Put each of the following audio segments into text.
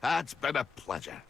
It's been a pleasure.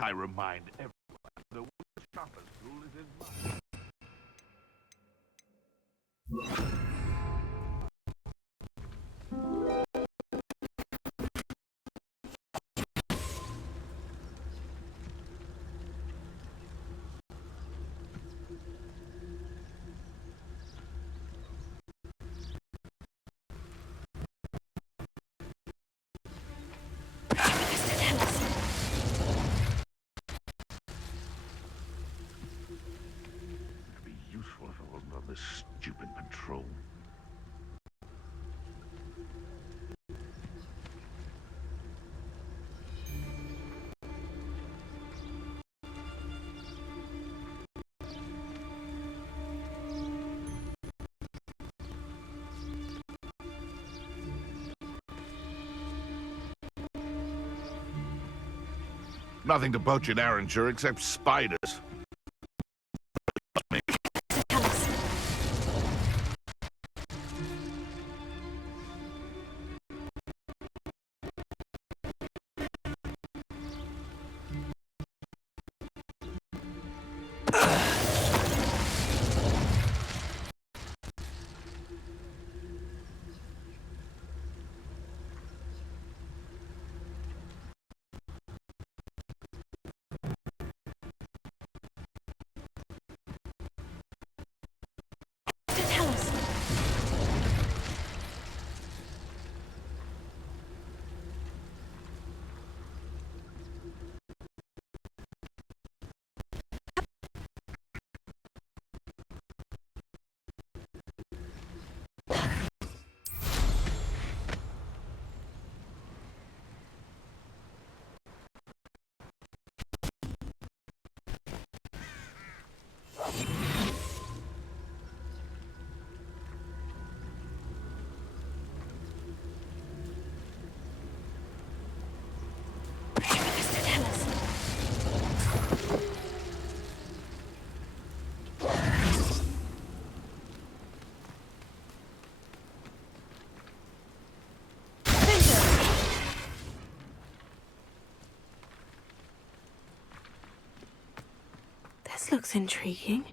I remind everyone the sharpest rule is in mind. It'd be useful if I wasn't on this stupid patrol. Nothing to poach in Arranger except spiders. This looks intriguing.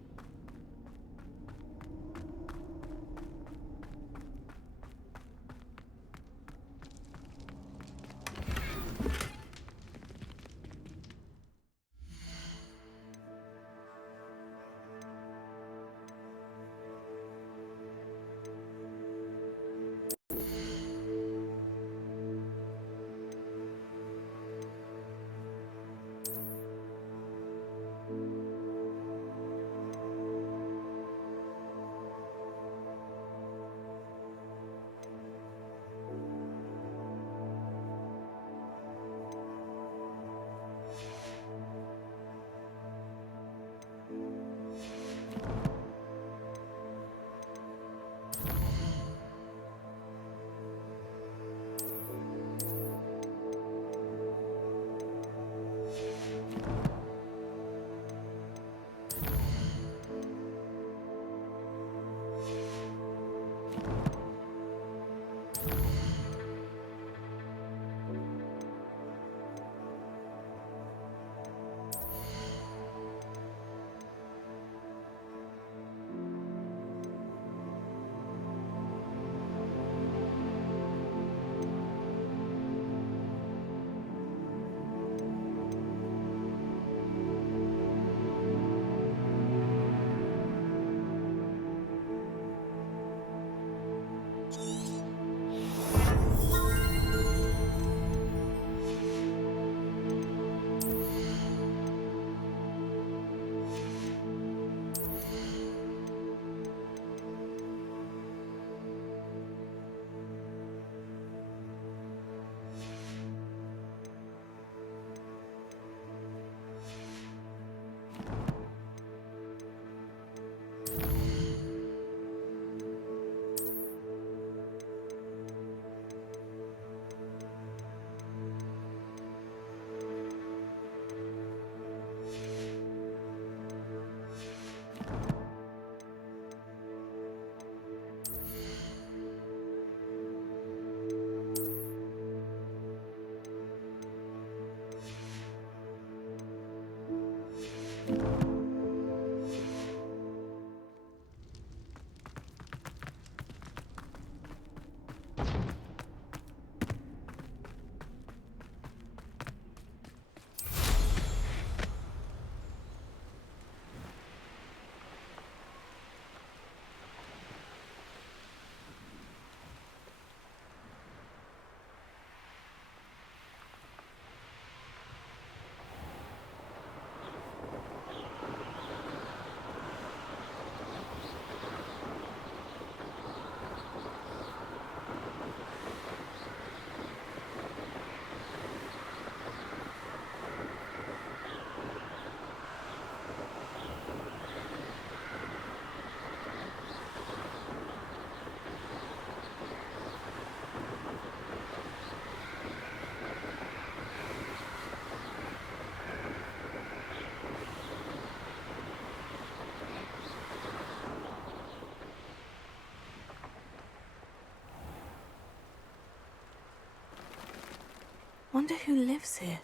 Wonder who lives here.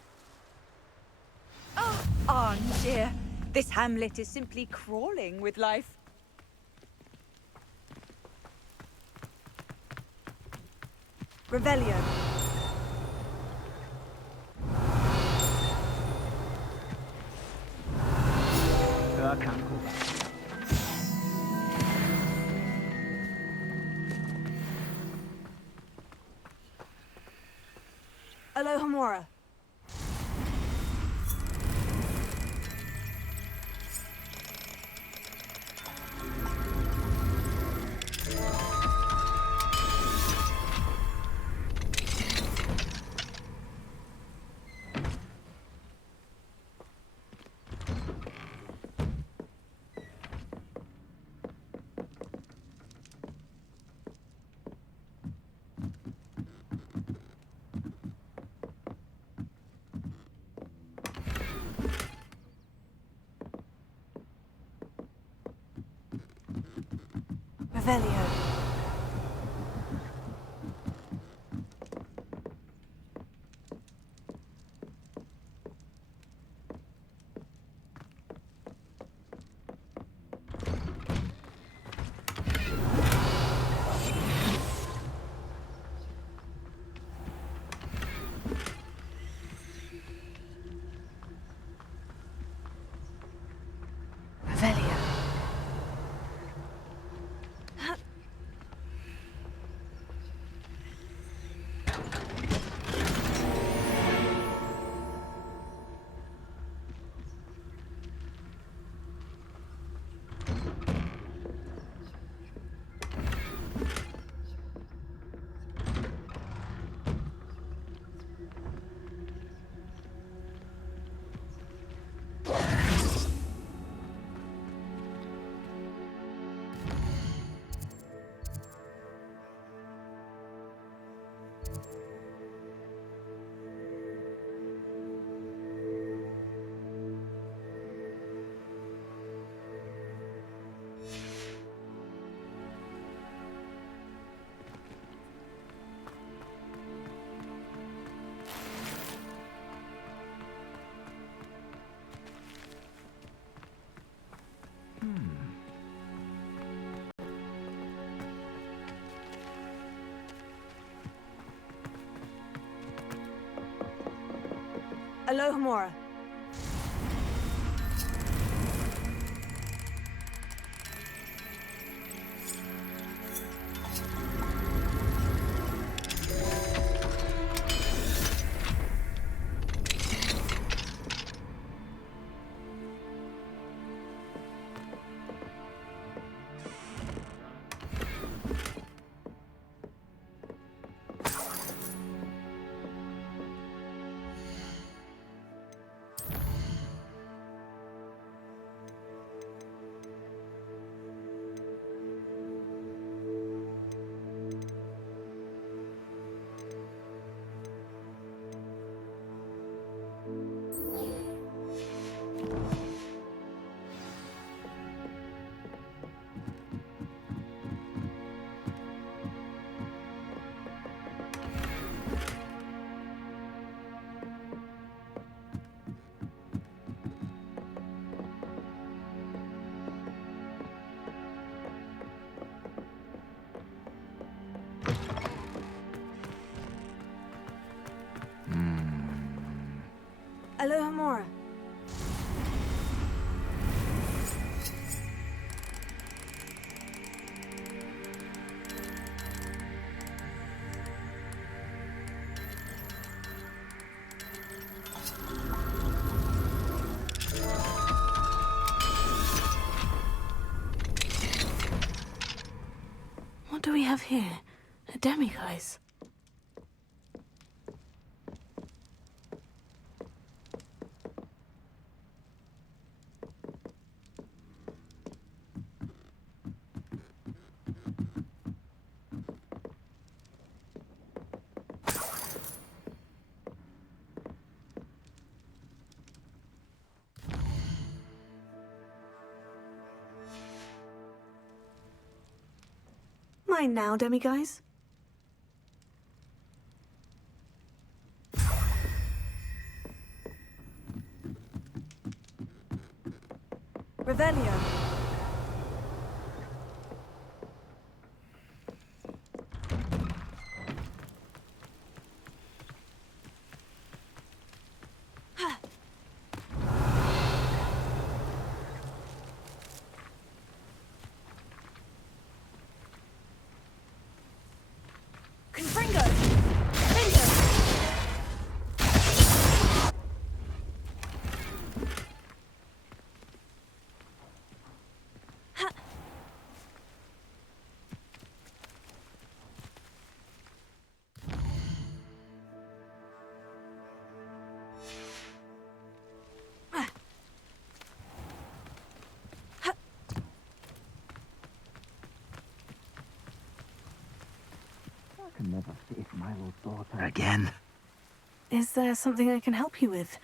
Oh, Anne, dear. This hamlet is simply crawling with life. Revelio. I can't go back. Alohomora. Revelio. Revelio. Alohomora. Alohomora. What do we have here? A demiguise. Mine now, demiguise. Revelio. Confringo! Confringo! I can never face Milo's daughter again. Is there something I can help you with?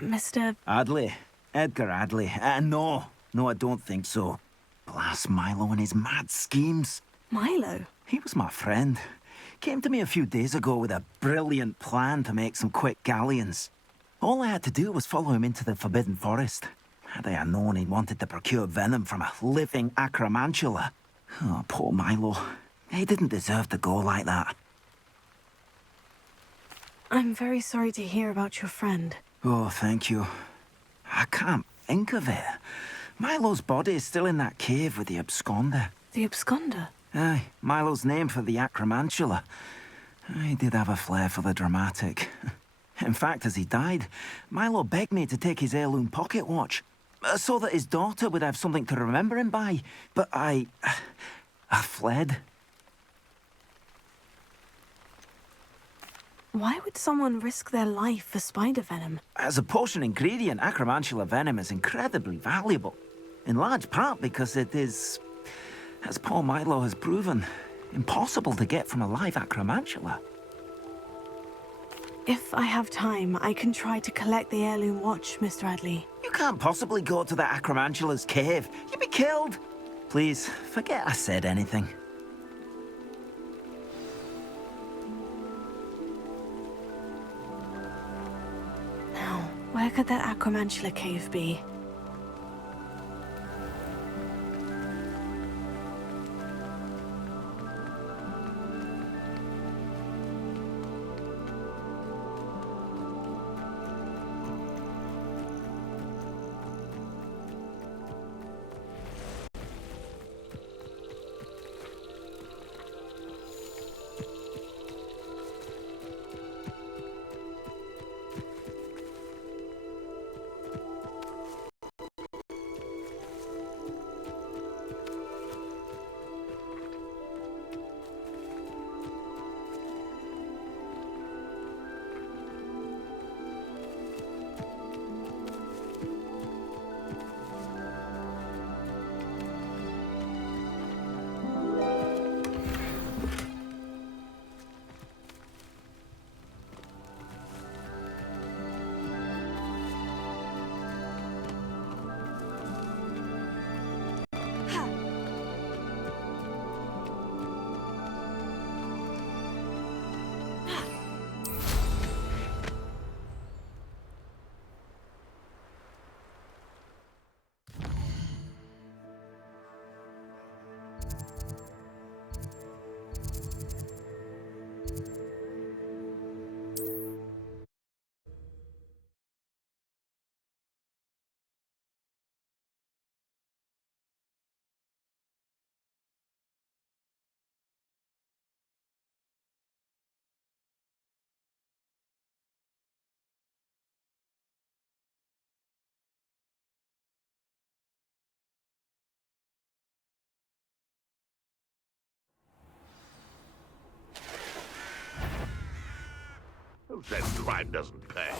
Mr. Adley. Edgar Adley. No, I don't think so. Blast Milo and his mad schemes. Milo? He was my friend. Came to me a few days ago with a brilliant plan to make some quick galleons. All I had to do was follow him into the Forbidden Forest. Had I known he wanted to procure venom from a living acromantula. Oh, poor Milo. He didn't deserve to go like that. I'm very sorry to hear about your friend. Oh, thank you. I can't think of it. Milo's body is still in that cave with the absconder. The absconder? Aye, Milo's name for the acromantula. He did have a flair for the dramatic. In fact, as he died, Milo begged me to take his heirloom pocket watch, so that his daughter would have something to remember him by. But I fled. Why would someone risk their life for spider venom? As a potion ingredient, acromantula venom is incredibly valuable. In large part because it is, as poor Milo has proven, impossible to get from a live acromantula. If I have time, I can try to collect the heirloom watch, Mr. Adley. You can't possibly go to the acromantula's cave. You'd be killed. Please, forget I said anything. Now, where could that acromantula cave be? says crime doesn't pay.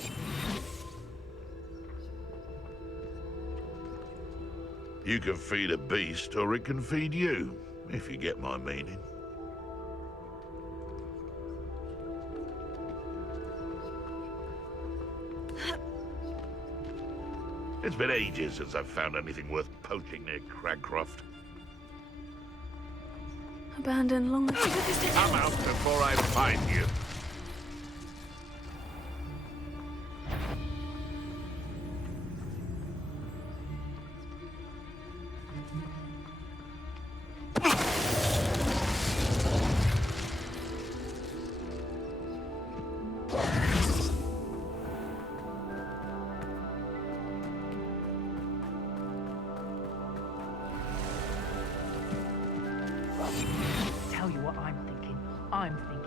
You can feed a beast, or it can feed you, if you get my meaning. It's been ages since I've found anything worth poaching near Cragcroft. Abandoned long ago. Come out before I find you. Tell you what I'm thinking. I'm thinking.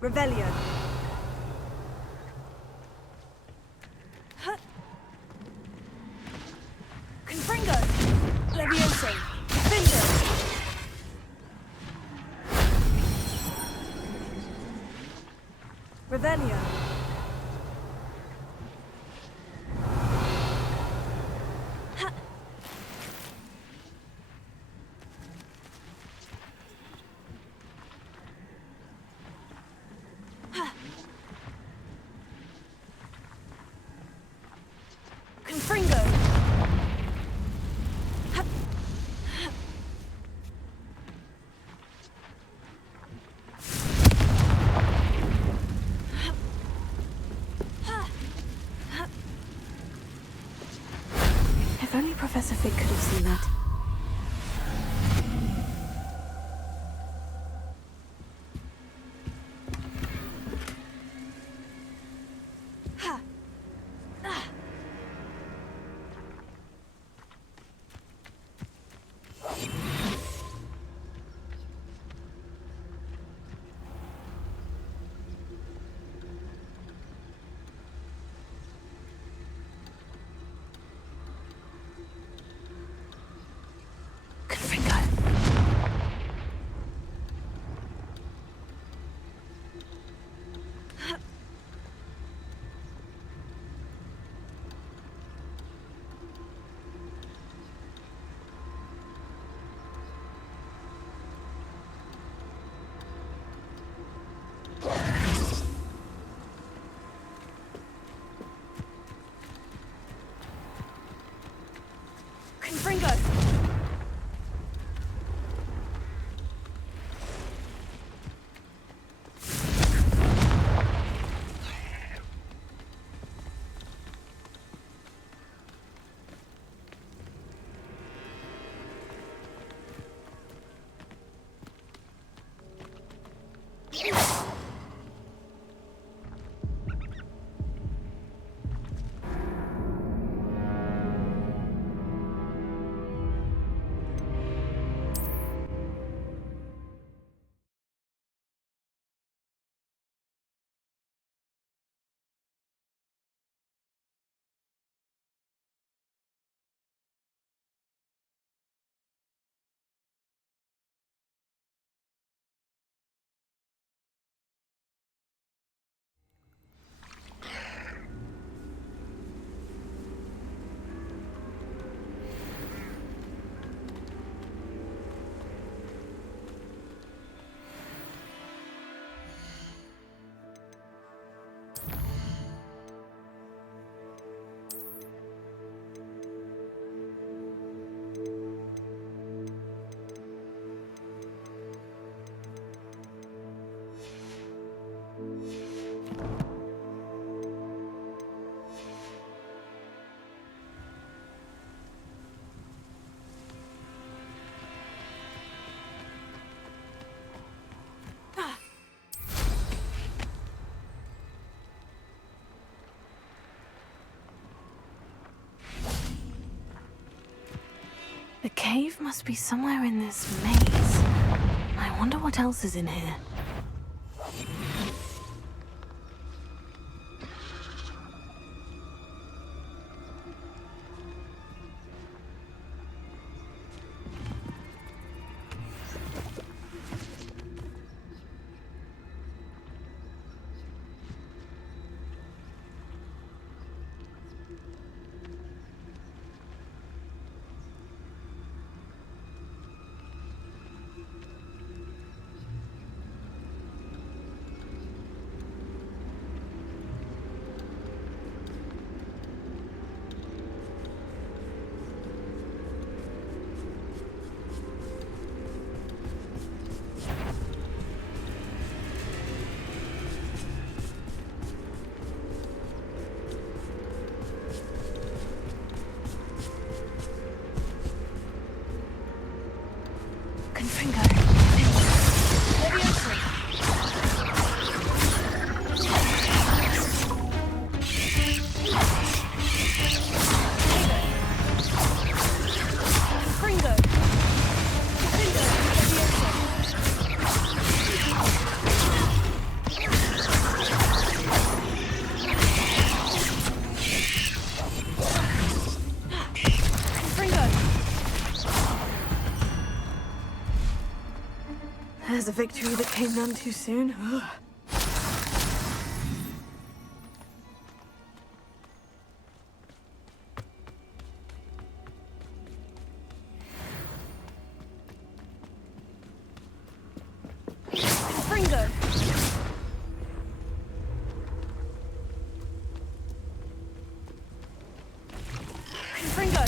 Revelio. Confringo. Levioso. Finger. Revelio. Confringo. Professor Fig could have seen that. Confringo! The cave must be somewhere in this maze. I wonder what else is in here. Confringo. There's a victory that came none too soon. Confringo! Confringo!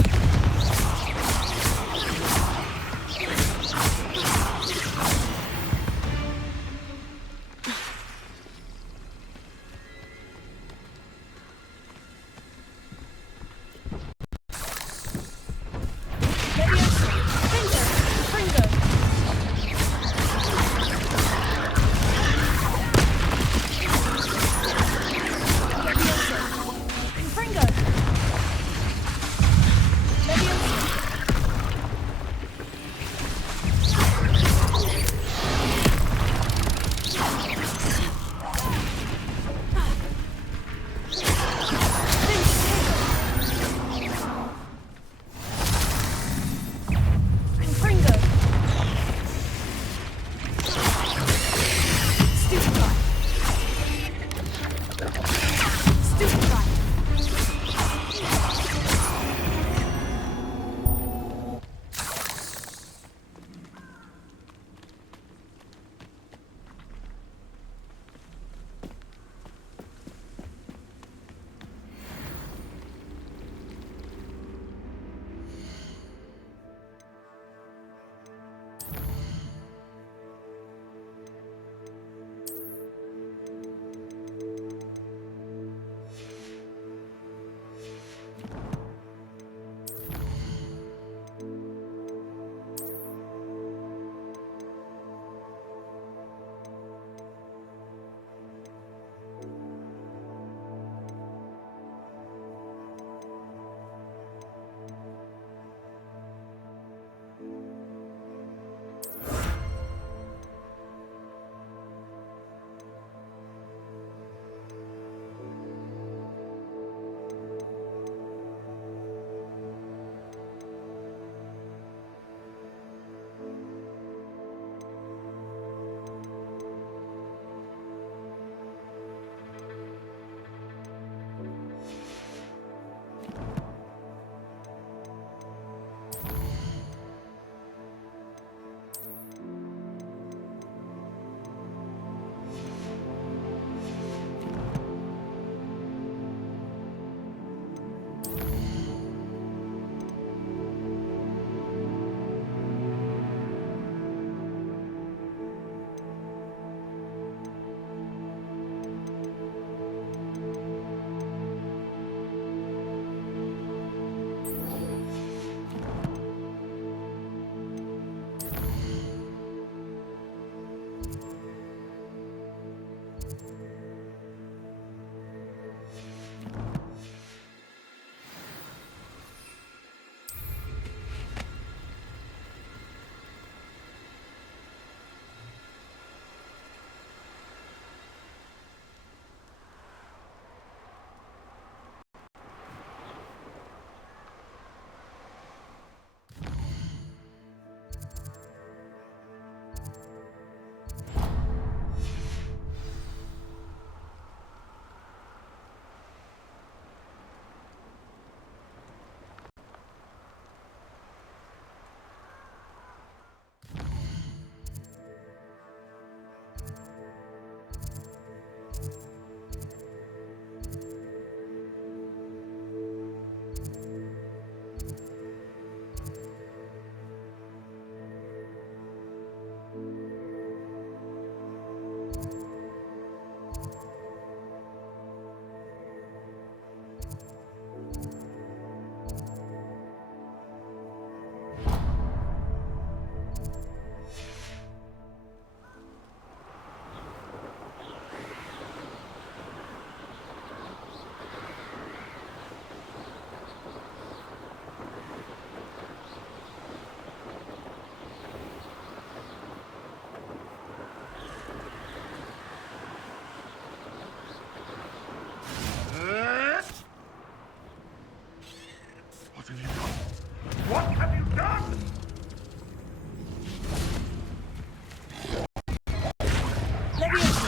Revelio.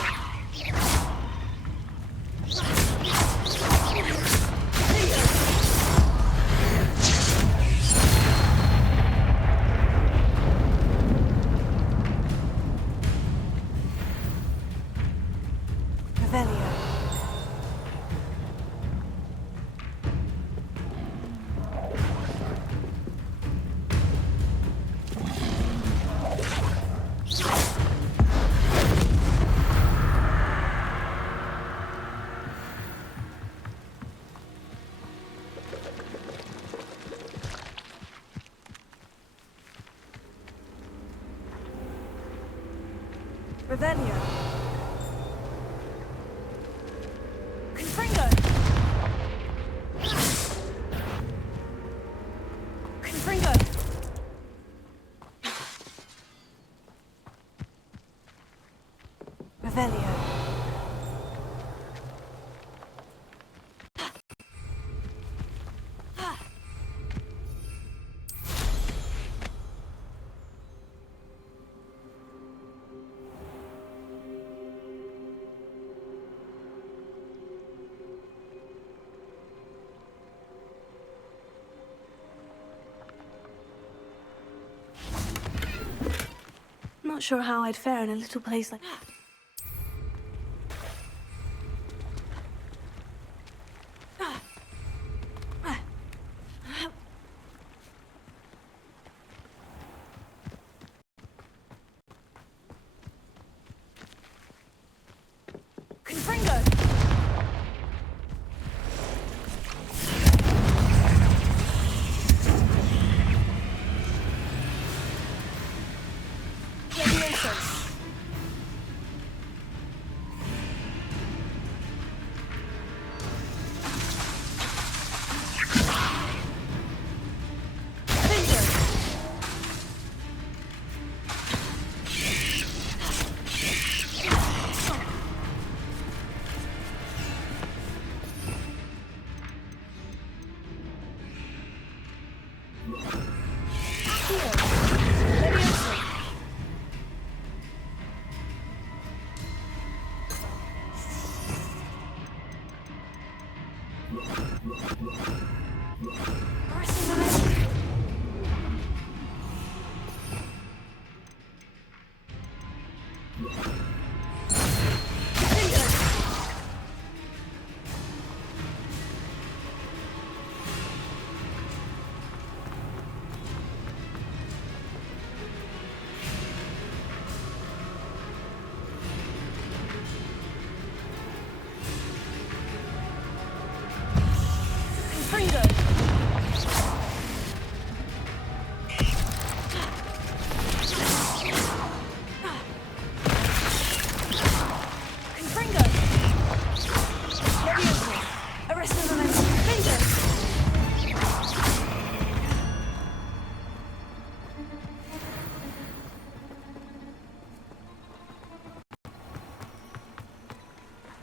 Revelio. Confringo. Confringo. Revelio. Not sure how I'd fare in a little place like that. Confringo!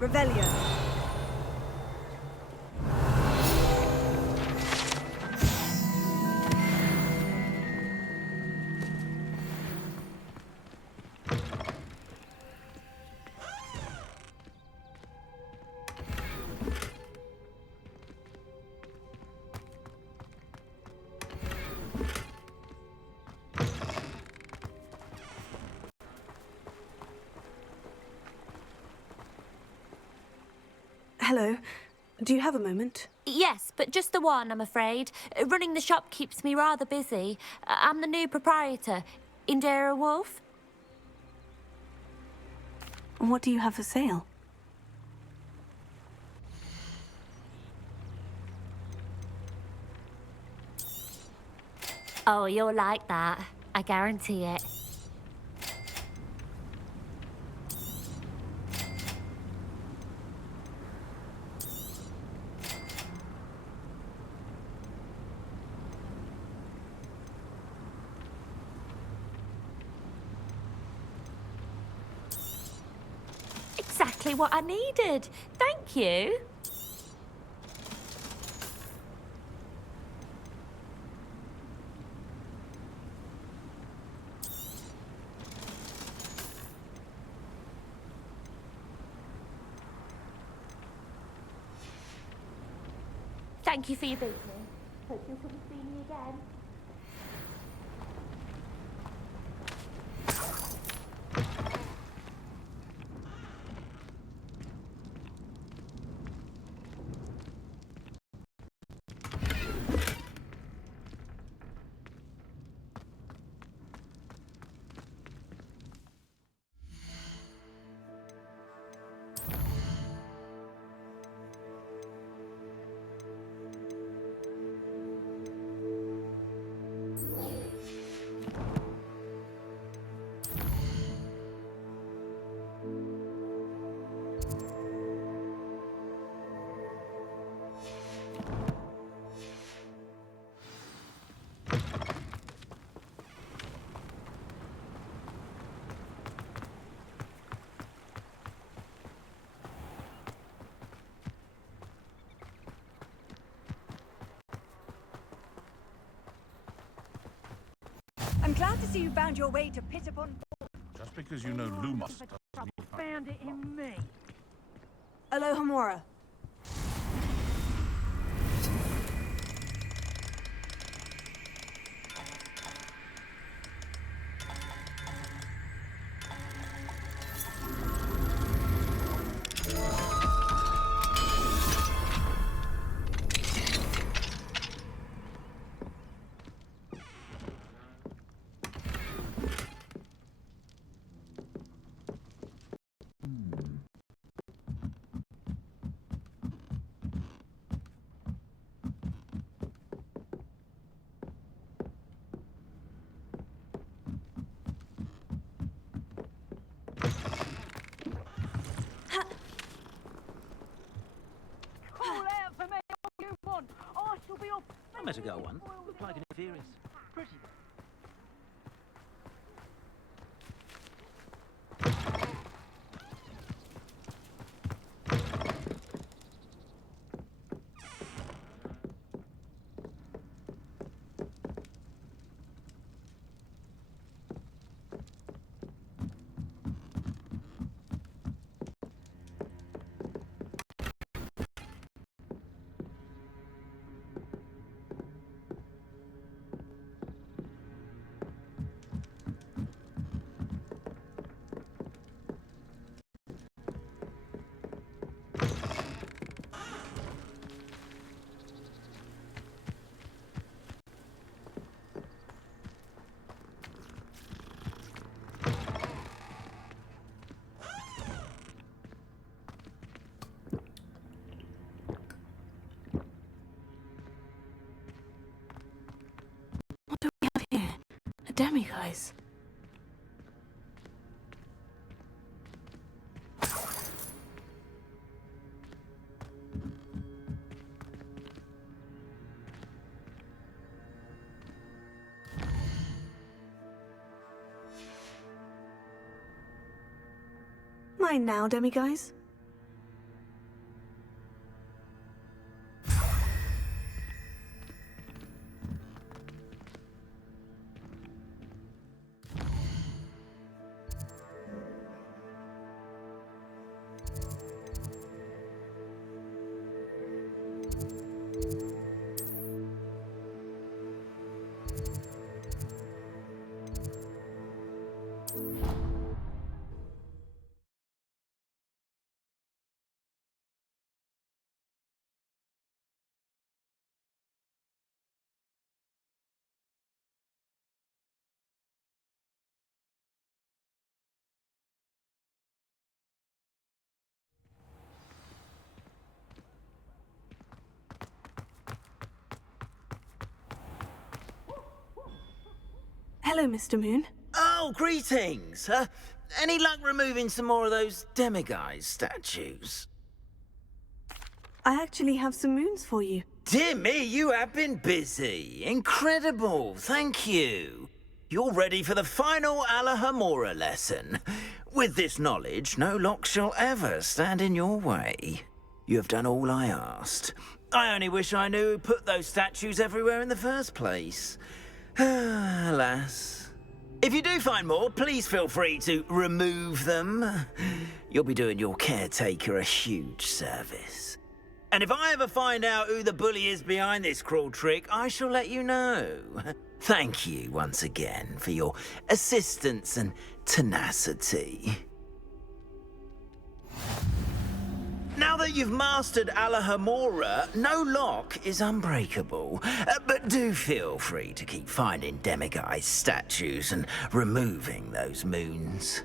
Revelio. Hello. Do you have a moment? Yes, but just the one, I'm afraid. Running the shop keeps me rather busy. I'm the new proprietor, Indira Wolf. What do you have for sale? Oh, you'll like that. I guarantee it. Exactly what I needed. Thank you. Thank you for your business. Hope you'll come and see me again. I'm glad to see you found your way to Pittapon. Just because you know Lumos doesn't mean you Found it in me. Alohomora. I met a girl once. Looked like an inferior. Pretty. What do we have here? A demiguise. Mine now, demiguise. Hello, Mr. Moon. Oh, greetings. Any luck removing some more of those demiguise statues? I actually have some moons for you. Dear me, you have been busy. Incredible, thank you. You're ready for the final Alohomora lesson. With this knowledge, no lock shall ever stand in your way. You have done all I asked. I only wish I knew who put those statues everywhere in the first place. Alas. If you do find more, please feel free to remove them. You'll be doing your caretaker a huge service. And if I ever find out who the bully is behind this cruel trick, I shall let you know. Thank you once again for your assistance and tenacity. Now that you've mastered Alahamora, no lock is unbreakable. But do feel free to keep finding Demiguise statues and removing those moons.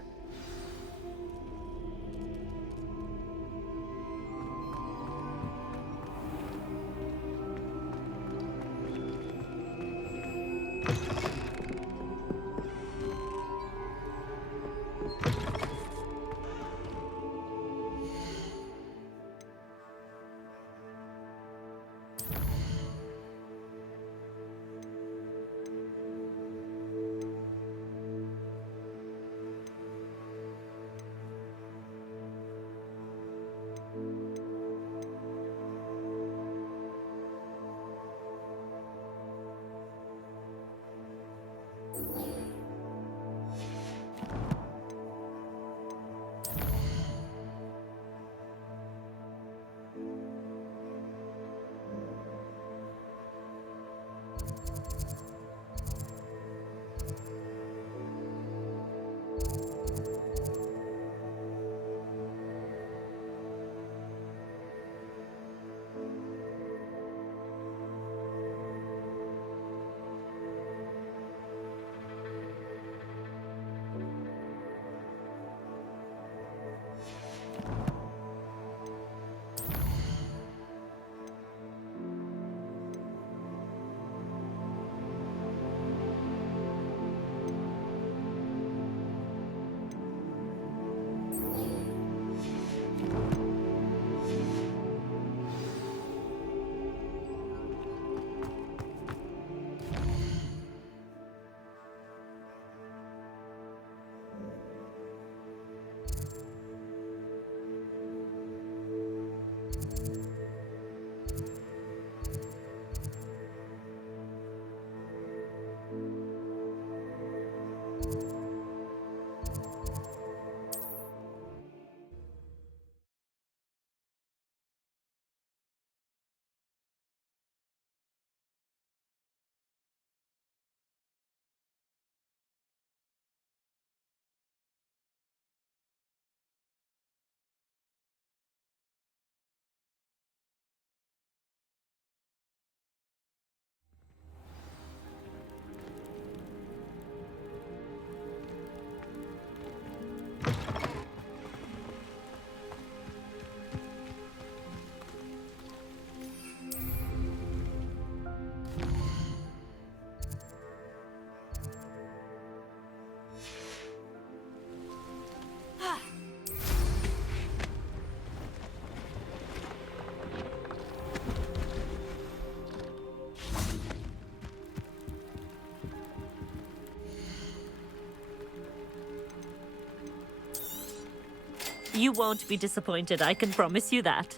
You won't be disappointed, I can promise you that.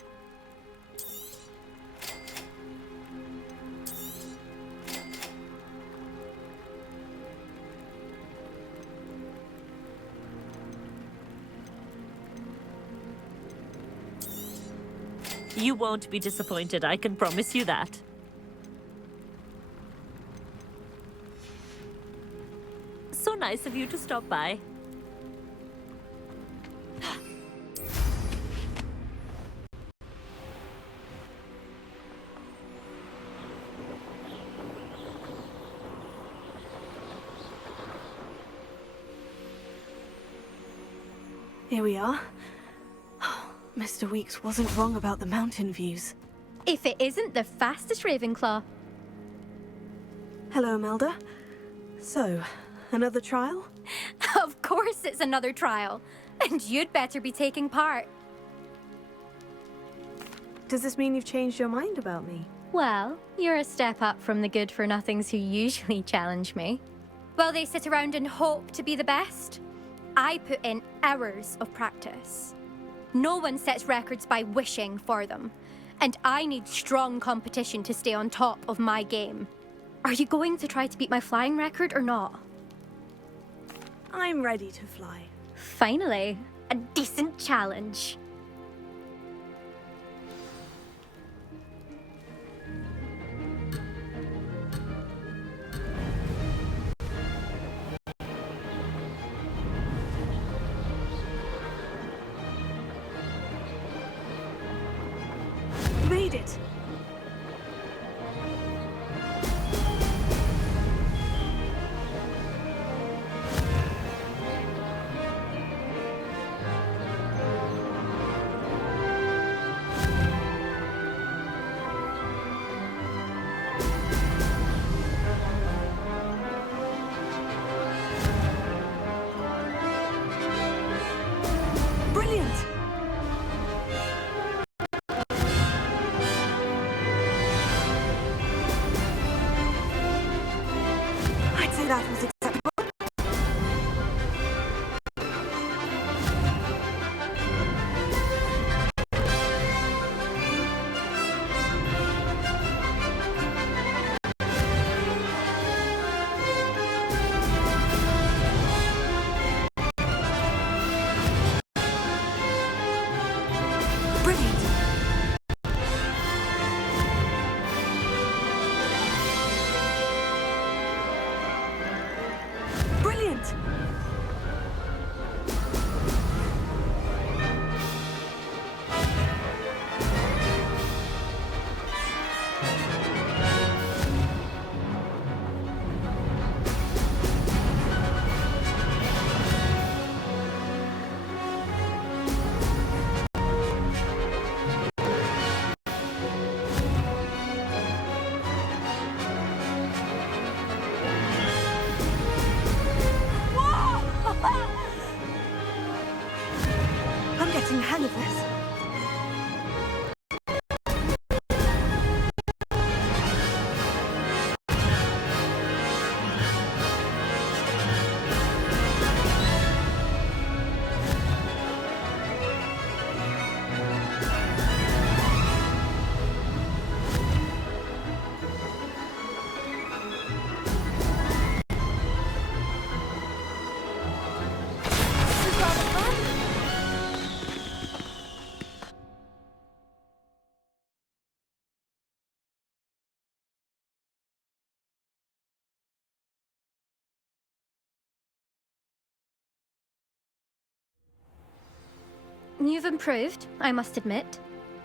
You won't be disappointed, I can promise you that. So nice of you to stop by. Here we are. Mr. Weeks wasn't wrong about the mountain views. If it isn't the fastest Ravenclaw. Hello, Imelda. So, another trial? Of course it's another trial. And you'd better be taking part. Does this mean you've changed your mind about me? Well, you're a step up from the good-for-nothings who usually challenge me. While they sit around and hope to be the best, I put in hours of practice. No one sets records by wishing for them, and I need strong competition to stay on top of my game. Are you going to try to beat my flying record or not? I'm ready to fly. Finally, a decent challenge. I'm getting the hang of this. This is rather fun. You've improved, I must admit.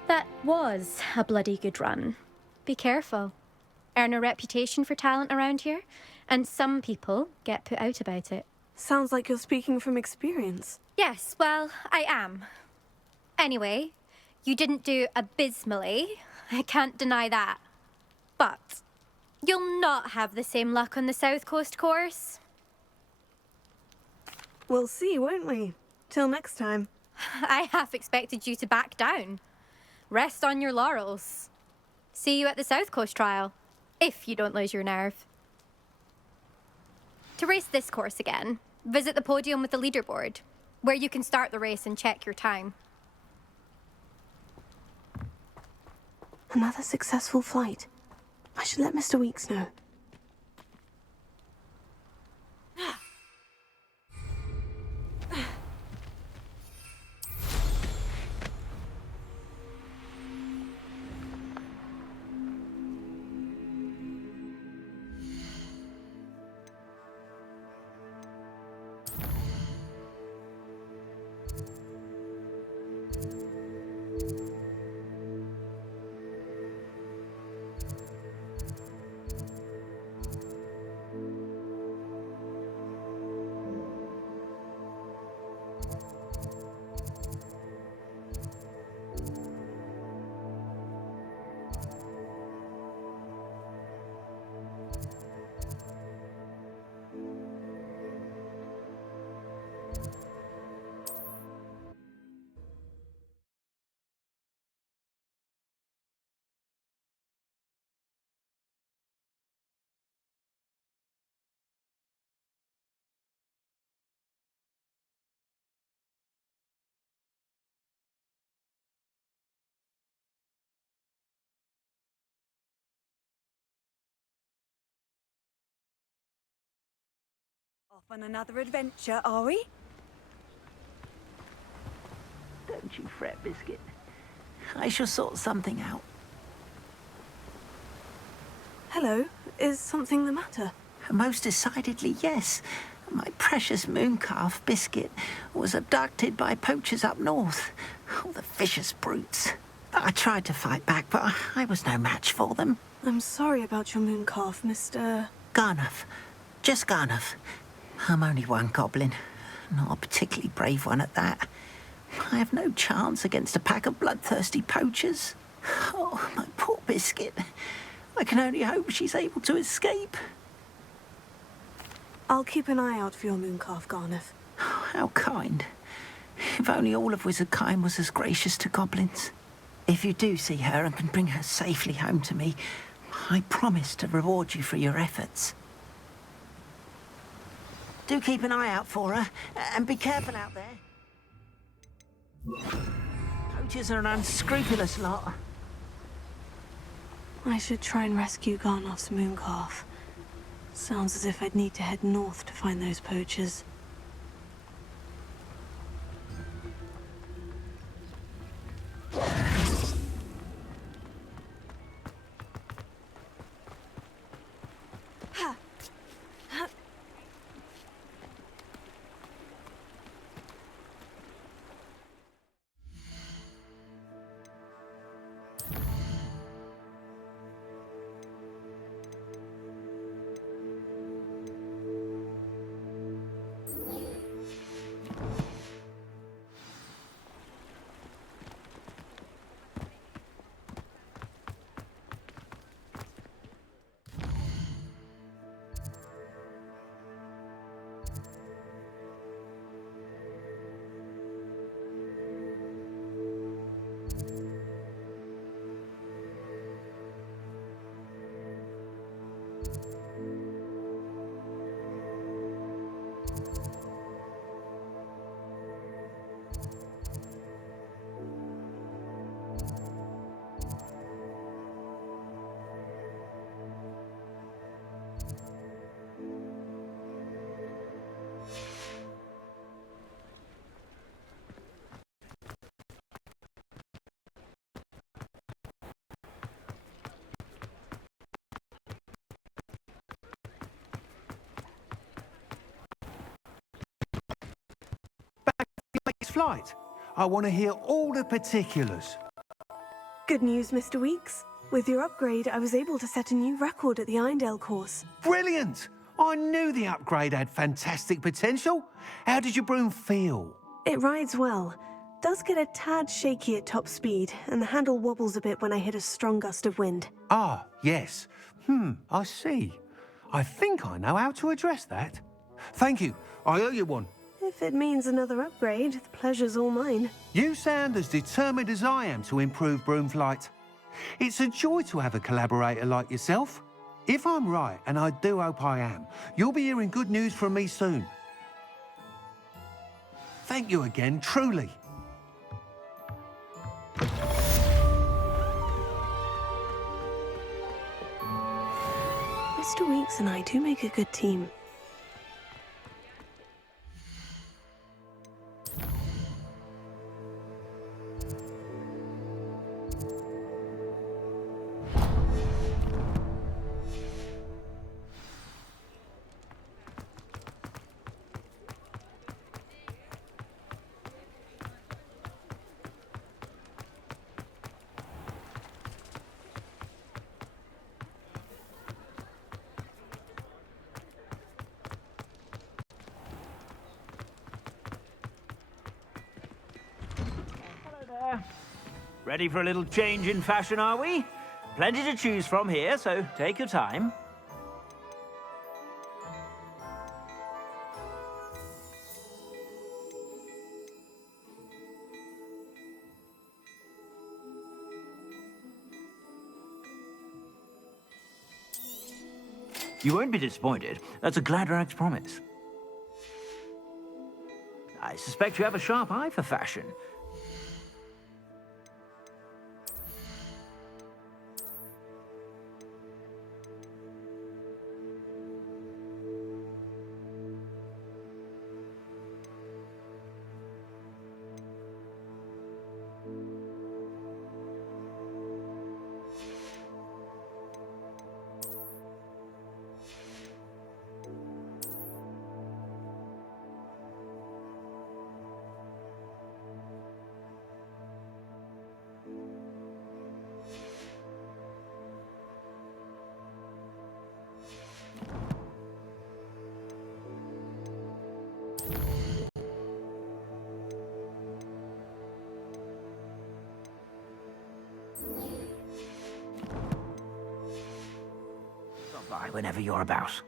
That was a bloody good run. Be careful. Earn a reputation for talent around here, and some people get put out about it. Sounds like you're speaking from experience. Yes, well, I am. Anyway, you didn't do abysmally. I can't deny that. But you'll not have the same luck on the South Coast course. We'll see, won't we? Till next time. I half expected you to back down. Rest on your laurels. See you at the South Coast trial, if you don't lose your nerve. To race this course again, visit the podium with the leaderboard, where you can start the race and check your time. Another successful flight. I should let Mr. Weeks know. Off on another adventure, are we? Don't you fret, Biscuit. I shall sort something out. Hello, is something the matter? Most decidedly, yes. My precious mooncalf, Biscuit, was abducted by poachers up north. Oh, the vicious brutes. I tried to fight back, but I was no match for them. I'm sorry about your mooncalf, Mr. Garnuff. Just Garnuff. I'm only one goblin. Not a particularly brave one at that. I have no chance against a pack of bloodthirsty poachers. Oh, my poor Biscuit. I can only hope she's able to escape. I'll keep an eye out for your mooncalf, Garnuff. How kind. If only all of Wizardkind was as gracious to goblins. If you do see her and can bring her safely home to me, I promise to reward you for your efforts. Do keep an eye out for her, and be careful out there. Poachers are an unscrupulous lot. I should try and rescue Garnoff's mooncalf. Sounds as if I'd need to head north to find those poachers. flight. I want to hear all the particulars. Good news, Mr. Weeks. With your upgrade, I was able to set a new record at the Irondale course. Brilliant! I knew the upgrade had fantastic potential. How did your broom feel? It rides well. Does get a tad shaky at top speed, and the handle wobbles a bit when I hit a strong gust of wind. Ah, yes. I see. I think I know how to address that. Thank you. I owe you one. If it means another upgrade, the pleasure's all mine. You sound as determined as I am to improve broom flight. It's a joy to have a collaborator like yourself. If I'm right, and I do hope I am, you'll be hearing good news from me soon. Thank you again, truly. Mr. Weeks and I do make a good team. Ready for a little change in fashion, are we? Plenty to choose from here, so take your time. You won't be disappointed. That's a Gladrag's promise. I suspect you have a sharp eye for fashion. Stop by whenever you're about.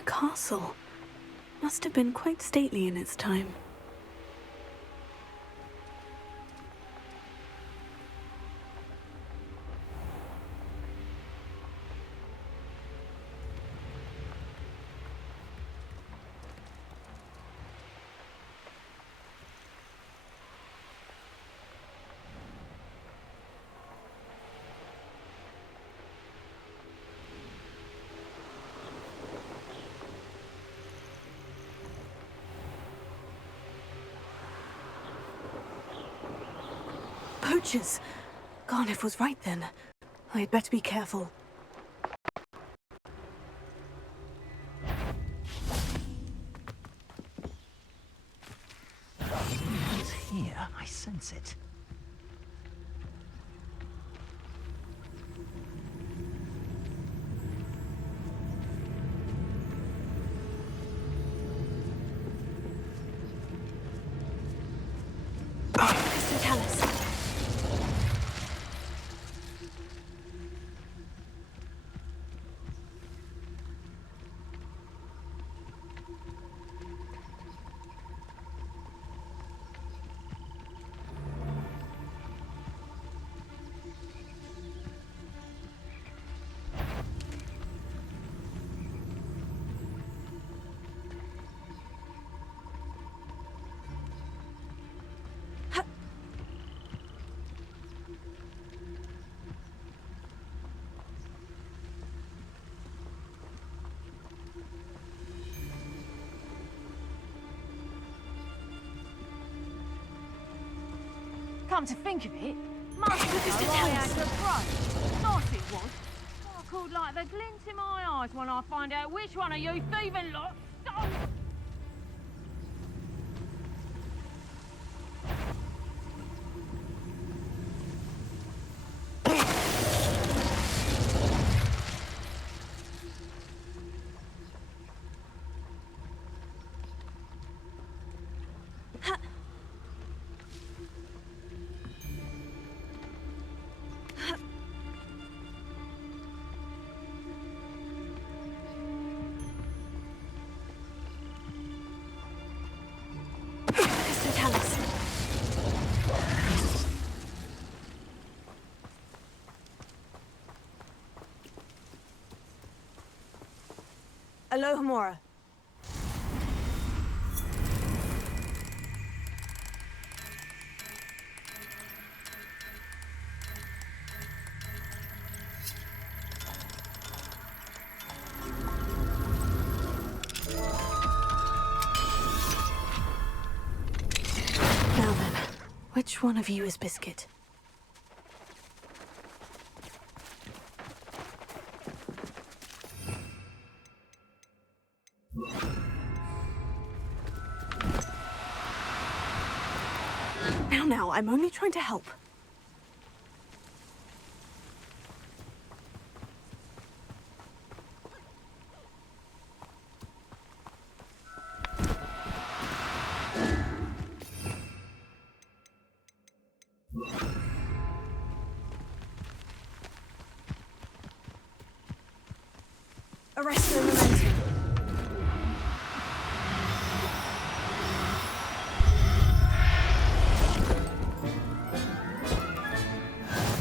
A castle. Must have been quite stately in its time. Poachers! Garniff was right then. I'd better be careful. It's here. I sense it. Come to think of it, must have I had the brain. Nice it was. I could like the glint in my eyes when I find out which one of you thieving lot stole. Alohomora. Now then, which one of you is Biscuit? Now, I'm only trying to help. Arrest the momentum.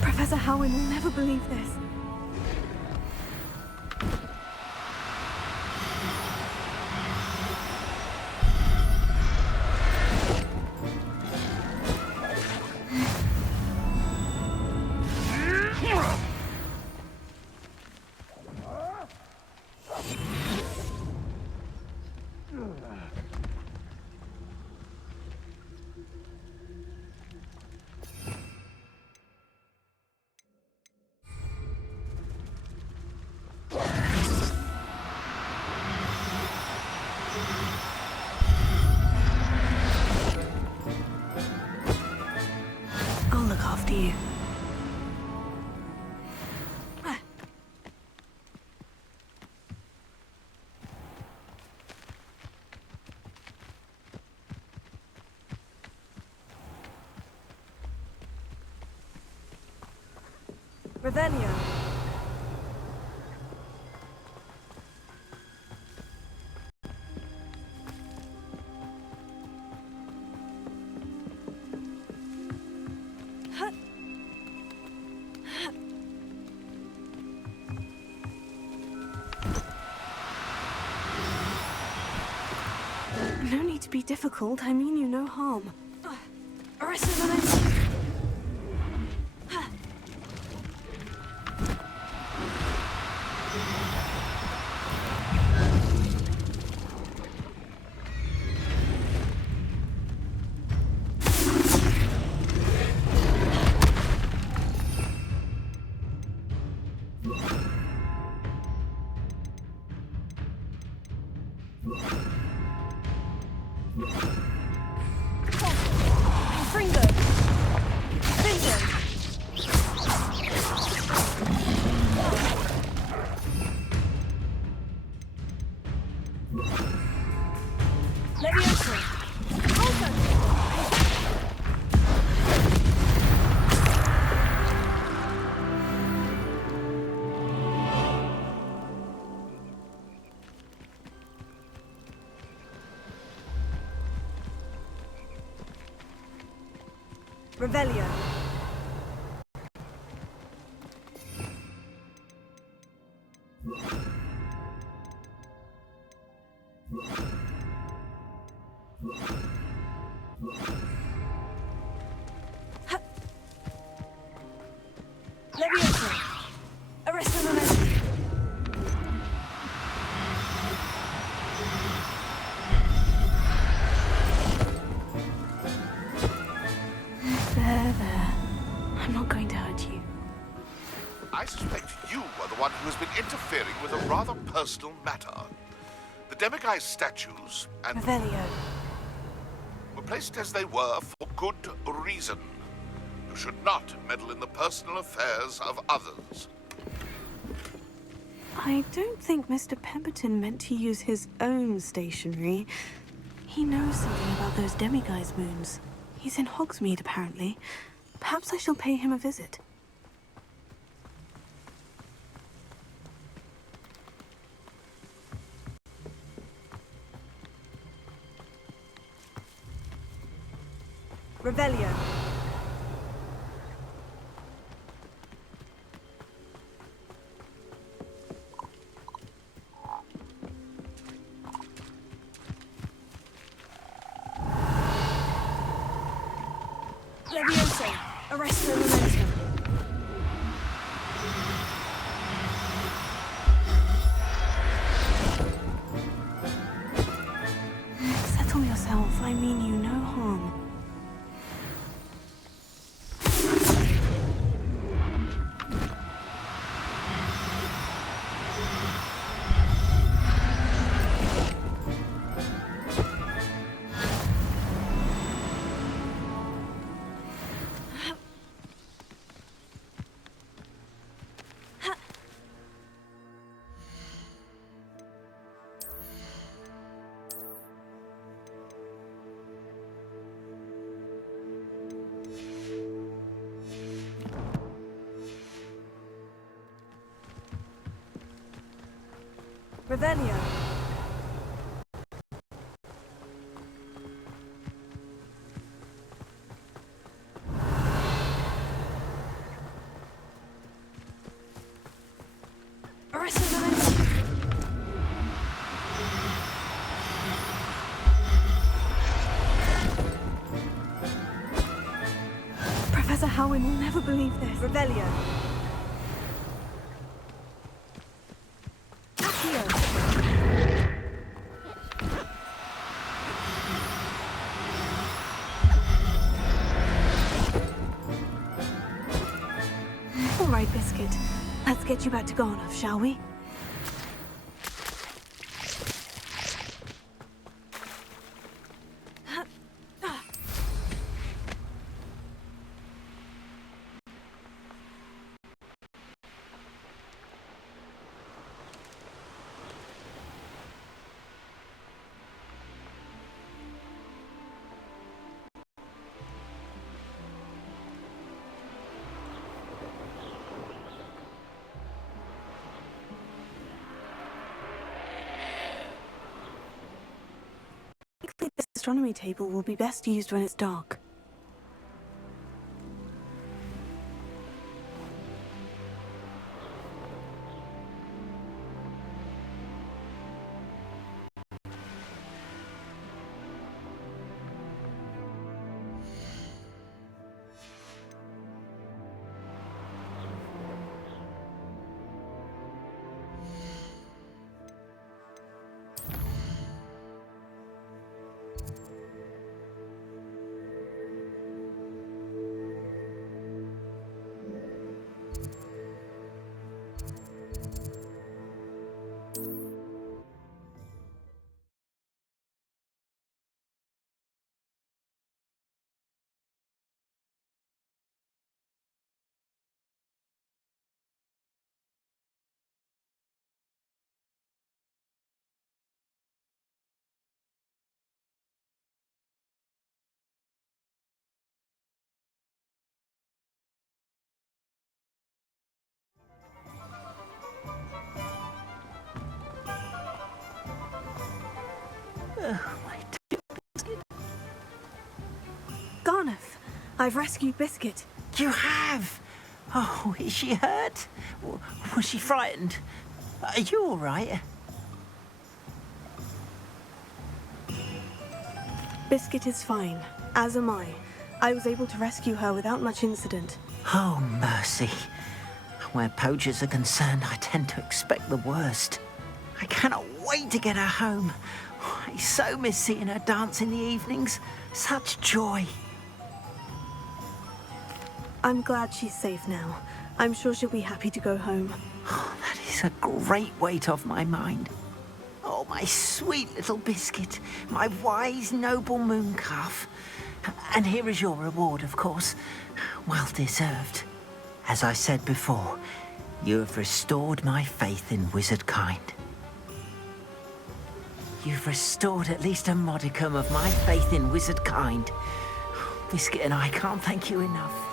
Professor Howin will never believe this. I'll look after you. Revelio. No need to be difficult. I mean you no harm. Arrest the momentum. Revelio. Leviosa. Arrest the momentum. There. interfering with a rather personal matter. The demiguise statues and Revelio. were placed as they were for good reason. You should not meddle in the personal affairs of others. I don't think Mr. Pemberton meant to use his own stationery. He knows something about those demiguise moons. He's in Hogsmeade, apparently. Perhaps I shall pay him a visit. Revelio. Levioso. Arresto momentum. Settle yourself. I mean you no harm. Revelio. Arresto momentum. Professor Howin will never believe this. Revelio. All right, Biscuit. Let's get you back to Garnoff, shall we? This astronomy table will be best used when it's dark. Garnoff, I've rescued Biscuit. You have? Oh, is she hurt? Was she frightened? Are you all right? Biscuit is fine, as am I. I was able to rescue her without much incident. Oh, mercy. Where poachers are concerned, I tend to expect the worst. I cannot wait to get her home. I so miss seeing her dance in the evenings. Such joy. I'm glad she's safe now. I'm sure she'll be happy to go home. Oh, that is a great weight off my mind. Oh, my sweet little biscuit, my wise, noble mooncalf. And here is your reward, of course. Well deserved. As I said before, you have restored my faith in wizard kind. You've restored at least a modicum of my faith in wizard kind. Biscuit and I can't thank you enough.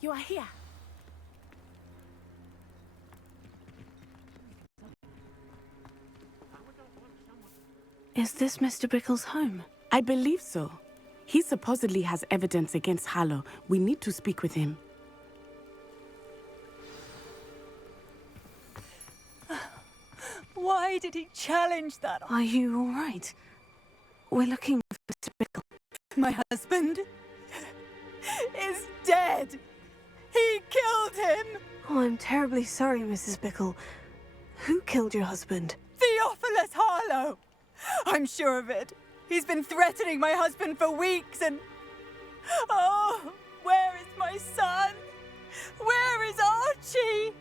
You are here. Is this Mr. Bickle's home? I believe so. He supposedly has evidence against Harlow. We need to speak with him. Why did he challenge that? Are you all right? We're looking for Mr. Bickle. My husband is dead. He killed him. Oh, I'm terribly sorry, Mrs. Bickle. Who killed your husband? Theophilus Harlow. I'm sure of it. He's been threatening my husband for weeks and... Oh, where is my son? Where is Archie?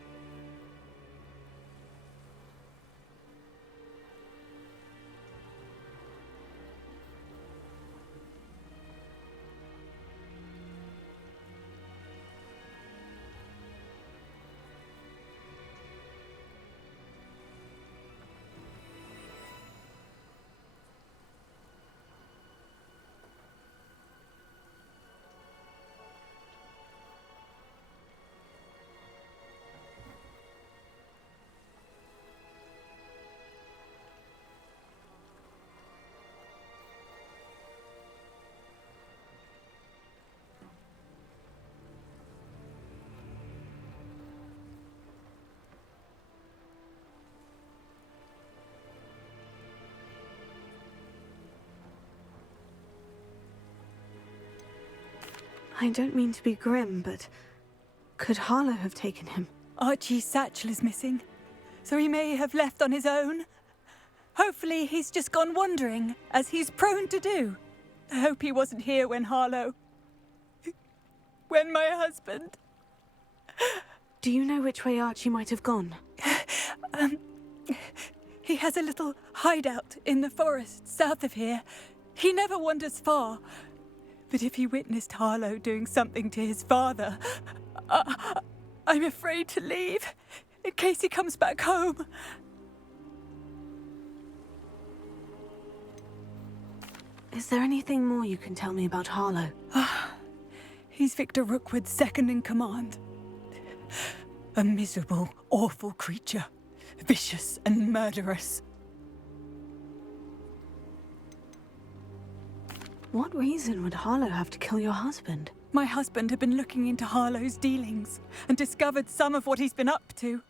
I don't mean to be grim, but could Harlow have taken him? Archie's satchel is missing, so he may have left on his own. Hopefully he's just gone wandering, as he's prone to do. I hope he wasn't here when Harlow... when my husband... Do you know which way Archie might have gone? He has a little hideout in the forest south of here. He never wanders far. But if he witnessed Harlow doing something to his father, I'm afraid to leave, in case he comes back home. Is there anything more you can tell me about Harlow? He's Victor Rookwood's second in command. A miserable, awful creature, vicious and murderous. What reason would Harlow have to kill your husband? My husband had been looking into Harlow's dealings and discovered some of what he's been up to.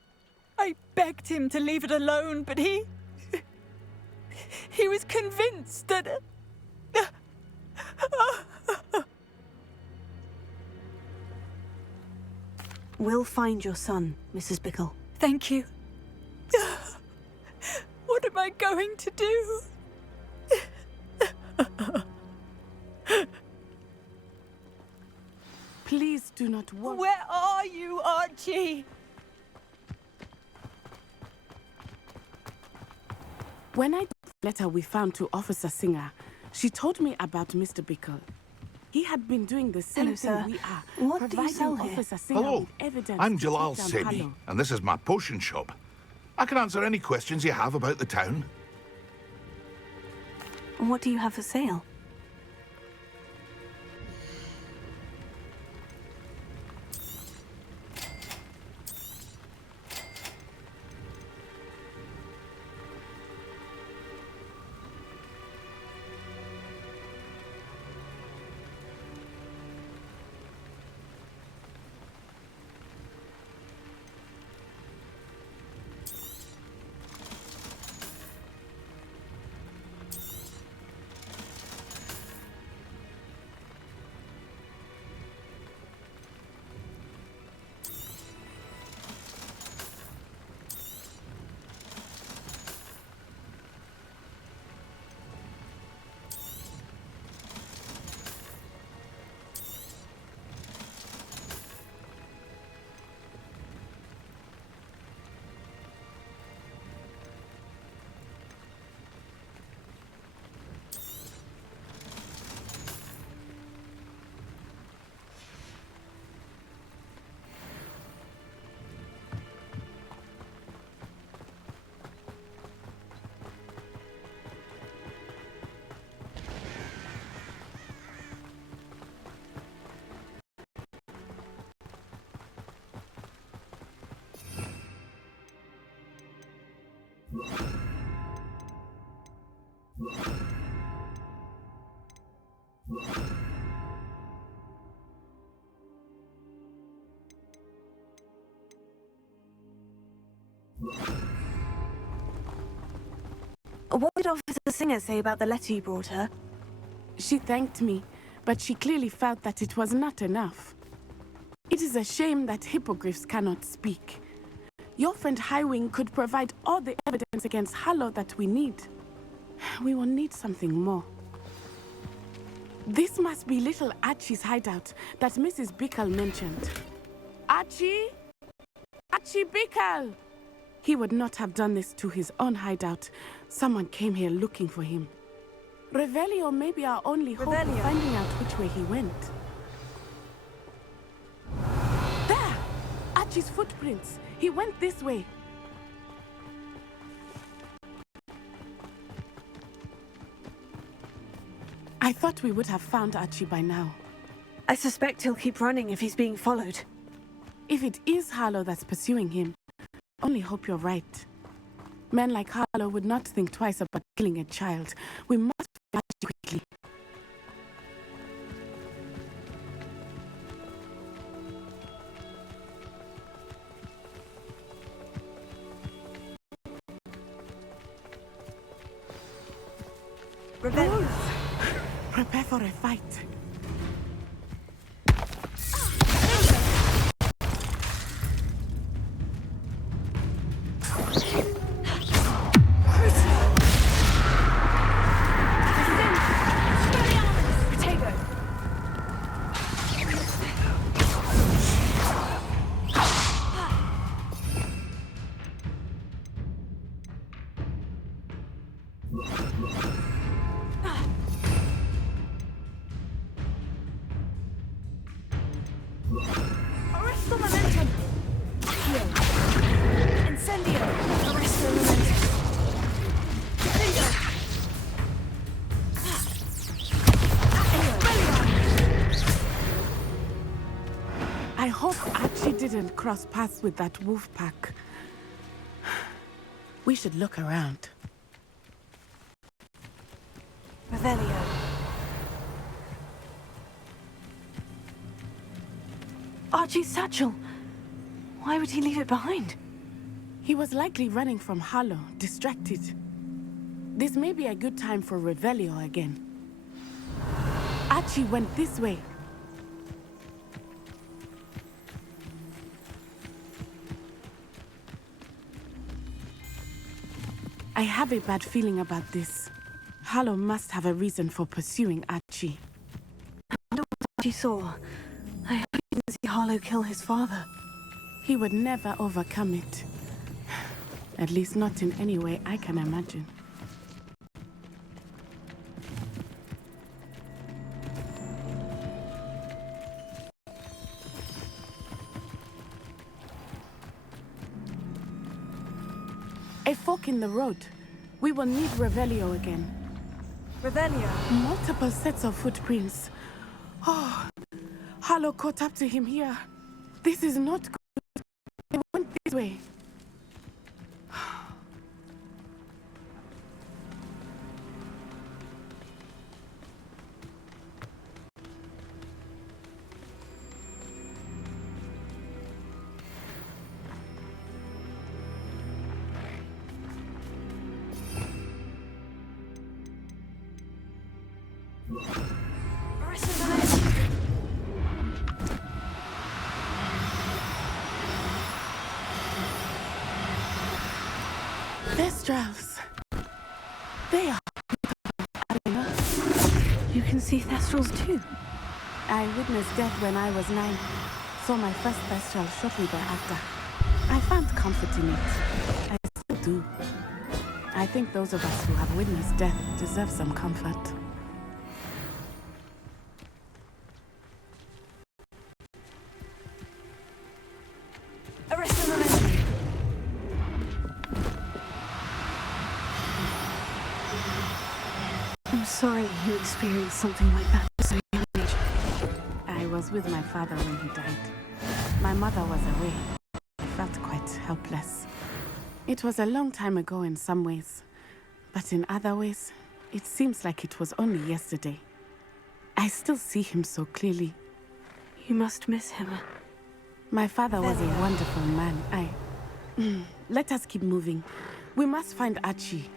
I begged him to leave it alone, but he was convinced that... We'll find your son, Mrs. Bickle. Thank you. What am I going to do? Please do not worry. Where are you, Archie? When I took the letter we found to Officer Singer, she told me about Mr. Bickle. He had been doing the same Hello, sir. thing we are. What do you providing sell here? Officer Singer Hello, with evidence I'm to Jalal take down Semi, Harlow. and this is my potion shop. I can answer any questions you have about the town. What do you have for sale? What did Officer Singer say about the letter you brought her? She thanked me, but she clearly felt that it was not enough. It is a shame that hippogriffs cannot speak. Your friend Highwing could provide all the evidence against Harlow that we need. We will need something more. This must be little Archie's hideout that Mrs. Bickle mentioned. Archie? Archie Bickle! He would not have done this to his own hideout. Someone came here looking for him. Revelio may be our only hope of finding out which way he went. There! Archie's footprints. He went this way. I thought we would have found Archie by now. I suspect he'll keep running if he's being followed. If it is Harlow that's pursuing him, I only hope you're right. Men like Harlow would not think twice about killing a child. We must find Archie quickly. Rebellion. Prepare for a fight. Arresto momentum! Accio! Incendio! Arresto momentum! Finger! I hope Archie didn't cross paths with that wolf pack. We should look around. Revelio. Archie's satchel. Why would he leave it behind? He was likely running from Harlow, distracted. This may be a good time for Revelio again. Archie went this way. I have a bad feeling about this. Harlow must have a reason for pursuing Archie. I wonder what Archie saw. I hope he didn't see Harlow kill his father. He would never overcome it. At least not in any way I can imagine. A fork in the road. We will need Revelio again. Revelio. Multiple sets of footprints. Oh, Harlow caught up to him here. This is not good. They went this way. Thestrals. They are. You can see Thestrals too. I witnessed death when I was 9. Saw my first Thestral shortly thereafter. I found comfort in it. I still do. I think those of us who have witnessed death deserve some comfort. Arresto momentum. I'm sorry you experienced something like that at so young age. I was with my father when he died. My mother was away. I felt quite helpless. It was a long time ago in some ways, but in other ways, it seems like it was only yesterday. I still see him so clearly. You must miss him. My father was a wonderful man. Let us keep moving. We must find Archie.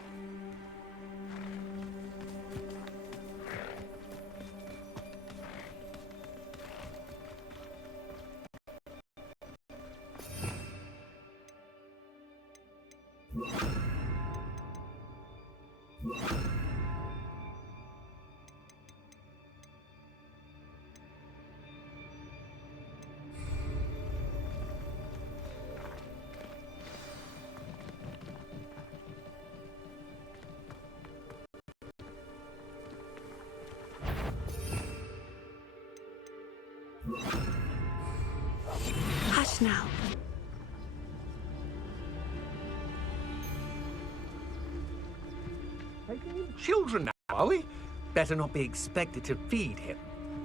Hush now. Taking in children now, are we? Better not be expected to feed him.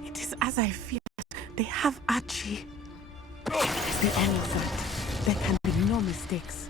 It is as I feared. They have Archie. As the enemy said, there can be no mistakes.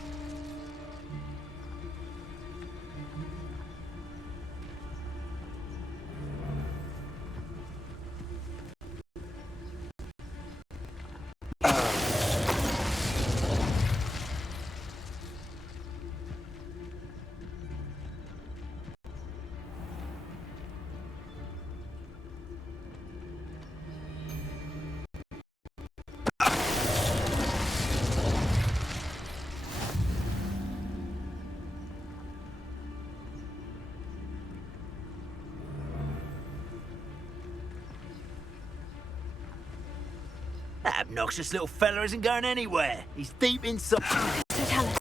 That obnoxious little fella isn't going anywhere. He's deep inside. So tell us.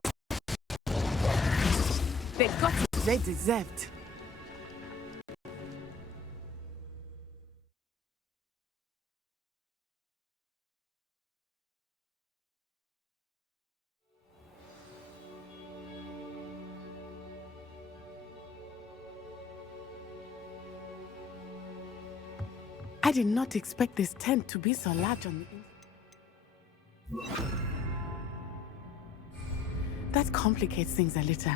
They got what they deserved. I did not expect this tent to be so large on the inside. That complicates things a little.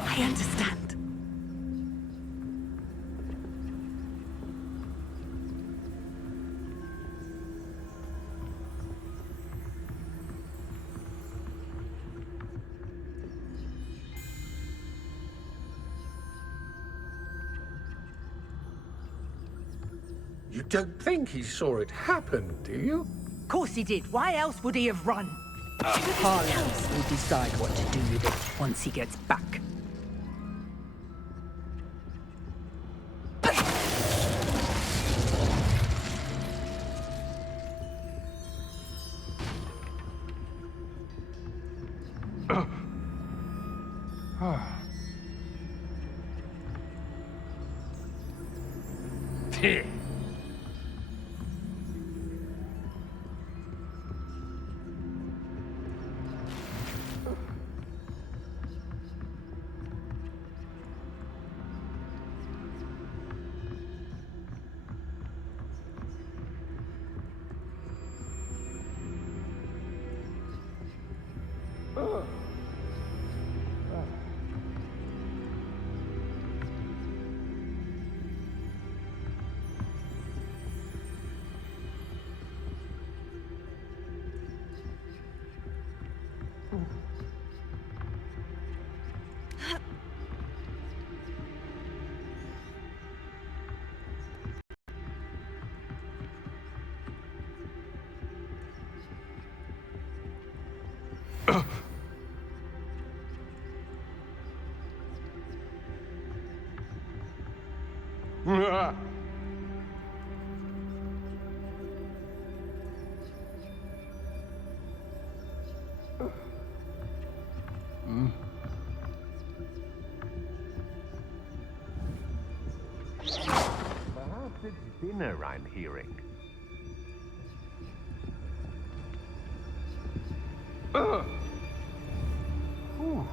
I understand. You don't think he saw it happen, do you? Of course he did. Why else would he have run? Harlow will decide what to do with it once he gets back. Perhaps it's dinner I'm hearing. Whew.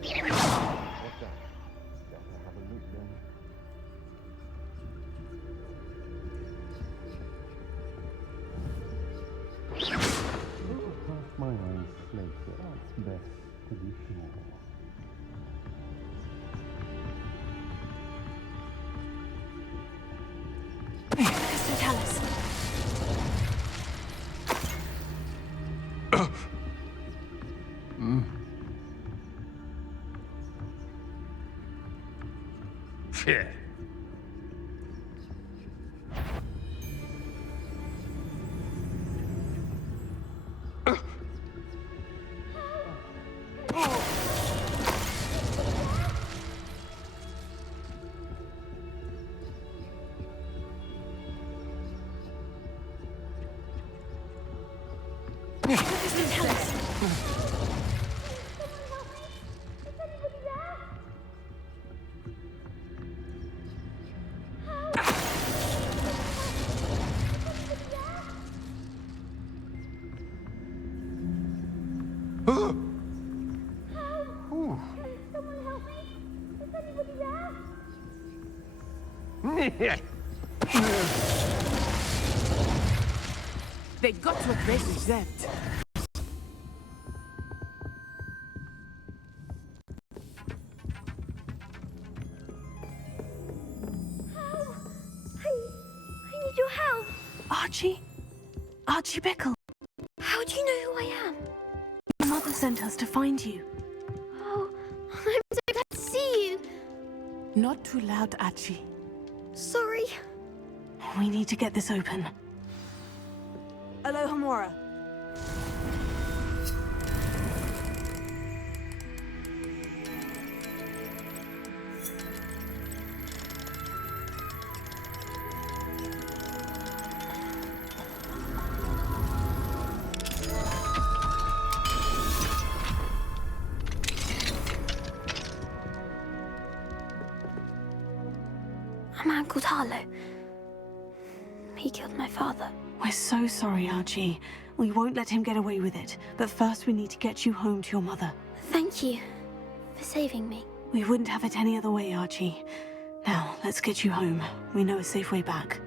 What's that? Better have a look then. Little past my own slate, but that's best to be sure. So tell us. Shit. Tell us. They got what they deserved. I need your help. Archie? Archie Bickle. How do you know who I am? Your mother sent us to find you. Oh, I'm so glad to see you. Not too loud, Archie. Sorry. We need to get this open. Aloha Mora. A man called Harlow. He killed my father. We're so sorry, Archie. We won't let him get away with it. But first we need to get you home to your mother. Thank you for saving me. We wouldn't have it any other way, Archie. Now, let's get you home. We know a safe way back.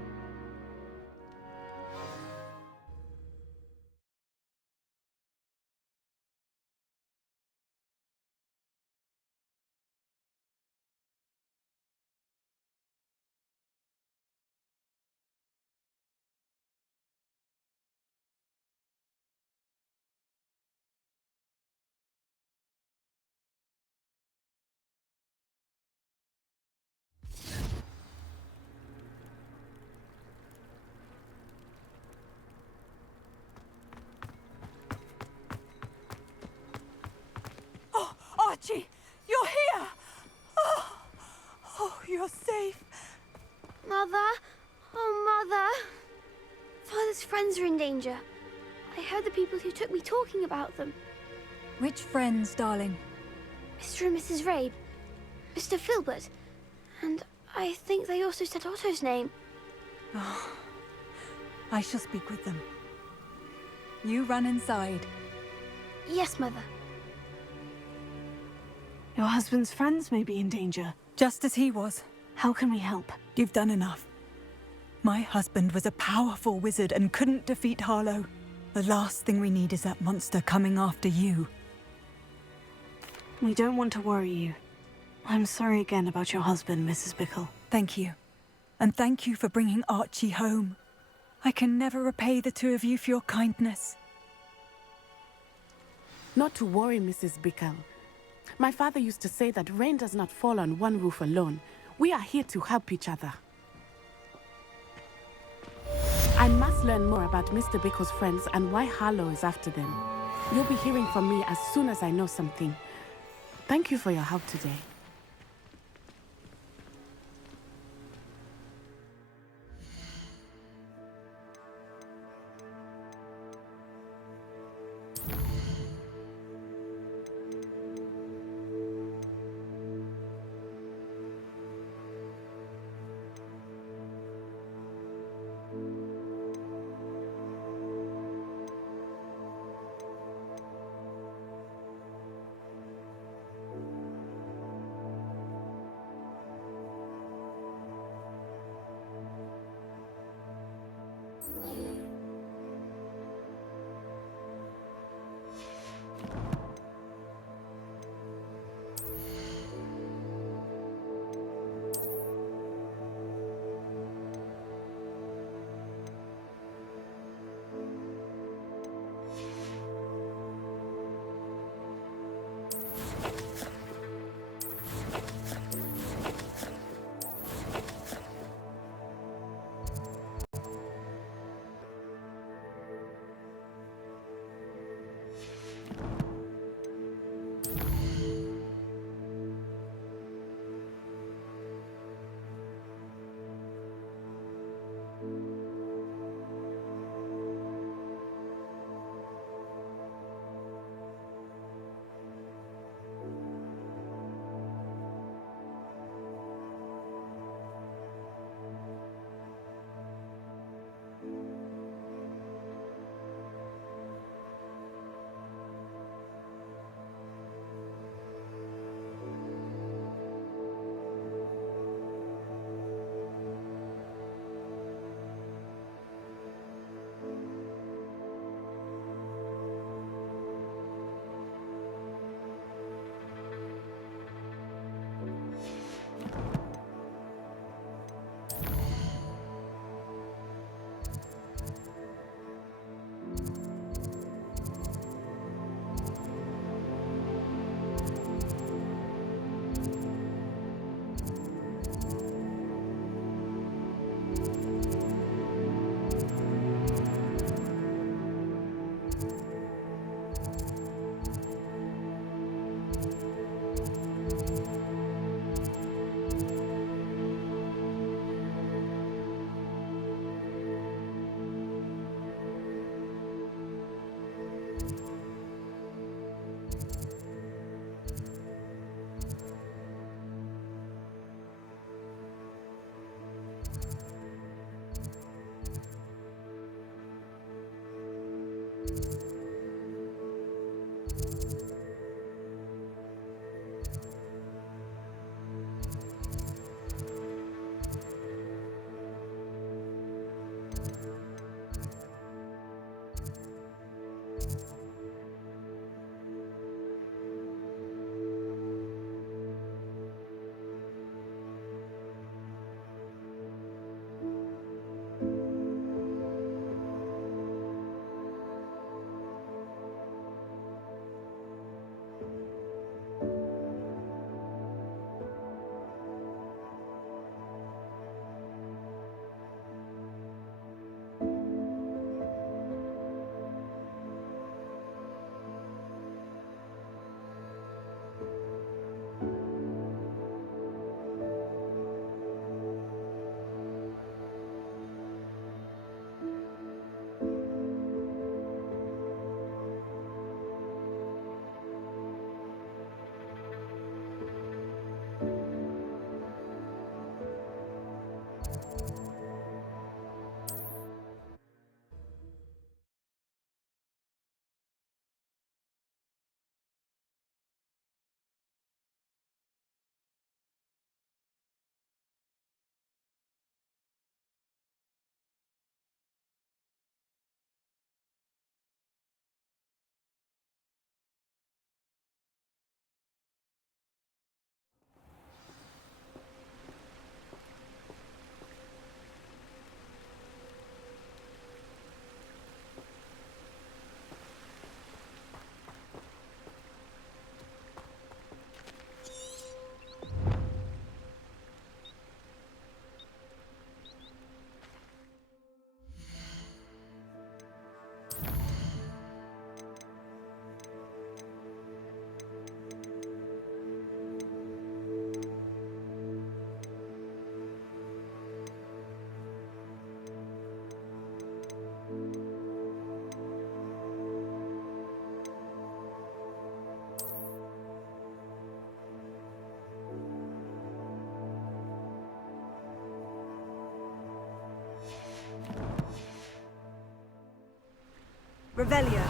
friends are in danger. I heard the people who took me talking about them. Which friends, darling? Mr. and Mrs. Rabe, Mr. Filbert, and I think they also said Otto's name. Oh, I shall speak with them. You run inside. Yes, Mother. Your husband's friends may be in danger. Just as he was. How can we help? You've done enough. My husband was a powerful wizard and couldn't defeat Harlow. The last thing we need is that monster coming after you. We don't want to worry you. I'm sorry again about your husband, Mrs. Bickle. Thank you. And thank you for bringing Archie home. I can never repay the two of you for your kindness. Not to worry, Mrs. Bickle. My father used to say that rain does not fall on one roof alone. We are here to help each other. I must learn more about Mr. Bickle's friends and why Harlow is after them. You'll be hearing from me as soon as I know something. Thank you for your help today. Revelio.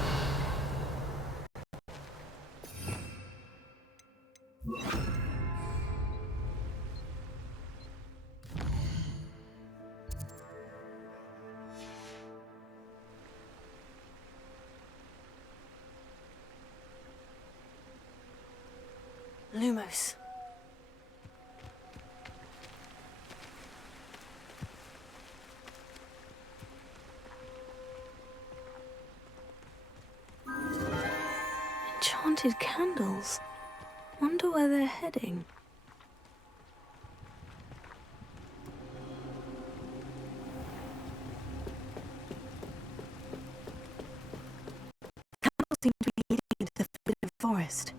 Lumos. Enchanted candles. Wonder where they're heading. Candles seem to be leading into the forbidden forest.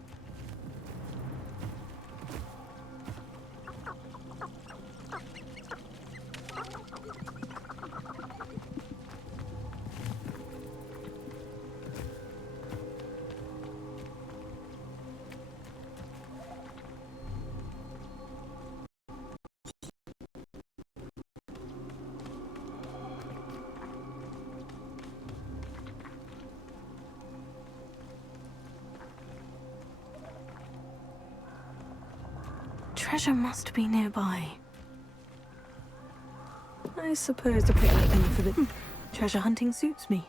Treasure must be nearby. I suppose the pretty thing for the treasure hunting suits me.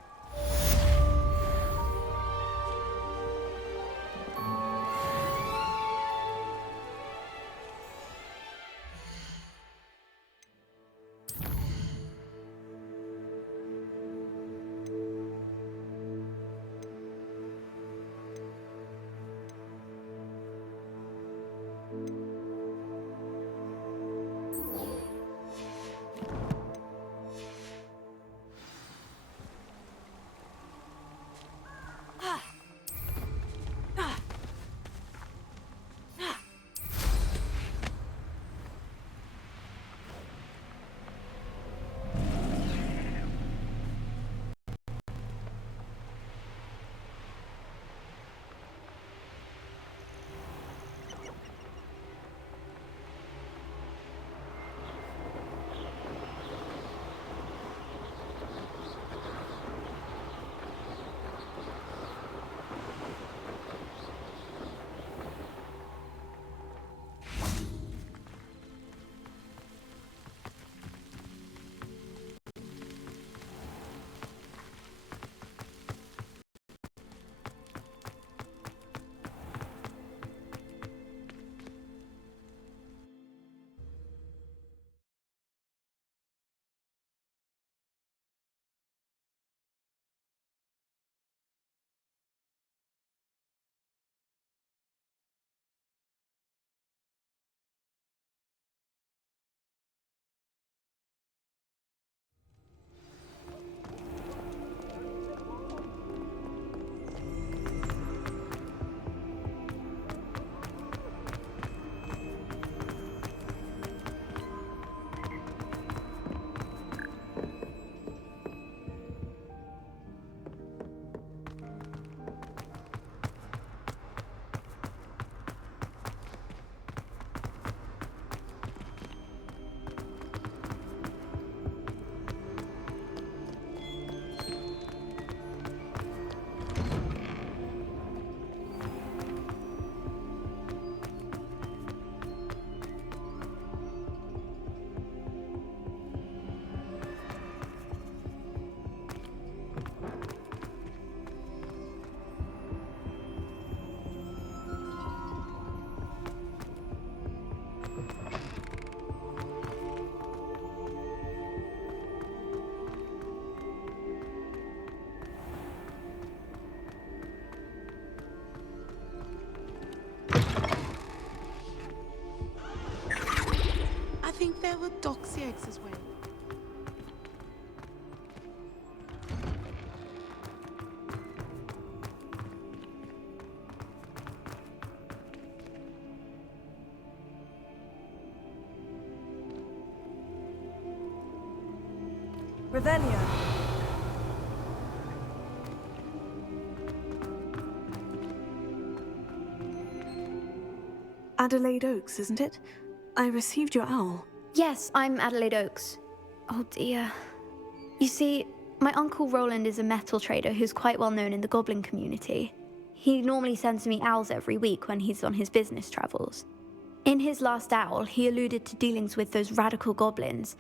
I think there were doxy eggs as well. Revelio. Adelaide Oaks, isn't it? I received your owl. Yes, I'm Adelaide Oaks. Oh dear. You see, My uncle Roland is a metal trader who's quite well known in the goblin community. He normally sends me owls every week when he's on his business travels. In his last owl, he alluded to dealings with those radical goblins,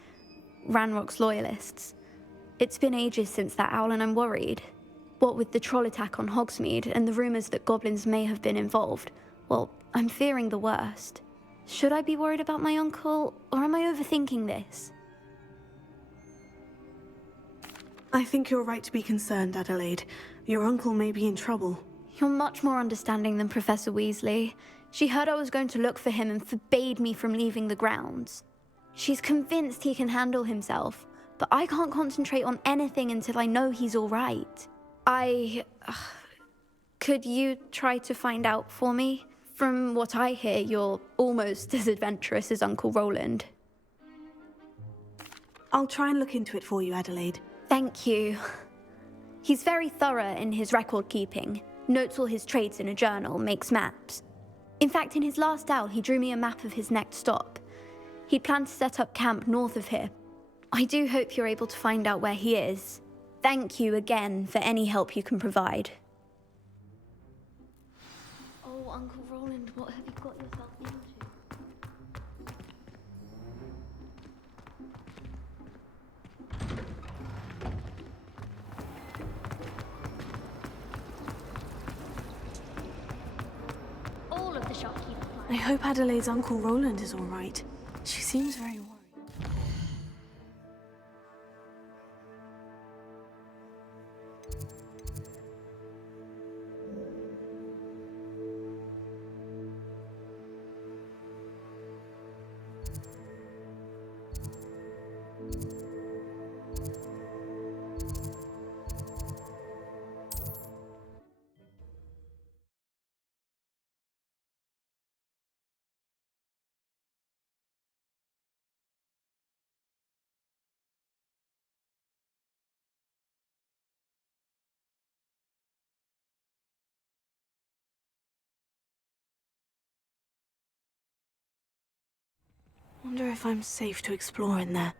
Ranrock's loyalists. It's been ages since that owl and I'm worried. What with the troll attack on Hogsmeade and the rumours that goblins may have been involved, well, I'm fearing the worst. Should I be worried about my uncle, or am I overthinking this? I think you're right to be concerned, Adelaide. Your uncle may be in trouble. You're much more understanding than Professor Weasley. She heard I was going to look for him and forbade me from leaving the grounds. She's convinced he can handle himself, but I can't concentrate on anything until I know he's all right. Could you try to find out for me? From what I hear, you're almost as adventurous as Uncle Roland. I'll try and look into it for you, Adelaide. Thank you. He's very thorough in his record keeping, notes all his trades in a journal, makes maps. In fact, in his last owl, he drew me a map of his next stop. He'd planned to set up camp north of here. I do hope you're able to find out where he is. Thank you again for any help you can provide. Oh, Uncle Roland, what have you got yourself into? All of the shopkeepers. I hope Adelaide's Uncle Roland is all right. She seems very worried. Wonder if I'm safe to explore in there.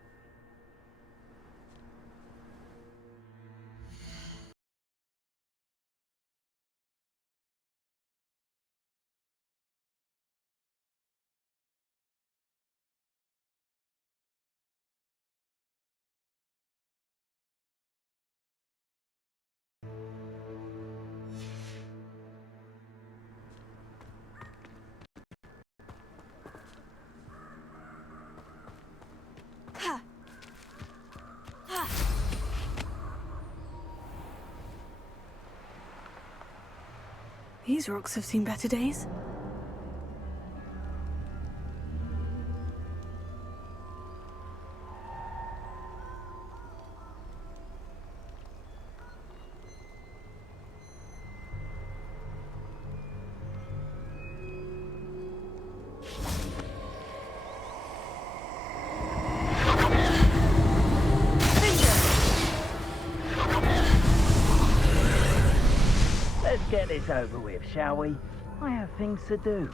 These rocks have seen better days. Let's get this over with, shall we? I have things to do.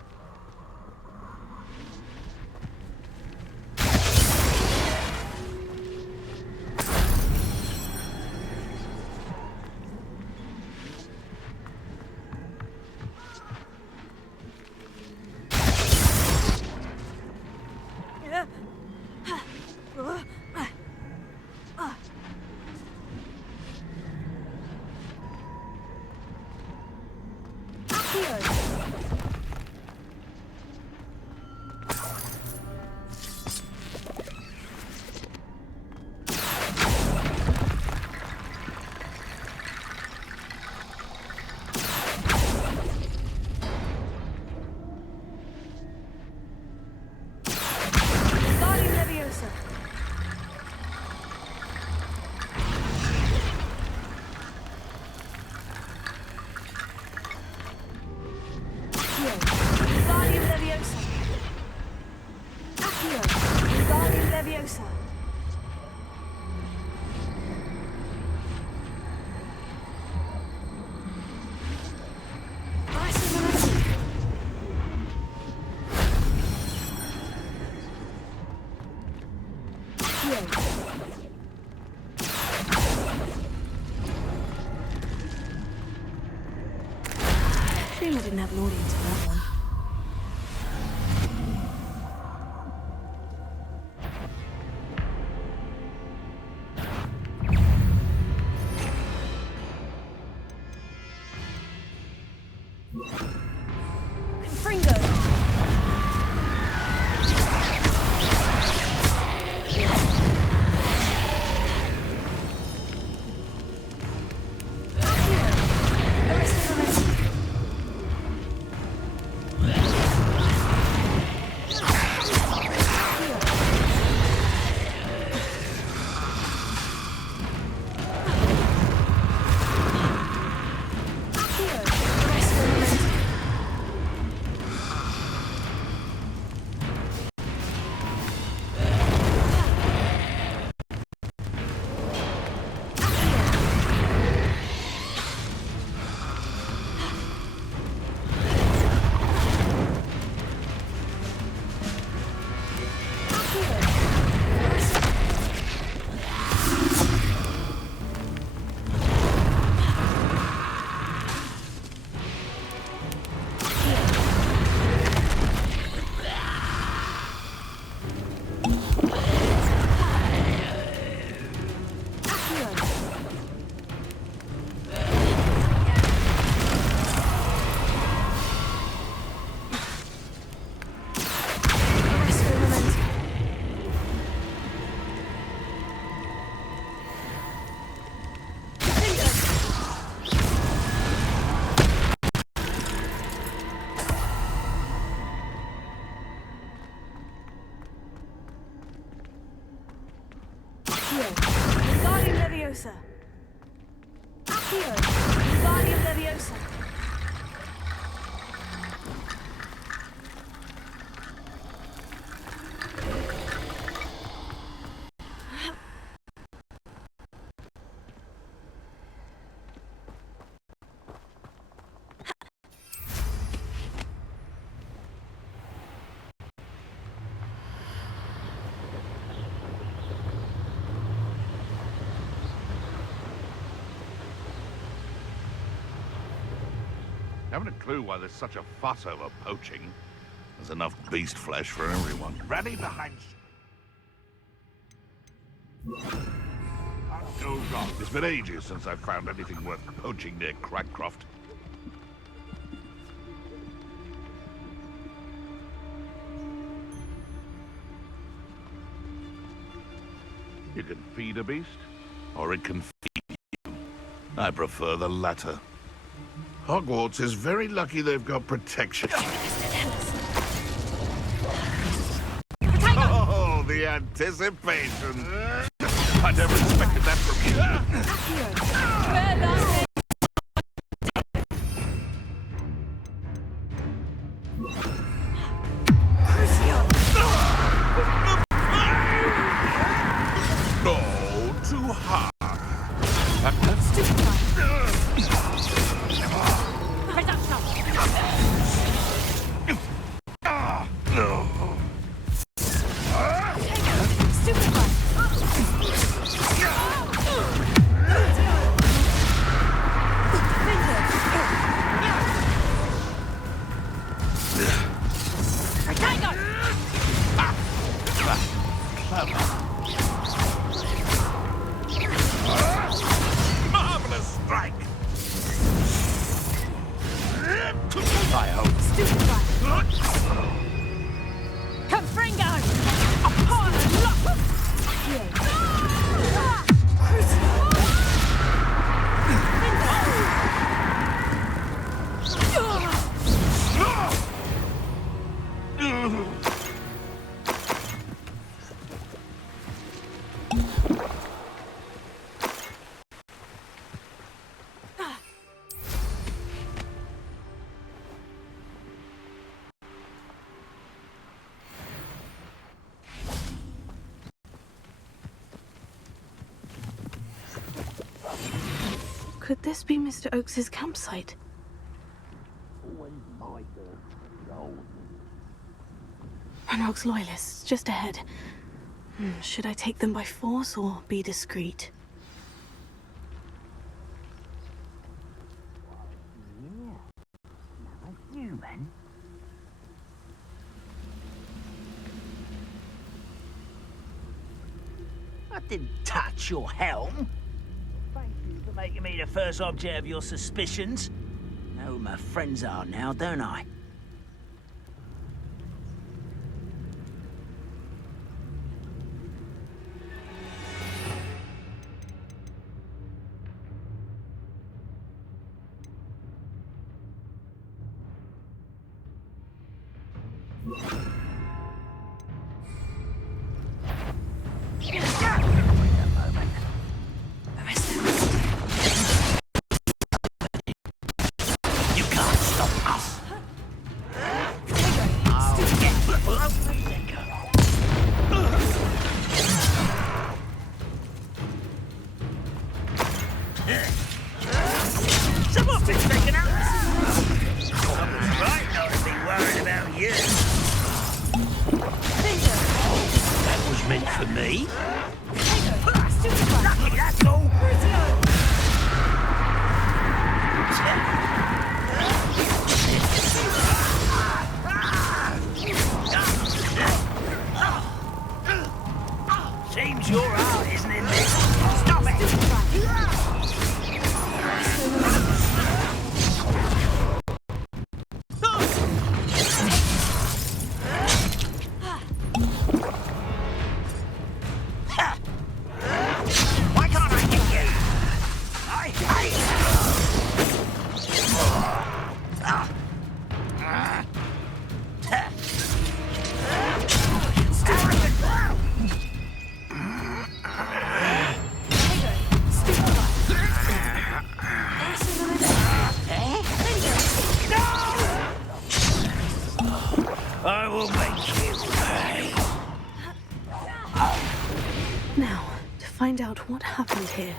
Shame I didn't have an audience for that one. Leviosa. Accio. Wingardium Leviosa. Haven't a clue why there's such a fuss over poaching. There's enough beast flesh for everyone. Rally behind. Oh God, it's been ages since I've found anything worth poaching near Cragcroft. You can feed a beast, or it can feed you. I prefer the latter. Hogwarts is very lucky they've got protection. Oh, the anticipation. I never expected that from you. No, too hard. Marvelous strike! I hope. Confringo! Upon and lock! Could this be Mr. Oakes's campsite? Ranrock's loyalists, just ahead. Should I take them by force or be discreet? then. I didn't touch your helm. Thank you for making me the first object of your suspicions. Know who my friends are now, don't I? Someone's been taken out. Someone's right not to be worried about you. That was meant for me. Lucky, that's all. Seems your heart isn't in this. Stop it! Why can't I get you? I hate I will make you pay. Now, to find out what happened here.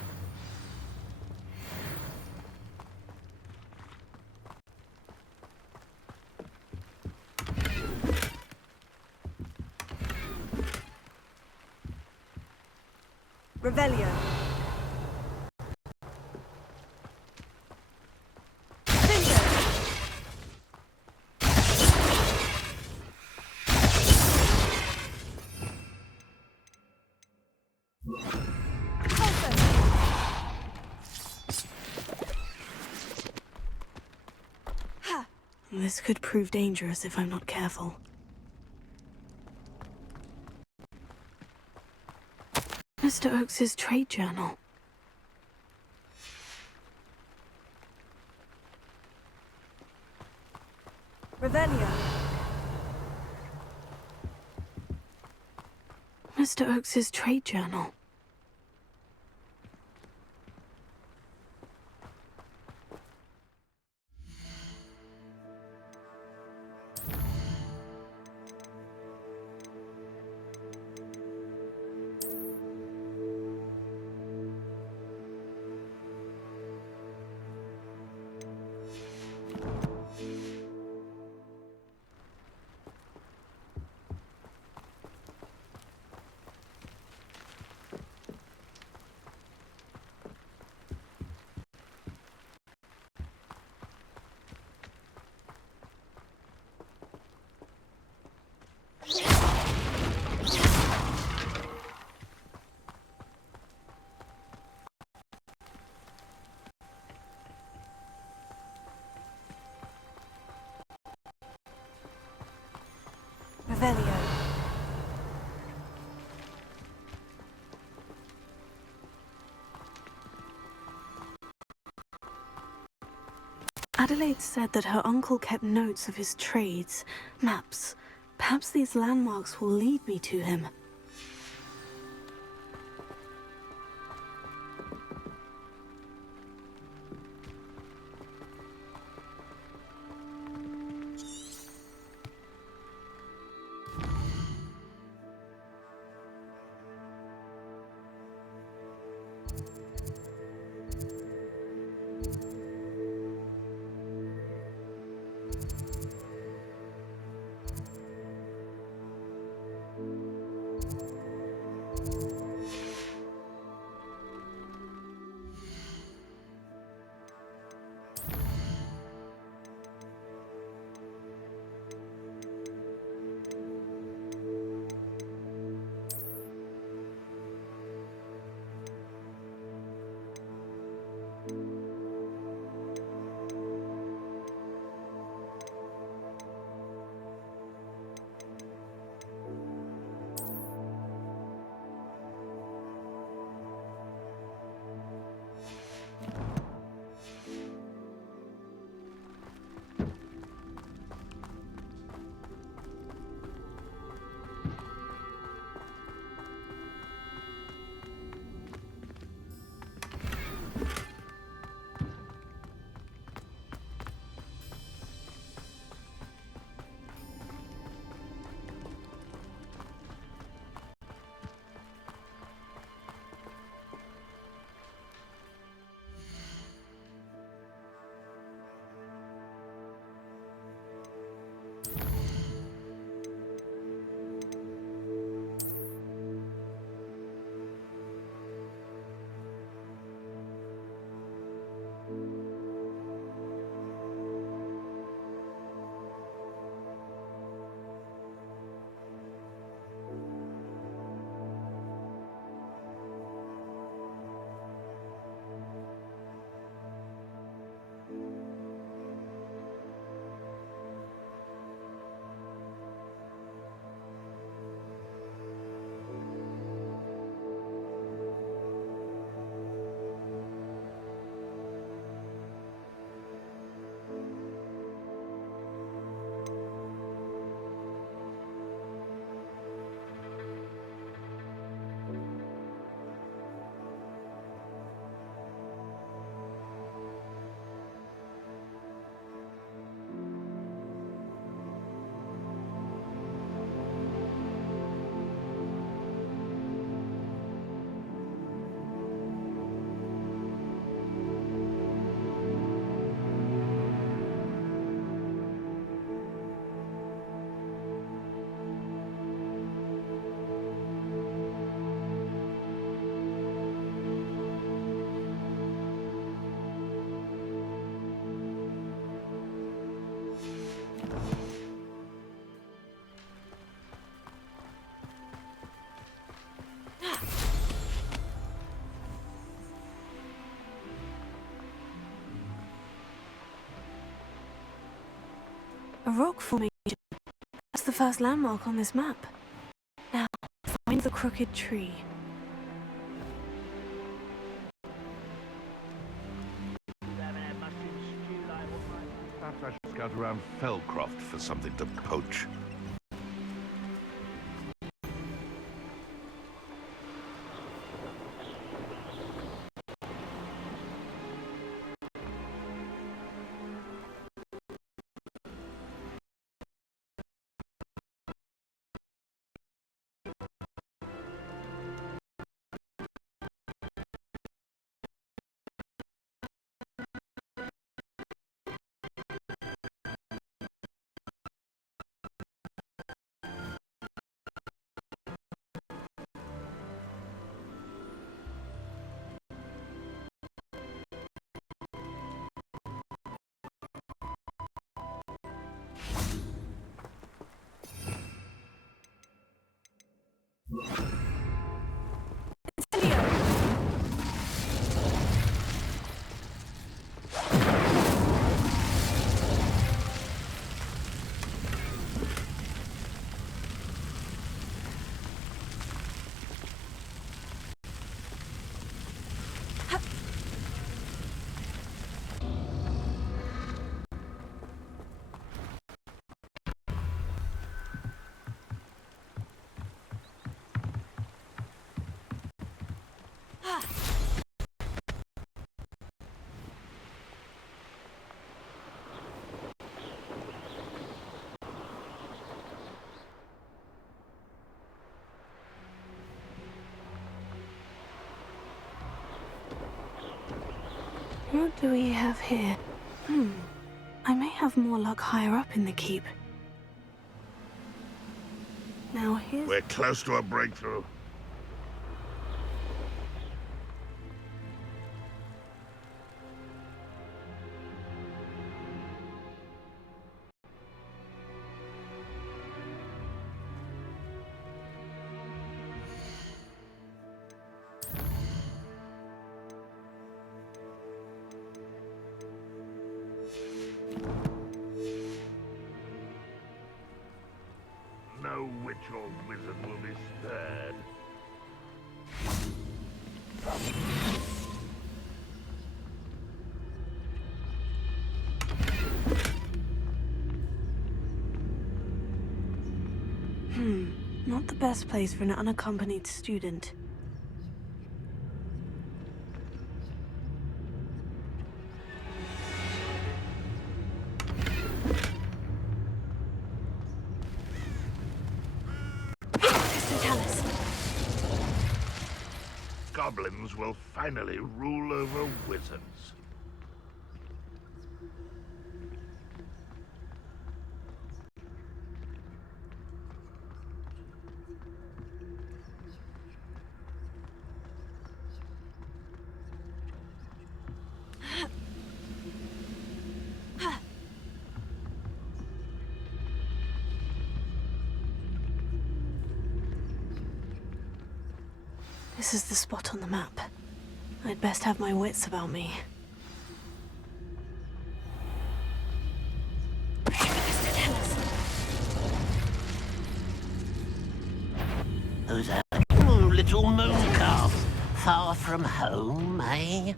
Revelio. This could prove dangerous if I'm not careful. Mr. Oakes's trade journal. Revelio. Mr. Oakes's trade journal. Revelio. Adelaide said that her uncle kept notes of his trades, maps. Perhaps these landmarks will lead me to him. A rock formation. That's the first landmark on this map. Now, find the crooked tree. Perhaps I should scout around Fellcroft for something to poach. What do we have here? I may have more luck higher up in the keep. Now here's... We're close to a breakthrough. No witch or wizard will be spared. Not the best place for an unaccompanied student. Goblins will finally rule over wizards. This is the spot on the map. I'd best have my wits about me. Who's that? Little moon calf. Far from home, eh?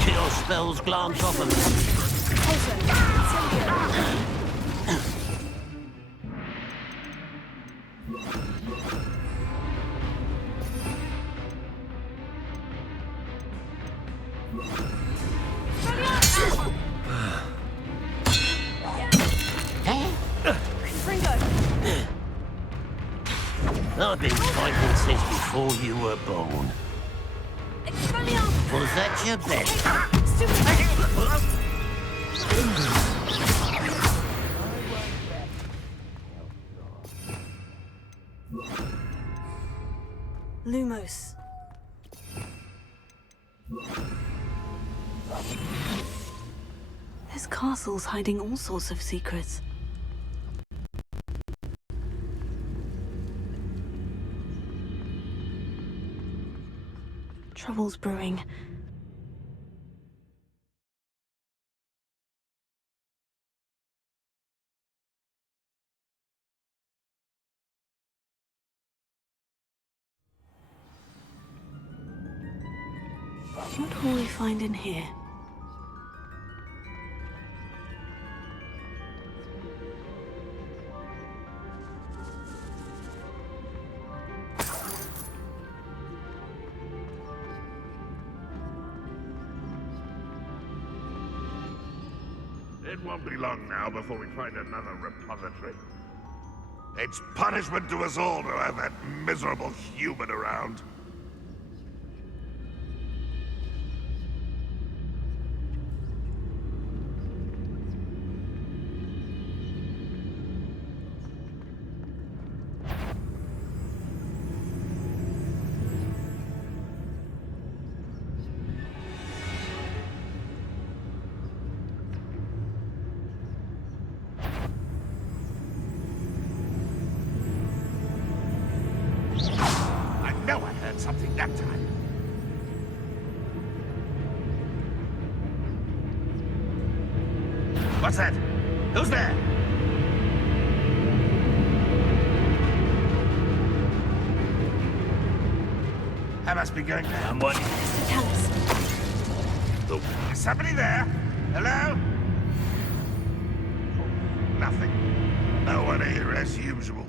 Cure spells glance off of me. I've been fighting since before you were born. Was that your bet? Lumos. This castle's hiding all sorts of secrets. Trouble's brewing. What will we find in here? It won't be long now before we find another repository. It's punishment to us all to have that miserable human around. I know I heard something that time. What's that? Who's there? I must be going there. Someone. Tell us. Is somebody there? Hello? Nothing. No one here as usual.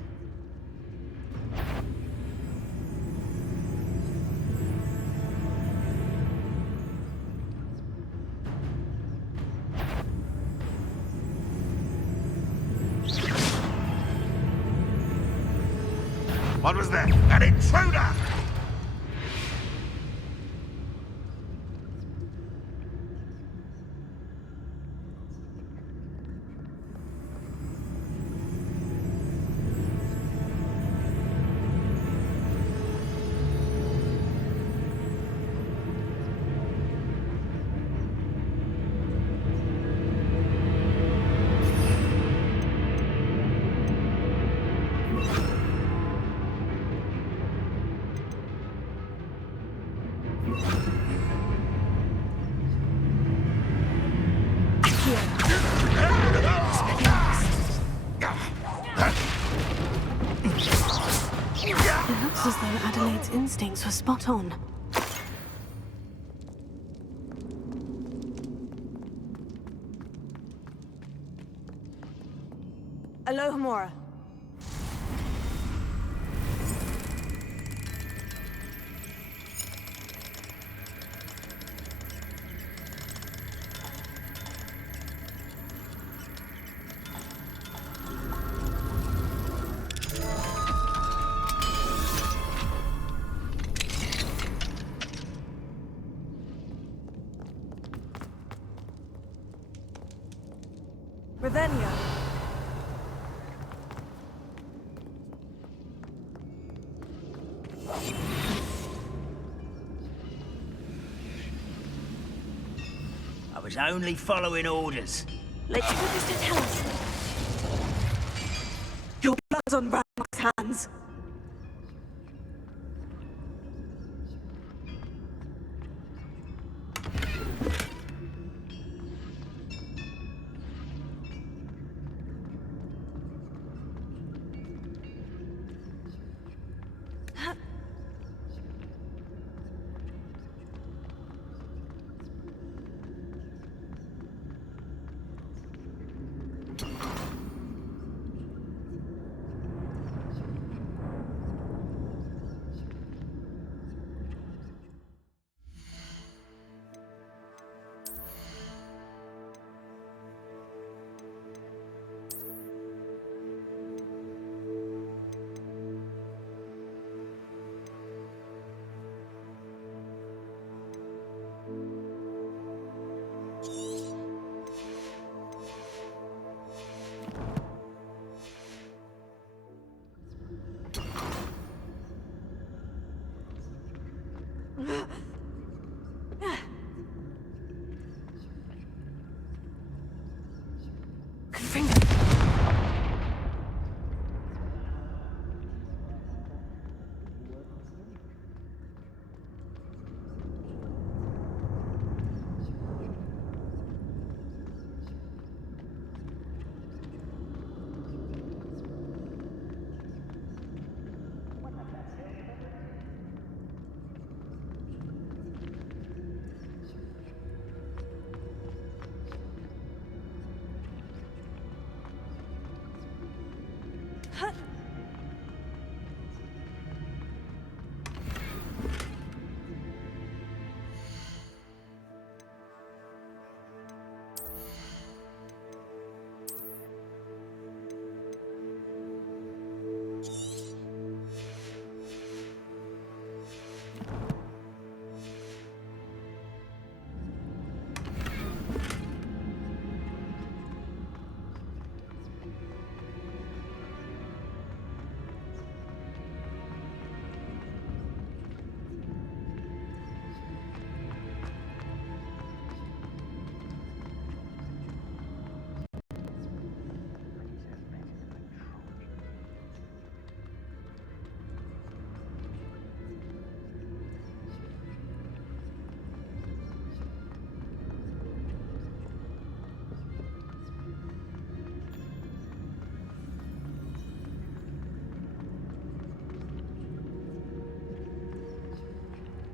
What was that? An intruder! It looks as though Adelaide's instincts were spot on. Alohomora. Ravenia. I was only following orders. Lady Witherspoon, tell us. Your blood's on Ravenclaw's hands.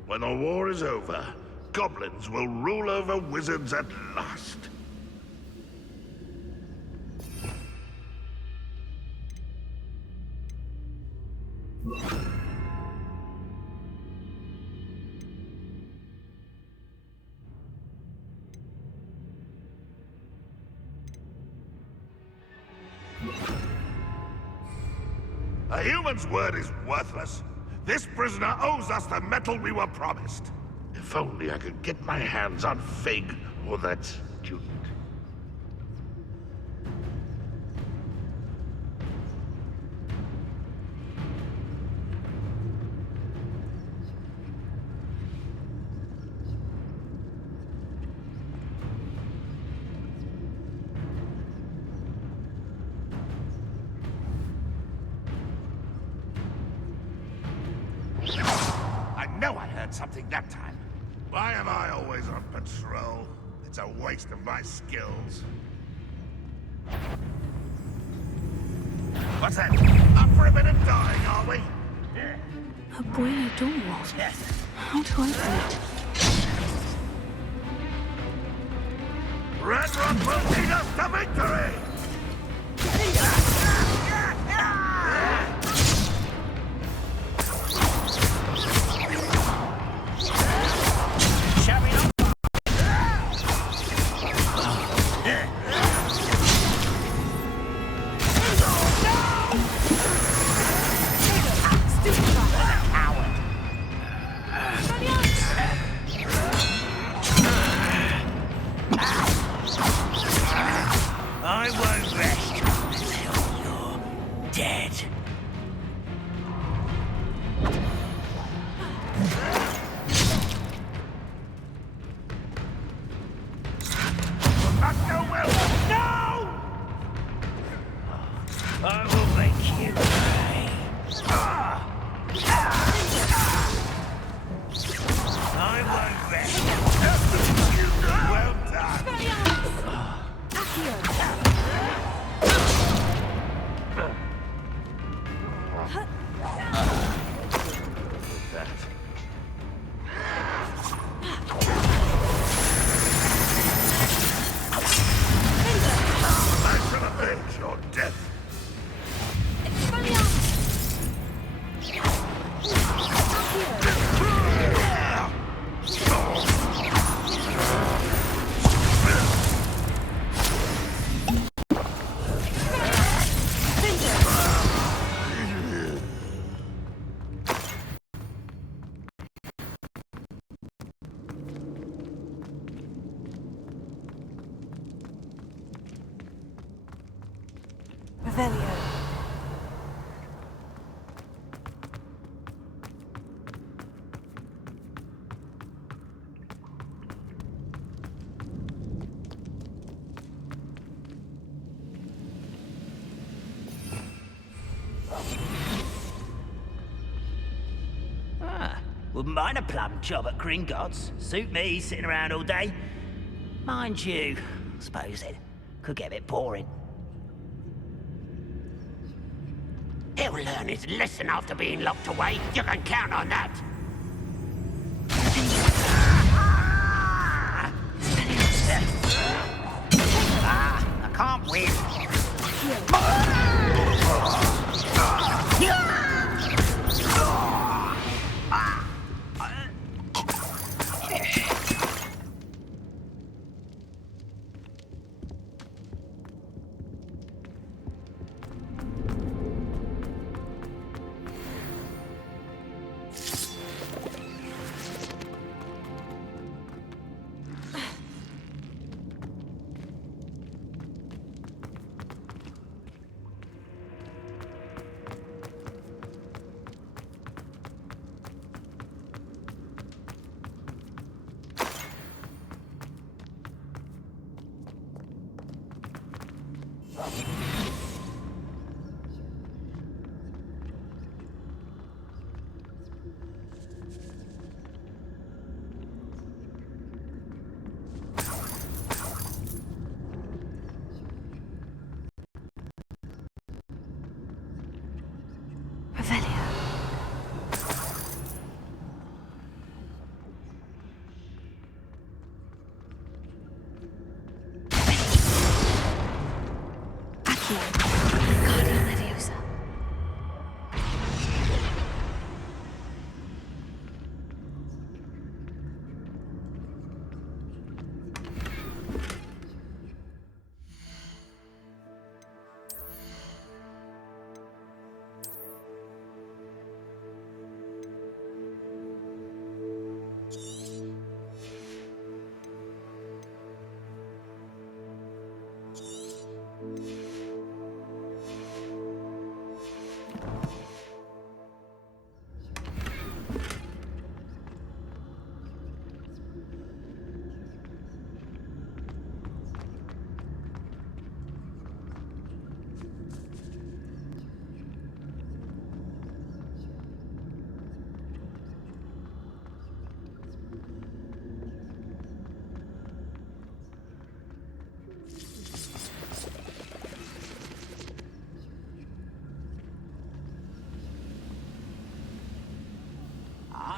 When the war is over, goblins will rule over wizards at last. A human's word is worthless. This prisoner owes us the metal we were promised. If only I could get my hands on Fig or that student. I know I heard something that time. Why am I always on patrol? It's a waste of my skills. What's that? Up for a bit of dying, are we? A boiler door. How to open it? Red Rock will lead us to victory! I won't rest until you're dead. No! I will make you pay. I won't rest. Well done. I shall avenge your death. Revelio. Wouldn't mind a plum job at Gringotts. Suit me, sitting around all day. Mind you, I suppose it could get a bit boring. He'll learn his lesson after being locked away. You can count on that. I can't win.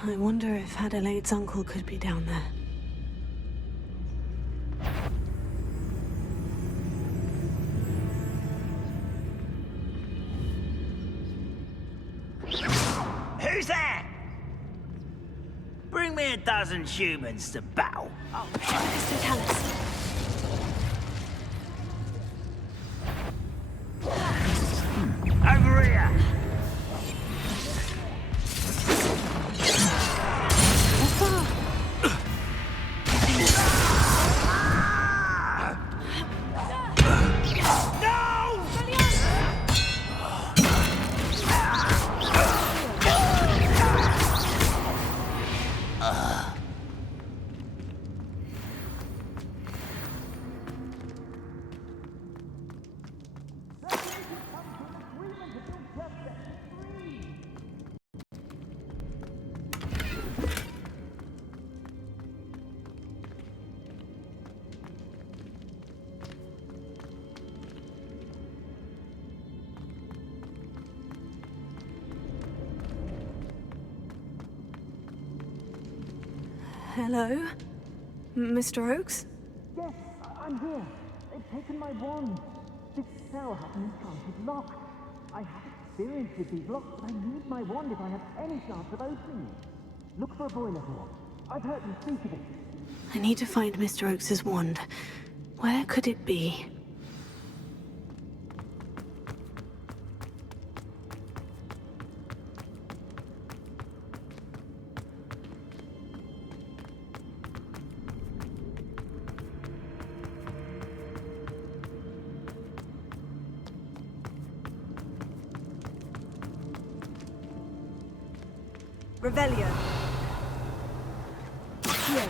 I wonder if Adelaide's uncle could be down there. Who's that? Bring me a dozen humans to battle. Oh, Mr. Tallis. Over here! Hello? Mr. Oakes? Yes, I'm here. They've taken my wand. This cell has an enchanted lock. I have experience with these locks, but I need my wand if I have any chance of opening it. Look for a boiler here. I've heard you speak of it. I need to find Mr. Oakes' wand. Where could it be? Revelio. Here.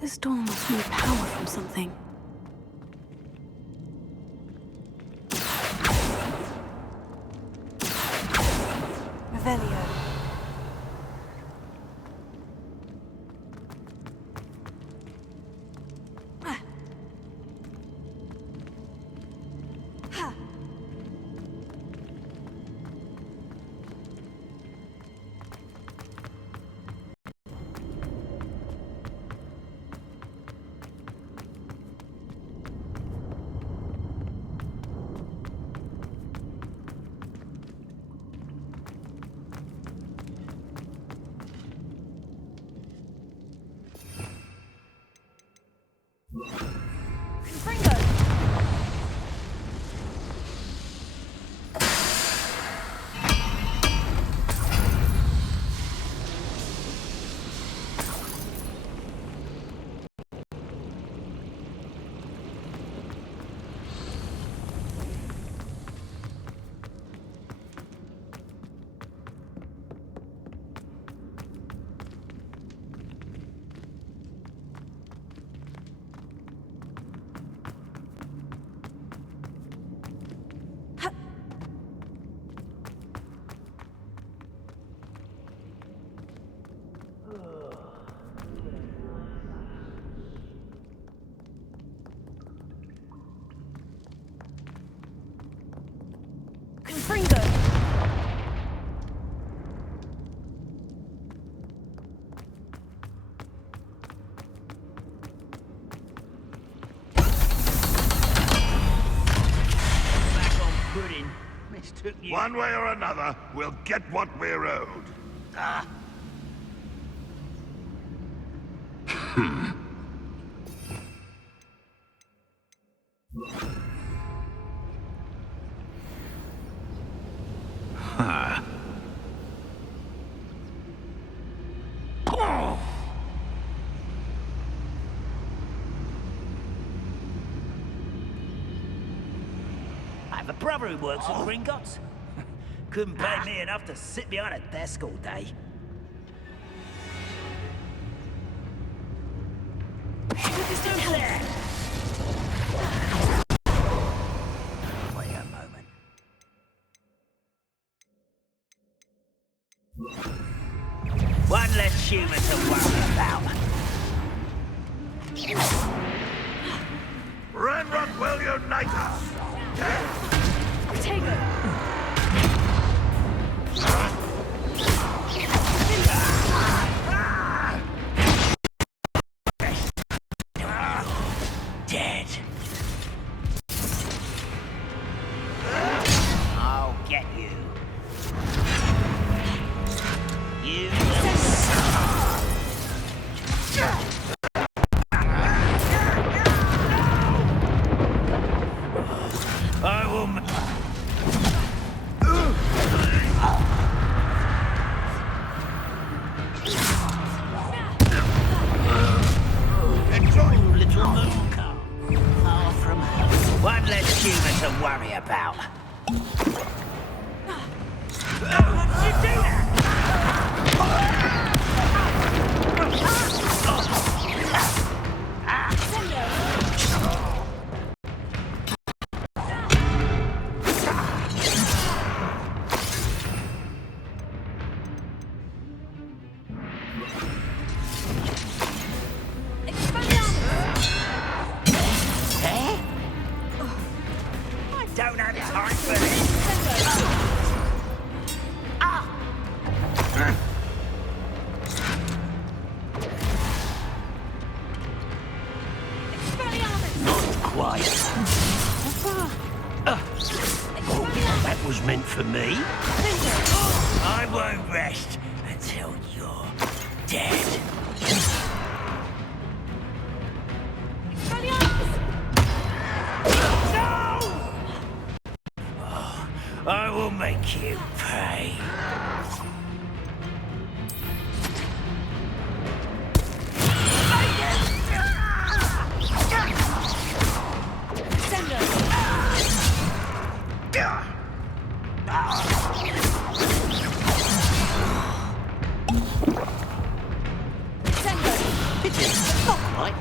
This door must need power from something. Revelio. One way or another, we'll get what we're owed. Ah. Huh. I have a brother who works at Gringotts. Couldn't pay me enough to sit behind a desk all day. Who's there? Wait a moment. One less human to worry about. Ravenclaw worry about. Don't have time for this. Not quite. Oh, that was meant for me. I won't rest until you're dead. I will make you pay. Not quite.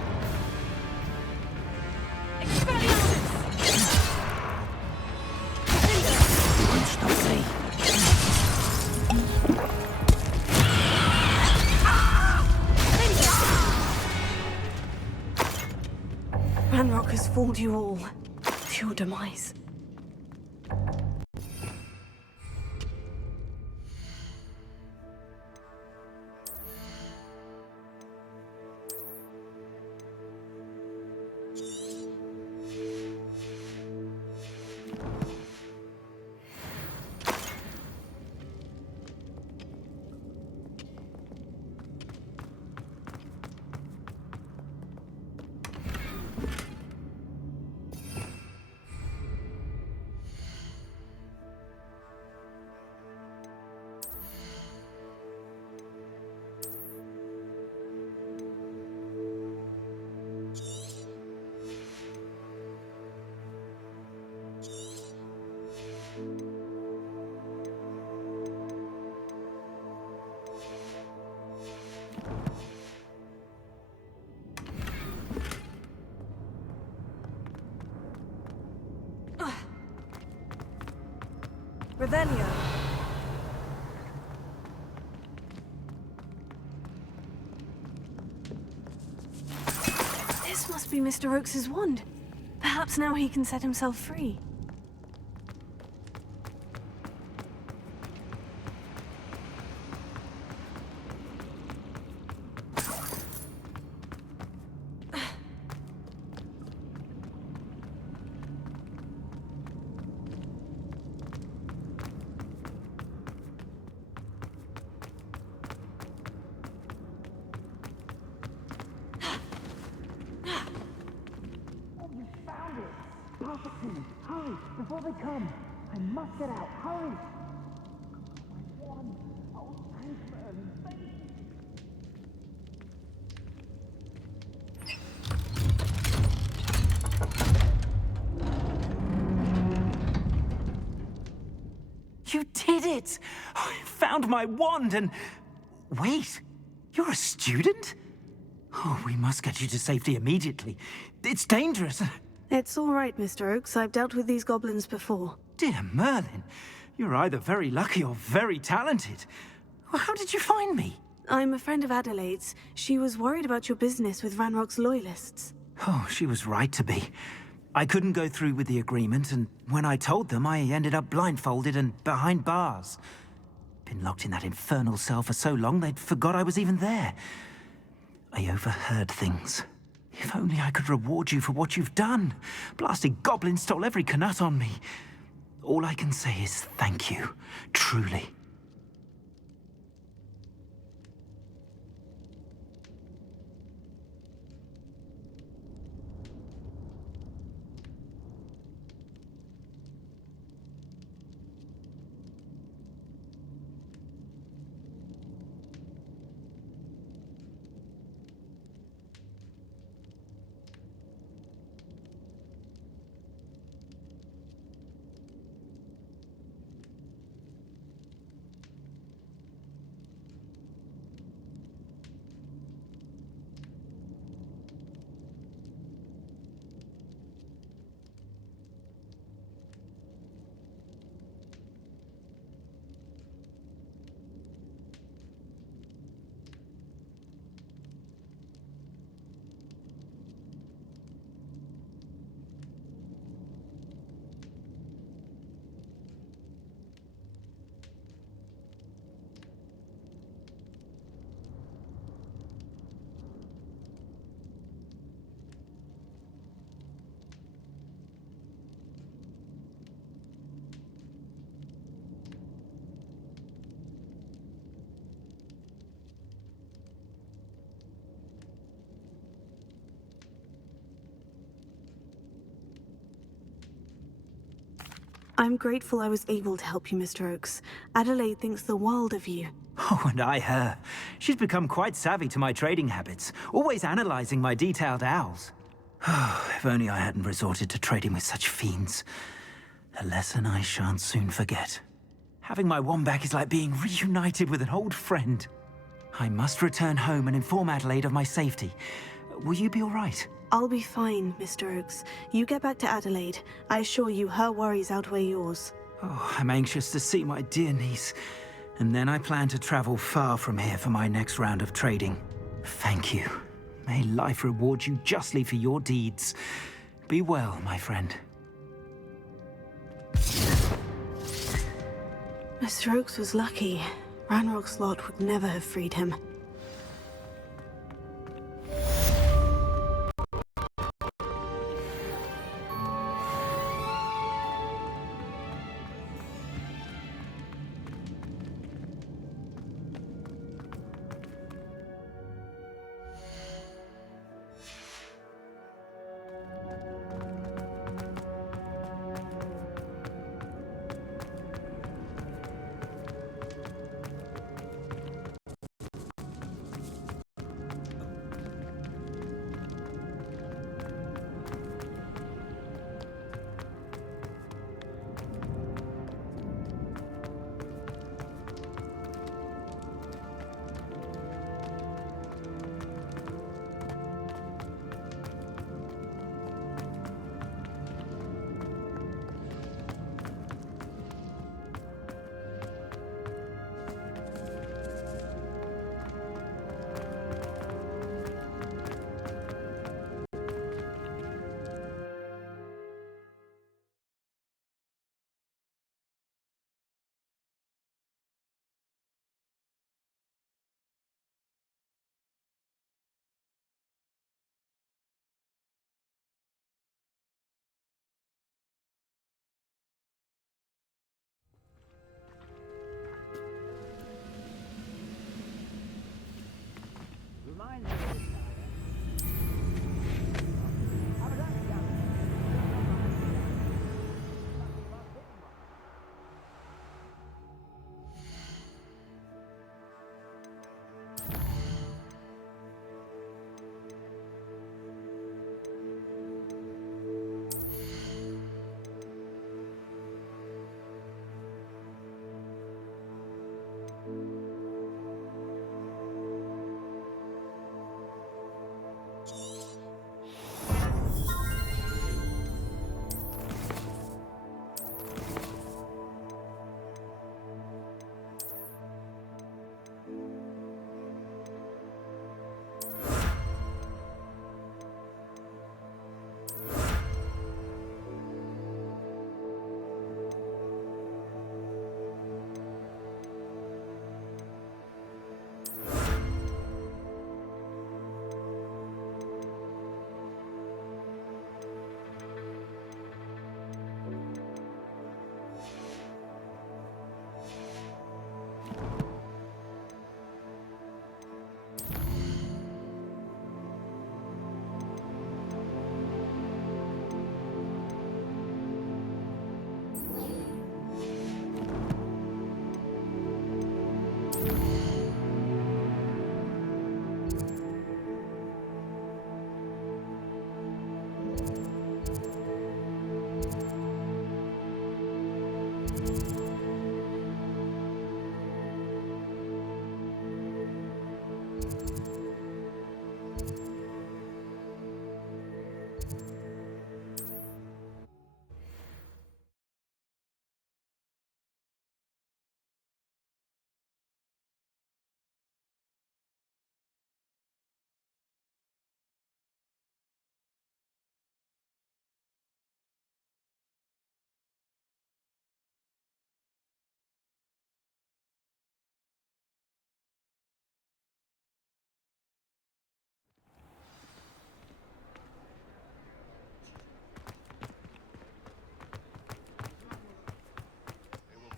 You won't stop me. Ranrock has fooled you all to your demise. Revelio. This must be Mr. Oakes's wand. Perhaps now he can set himself free. Perfectly. Hurry, before they come. I must get out. Hurry. My wand. Oh, thank Merlin. Thank you. You did it! I found my wand and... Wait, you're a student? Oh, we must get you to safety immediately. It's dangerous. It's all right, Mr. Oakes. I've dealt with these goblins before. Dear Merlin, you're either very lucky or very talented. How did you find me? I'm a friend of Adelaide's. She was worried about your business with Ranrock's loyalists. Oh, she was right to be. I couldn't go through with the agreement, and when I told them, I ended up blindfolded and behind bars. Been locked in that infernal cell for so long, they'd forgot I was even there. I overheard things. If only I could reward you for what you've done. Blasted goblins stole every canut on me. All I can say is thank you, truly. I'm grateful I was able to help you, Mr. Oakes. Adelaide thinks the world of you. Oh, and I her. She's become quite savvy to my trading habits, always analysing my detailed owls. If only I hadn't resorted to trading with such fiends. A lesson I shan't soon forget. Having my wand back is like being reunited with an old friend. I must return home and inform Adelaide of my safety. Will you be all right? I'll be fine, Mr. Oakes. You get back to Adelaide. I assure you her worries outweigh yours. Oh, I'm anxious to see my dear niece. And then I plan to travel far from here for my next round of trading. Thank you. May life reward you justly for your deeds. Be well, my friend. Mr. Oakes was lucky. Ranrock's lot would never have freed him.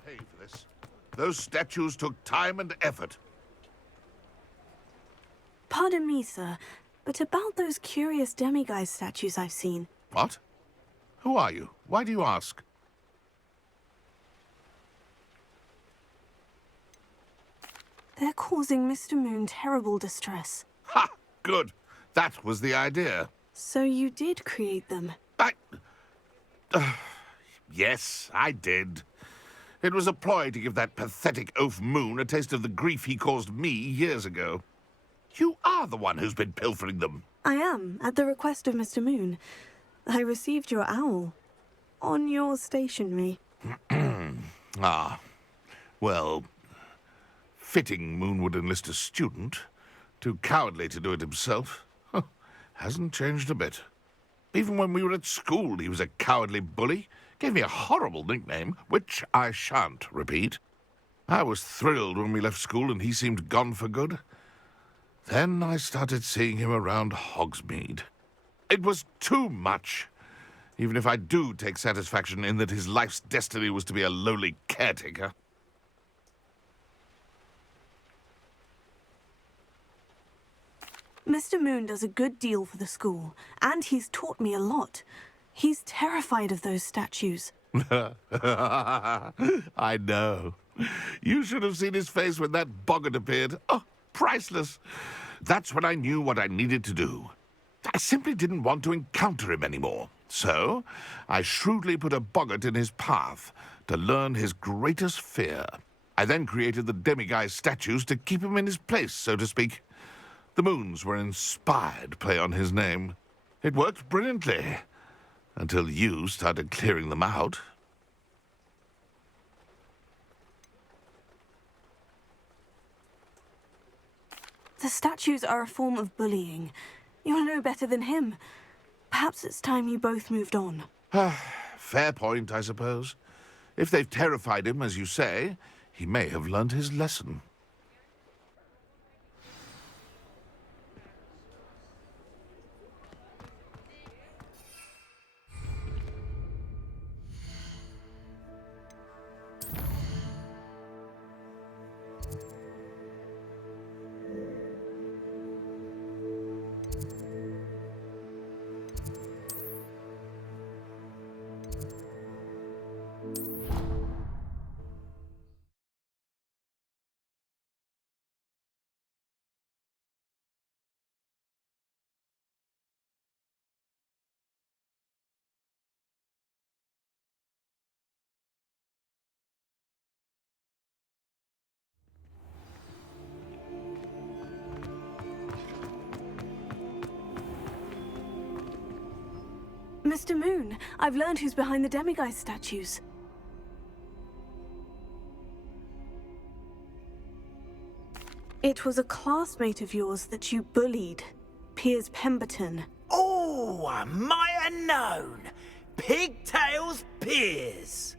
Pay for this. Those statues took time and effort. Pardon me, sir, but about those curious demiguise statues I've seen. What? Who are you? Why do you ask? They're causing Mr. Moon terrible distress. Ha! Good. That was the idea. So you did create them? Yes, I did. It was a ploy to give that pathetic oaf Moon a taste of the grief he caused me years ago. You are the one who's been pilfering them. I am, at the request of Mr. Moon. I received your owl. On your stationery. Ah. Well, fitting Moon would enlist a student. Too cowardly to do it himself. Hasn't changed a bit. Even when we were at school, he was a cowardly bully. Gave me a horrible nickname, which I shan't repeat. I was thrilled when we left school and he seemed gone for good. Then I started seeing him around Hogsmeade. It was too much. Even if I do take satisfaction in that his life's destiny was to be a lowly caretaker. Mr. Moon does a good deal for the school, and he's taught me a lot. He's terrified of those statues. I know. You should have seen his face when that boggart appeared. Oh, priceless. That's when I knew what I needed to do. I simply didn't want to encounter him anymore. So, I shrewdly put a boggart in his path to learn his greatest fear. I then created the demiguise statues to keep him in his place, so to speak. The moons were an inspired play on his name. It worked brilliantly. Until you started clearing them out. The statues are a form of bullying. You'll know better than him. Perhaps it's time you both moved on. Fair point, I suppose. If they've terrified him, as you say, he may have learned his lesson. Mr. Moon, I've learned who's behind the demiguise statues. It was a classmate of yours that you bullied, Piers Pemberton. Oh, I might have known. Pigtails Piers.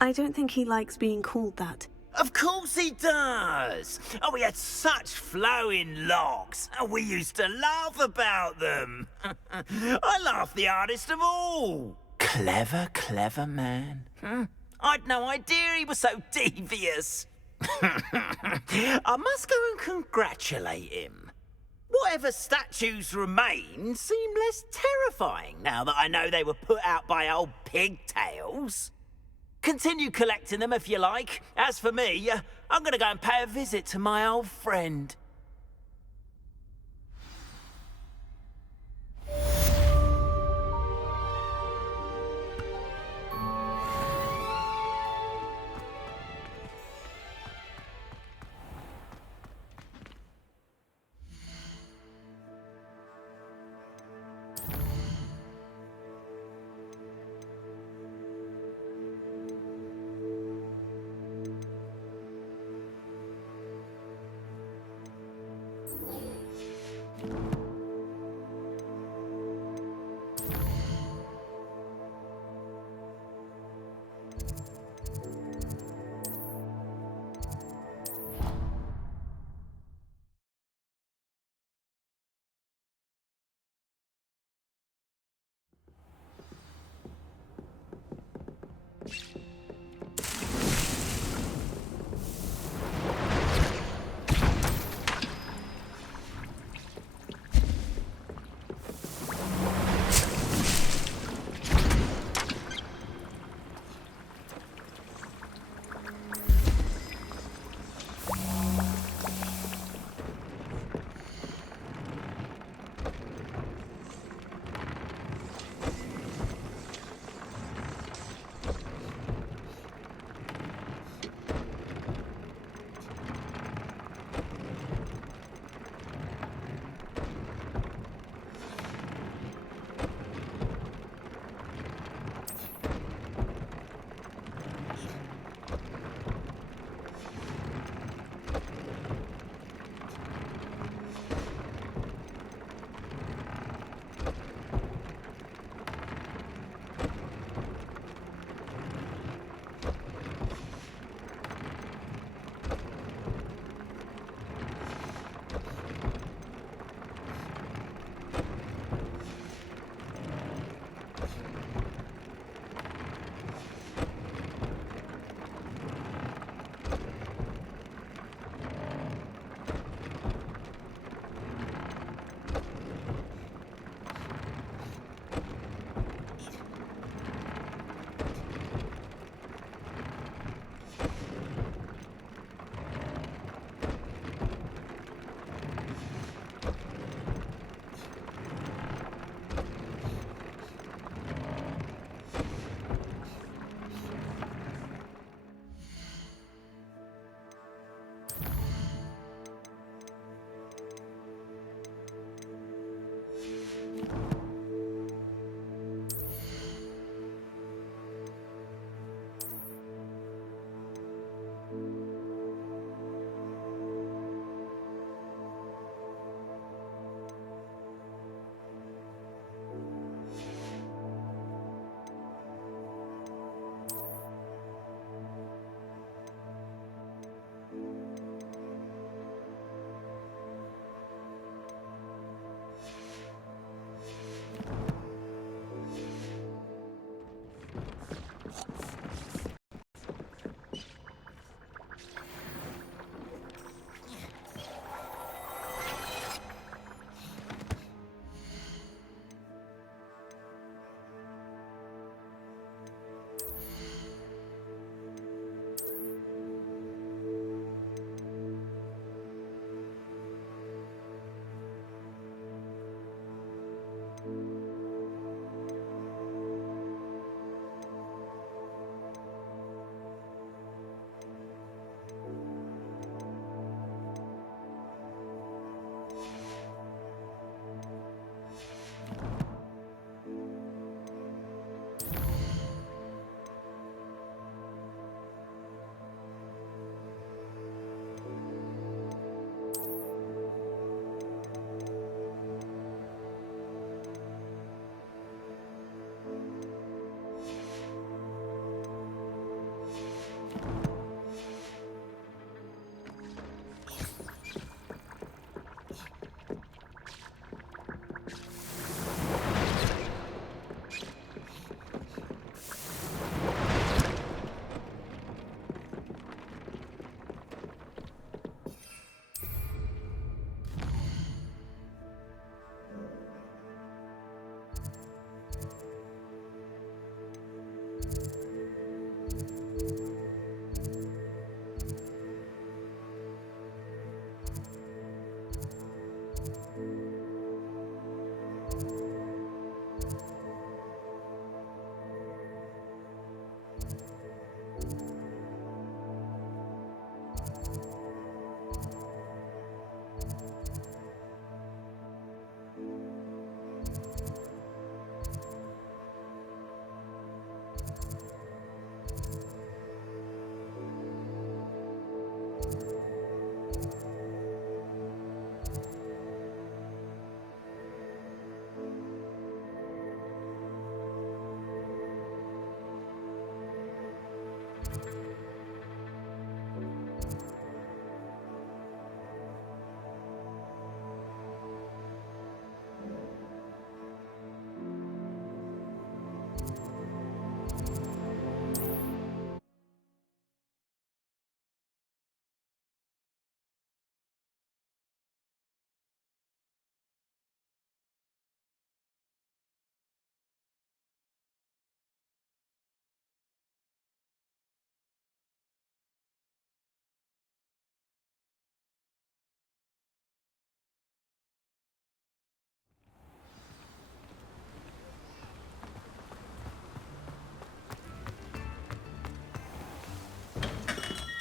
I don't think he likes being called that. Of course he does. Oh, he had such flowing locks. And we used to laugh about them. I laughed the hardest of all. Clever, clever man. I'd no idea he was so devious. I must go and congratulate him. Whatever statues remain seem less terrifying now that I know they were put out by old pigtails. Continue collecting them if you like. As for me, I'm going to go and pay a visit to my old friend.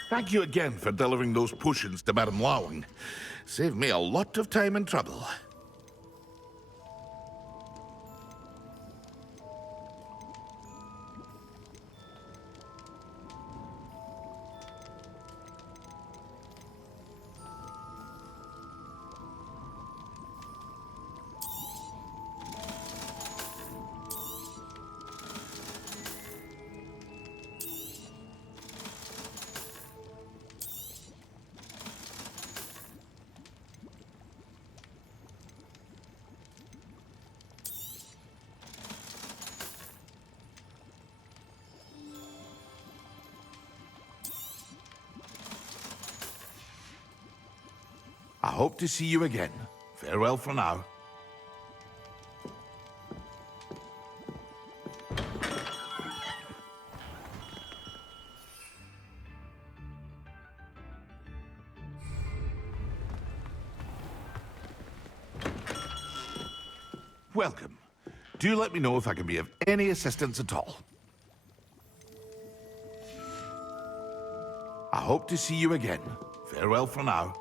Thank you again for delivering those potions to Madame Lawing. Saved me a lot of time and trouble. I hope to see you again. Farewell for now. Welcome. Do let me know if I can be of any assistance at all. I hope to see you again. Farewell for now.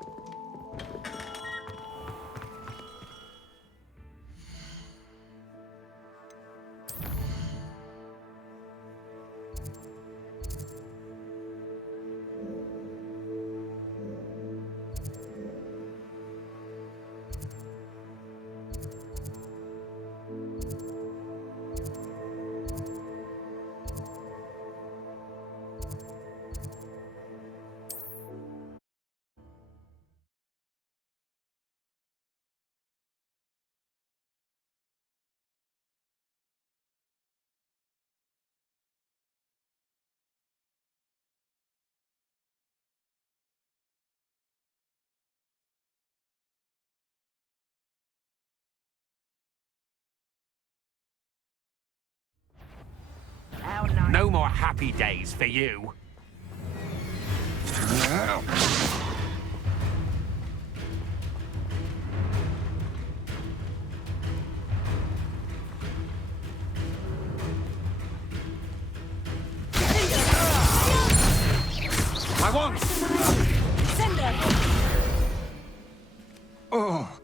No more happy days for you. My wand! Oh.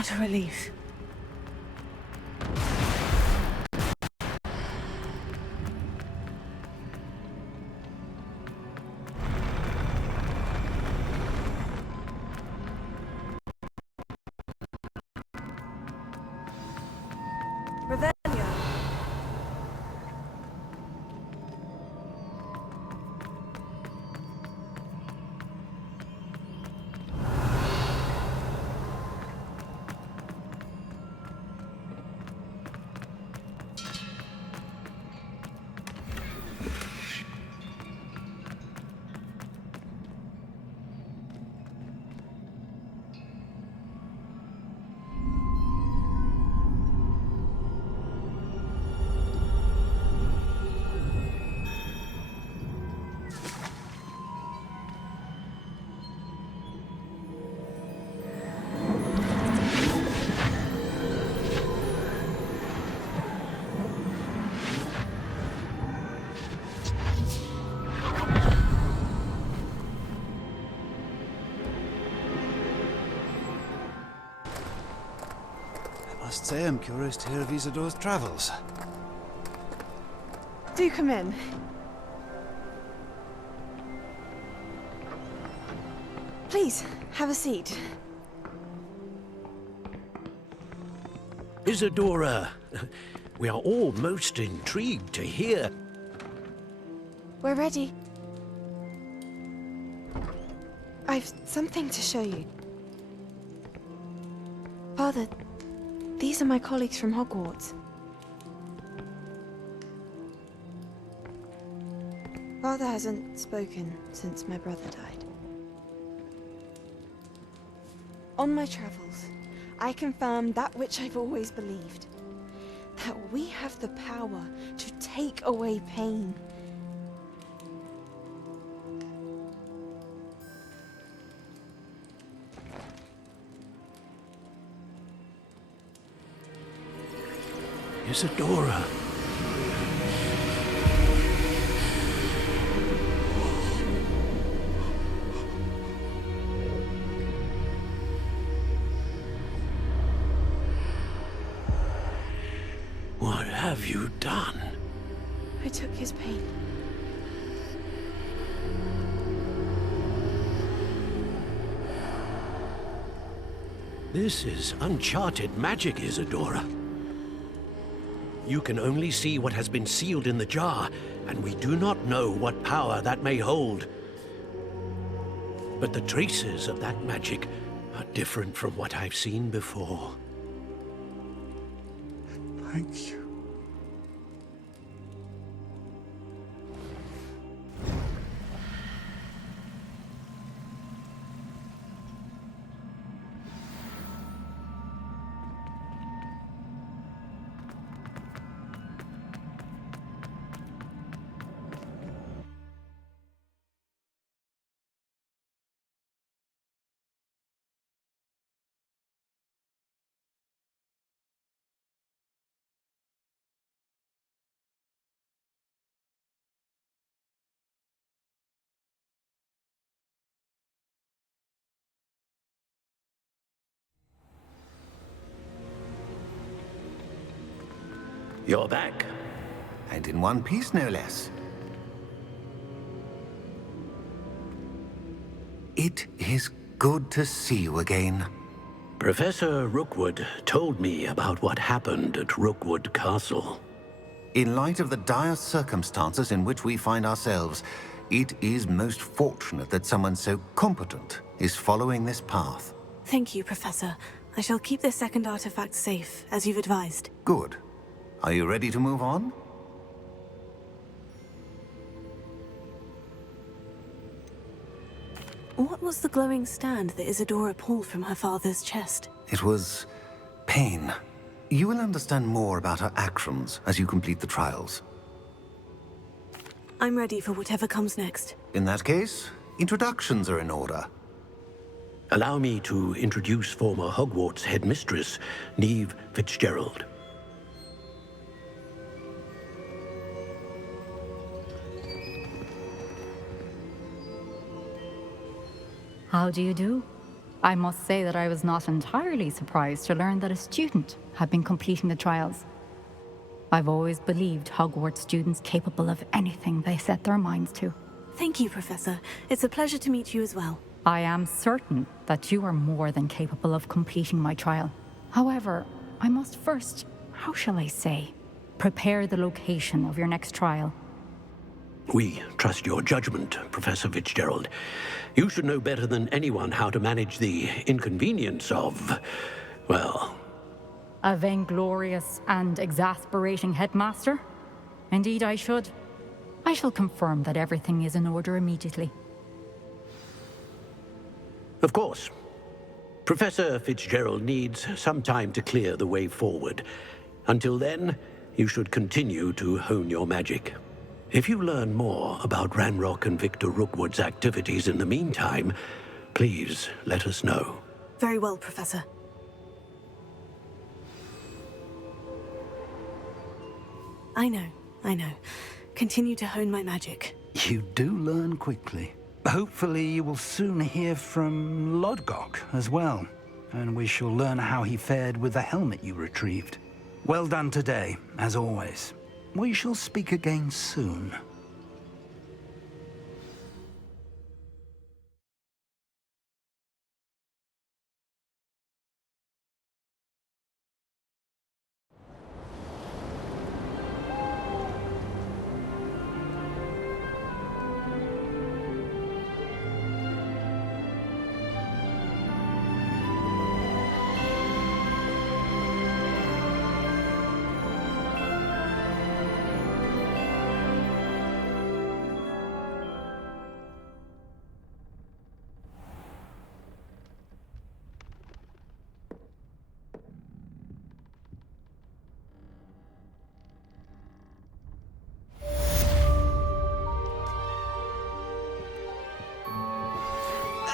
What a relief. Revelio. I must say I'm curious to hear of Isadore's travels. Do come in. Please, have a seat. Isadora, we are all most intrigued to hear. We're ready. I've something to show you. Father, these are my colleagues from Hogwarts. Father hasn't spoken since my brother died. On my travels, I confirmed that which I've always believed. That we have the power to take away pain. Isadora. What have you done? I took his pain. This is uncharted magic, Isadora. You can only see what has been sealed in the jar, and we do not know what power that may hold. But the traces of that magic are different from what I've seen before. Thank you. You're back. And in one piece, no less. It is good to see you again. Professor Rookwood told me about what happened at Rookwood Castle. In light of the dire circumstances in which we find ourselves, it is most fortunate that someone so competent is following this path. Thank you, Professor. I shall keep this second artifact safe, as you've advised. Good. Are you ready to move on? What was the glowing stand that Isadora pulled from her father's chest? It was pain. You will understand more about her actions as you complete the trials. I'm ready for whatever comes next. In that case, introductions are in order. Allow me to introduce former Hogwarts headmistress, Neve Fitzgerald. How do you do? I must say that I was not entirely surprised to learn that a student had been completing the trials. I've always believed Hogwarts students capable of anything they set their minds to. Thank you, Professor. It's a pleasure to meet you as well. I am certain that you are more than capable of completing my trial. However, I must first, how shall I say, prepare the location of your next trial. We trust your judgment, Professor Fitzgerald. You should know better than anyone how to manage the inconvenience of, well... A vainglorious and exasperating headmaster? Indeed I should. I shall confirm that everything is in order immediately. Of course. Professor Fitzgerald needs some time to clear the way forward. Until then, you should continue to hone your magic. If you learn more about Ranrock and Victor Rookwood's activities in the meantime, please let us know. Very well, Professor. I know. Continue to hone my magic. You do learn quickly. Hopefully you will soon hear from Lodgok as well, and we shall learn how he fared with the helmet you retrieved. Well done today, as always. We shall speak again soon.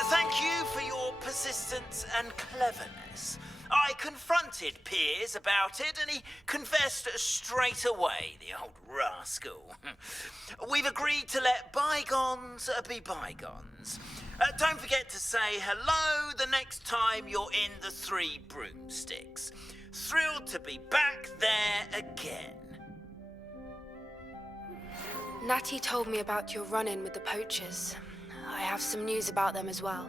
Thank you for your persistence and cleverness. I confronted Piers about it, and he confessed straight away, the old rascal. We've agreed to let bygones be bygones. Don't forget to say hello the next time you're in the Three Broomsticks. Thrilled to be back there again. Natty told me about your run-in with the poachers. I have some news about them as well.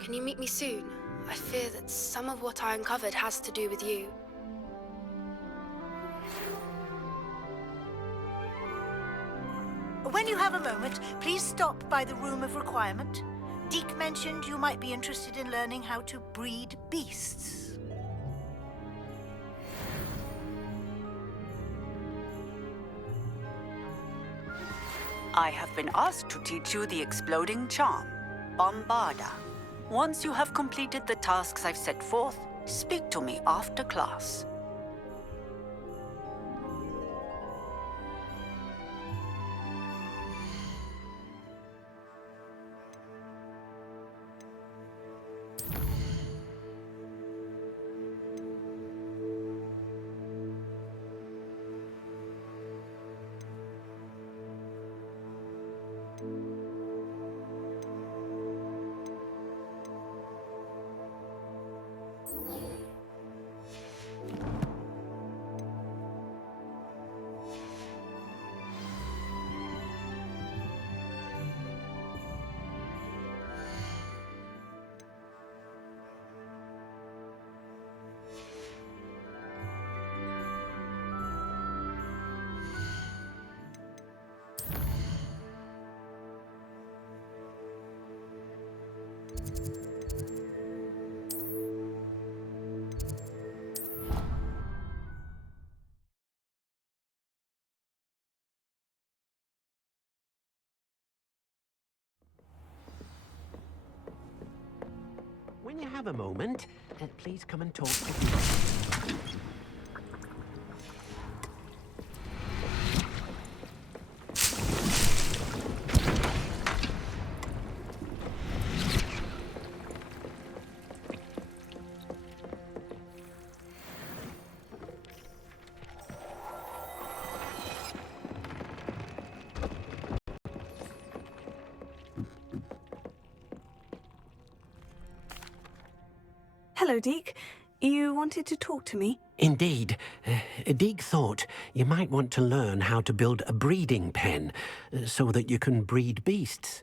Can you meet me soon? I fear that some of what I uncovered has to do with you. When you have a moment, please stop by the Room of Requirement. Deke mentioned you might be interested in learning how to breed beasts. I have been asked to teach you the exploding charm, Bombarda. Once you have completed the tasks I've set forth, speak to me after class. When you have a moment, please come and talk to me. Hello, Deke. You wanted to talk to me? Indeed. Deek thought you might want to learn how to build a breeding pen so that you can breed beasts.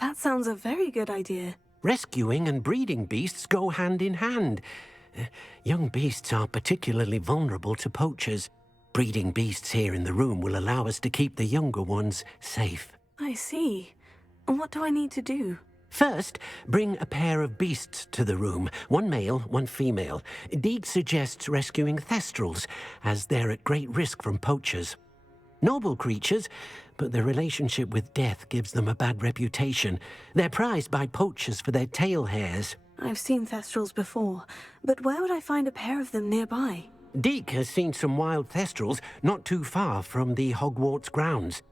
That sounds a very good idea. Rescuing and breeding beasts go hand in hand. Young beasts are particularly vulnerable to poachers. Breeding beasts here in the room will allow us to keep the younger ones safe. I see. And what do I need to do? First, bring a pair of beasts to the room. One male, one female. Deek suggests rescuing thestrals, as they're at great risk from poachers. Noble creatures, but their relationship with death gives them a bad reputation. They're prized by poachers for their tail hairs. I've seen thestrals before, but where would I find a pair of them nearby? Deek has seen some wild thestrals not too far from the Hogwarts grounds.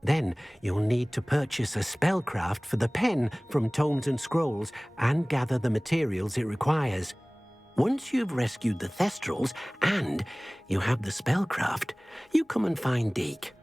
Then you'll need to purchase a spellcraft for the pen from Tomes and Scrolls and gather the materials it requires. Once you've rescued the thestrals and you have the spellcraft, you come and find Deek.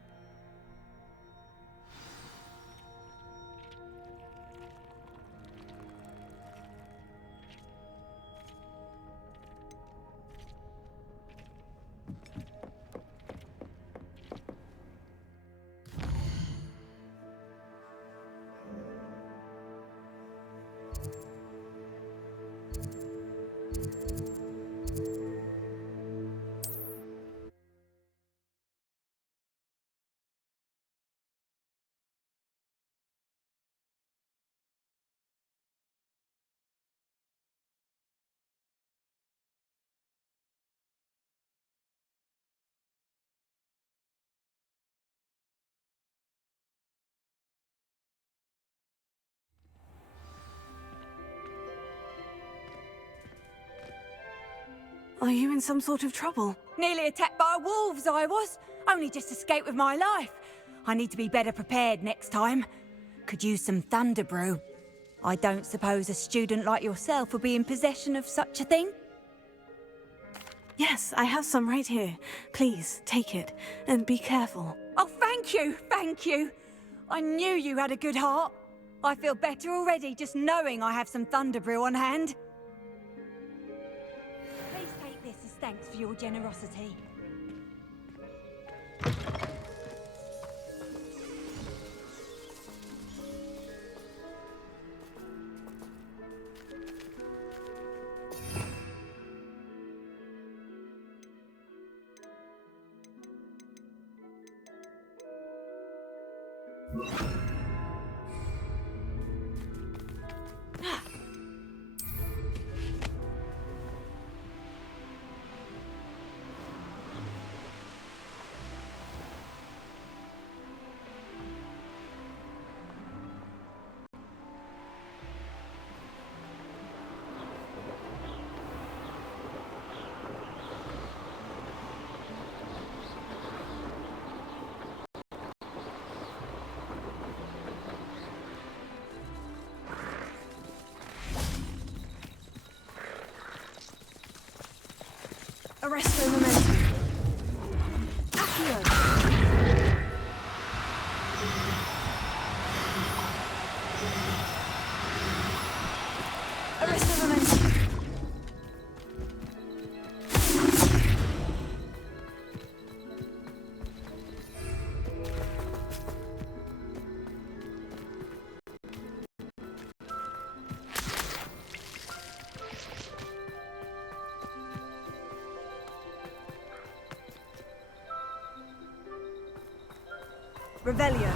Are you in some sort of trouble? Nearly attacked by wolves, I was. Only just escaped with my life. I need to be better prepared next time. Could use some thunder brew. I don't suppose a student like yourself would be in possession of such a thing? Yes, I have some right here. Please, take it, and be careful. Oh, thank you, thank you. I knew you had a good heart. I feel better already just knowing I have some thunder brew on hand. Please take this as thanks for your generosity. Arresto momentum. Accio. Arresto momentum. Revelio.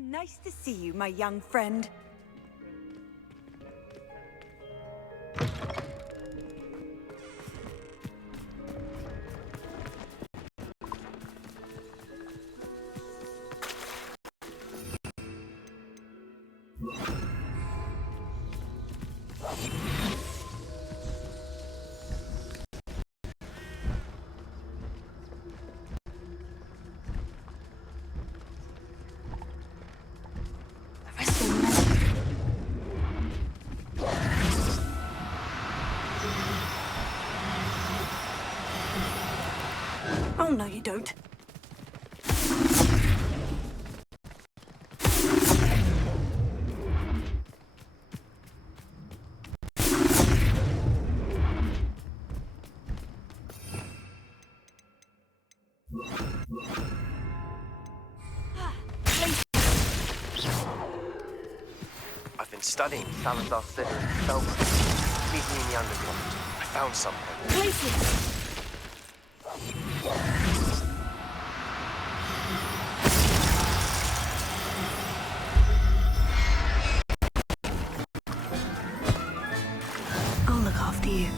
Nice to see you, my young friend. Oh, no, you don't. I've been studying Salazar's theory of spellbook. Meet me in the underground. I found something. Places! I'll look after you.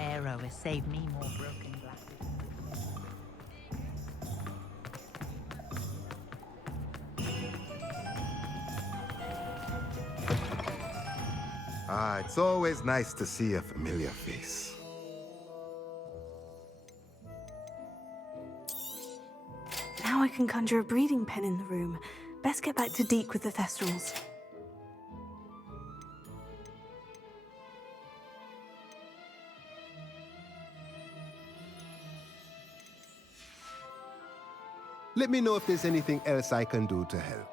Reparo has saved me more broken glasses. It's always nice to see a familiar face. Now I can conjure a breeding pen in the room. Best get back to Deke with the Thestrals. Let me know if there's anything else I can do to help.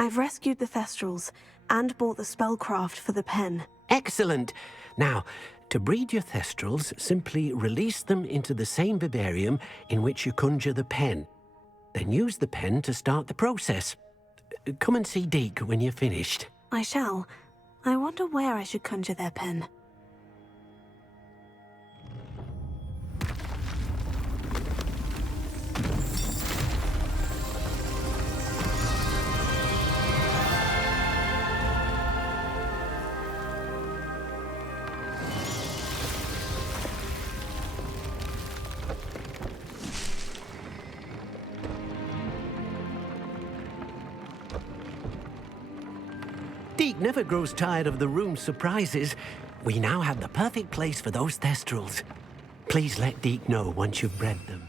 I've rescued the Thestrals and bought the spellcraft for the pen. Excellent. Now, To breed your thestrals, simply release them into the same vivarium in which you conjure the pen. Then use the pen to start the process. Come and see Deke when you're finished. I shall. I wonder where I should conjure their pen. Deke never grows tired of the room's surprises. We now have the perfect place for those thestrals. Please let Deke know once you've bred them.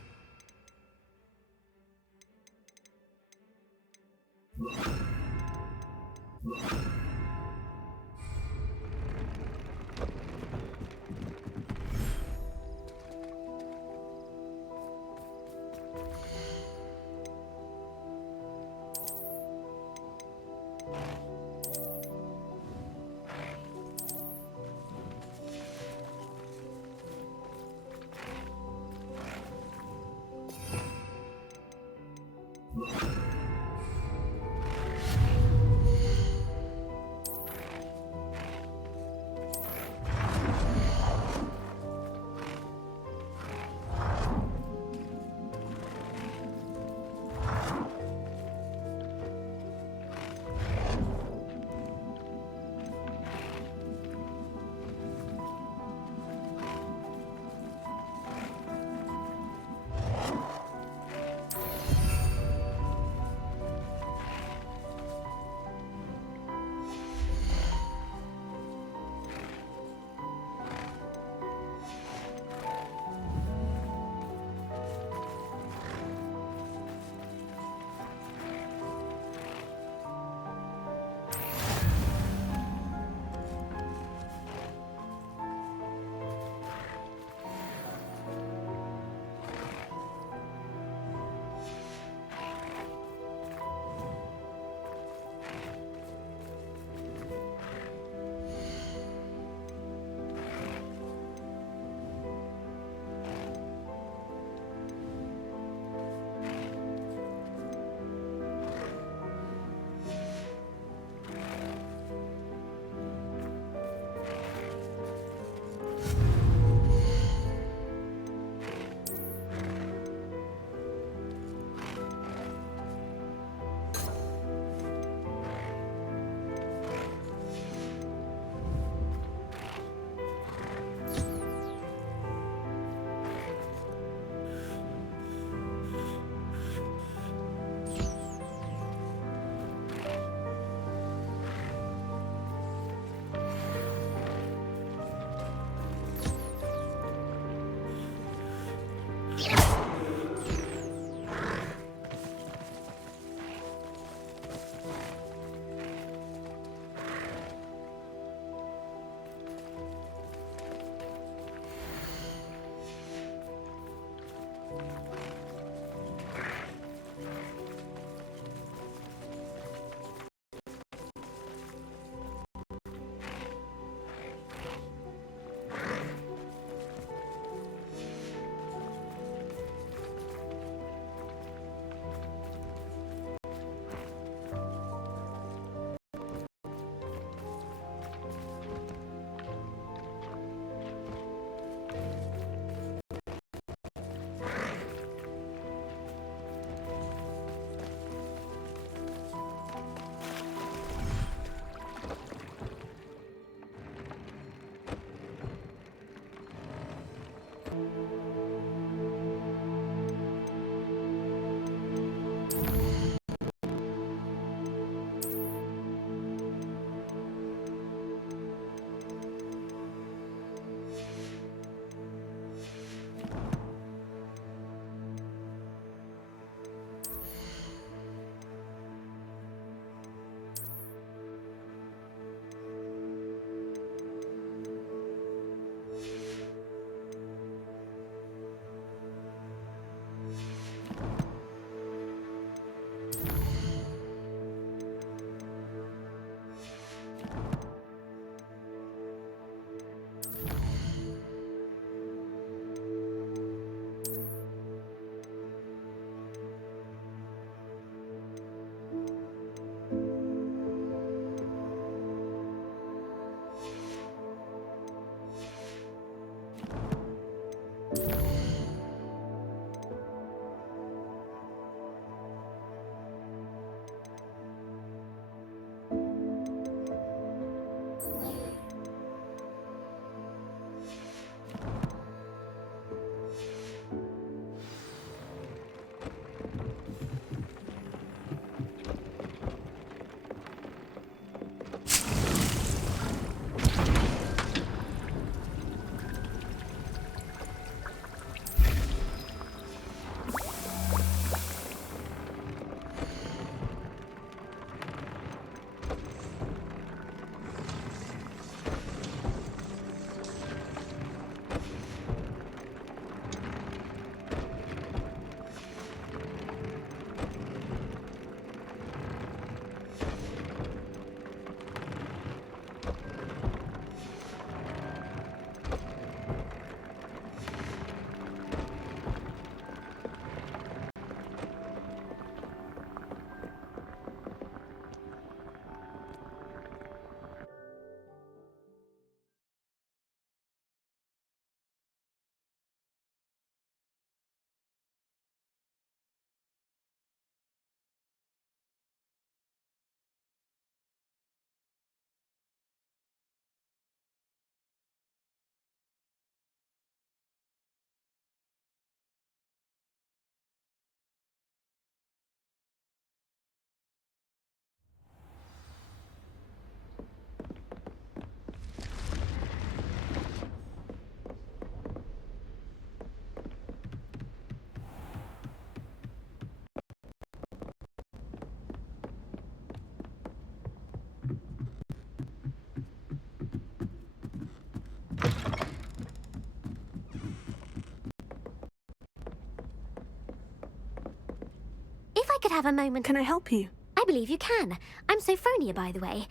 could have a moment. Can I help you? I believe you can. I'm Sophronia, by the way.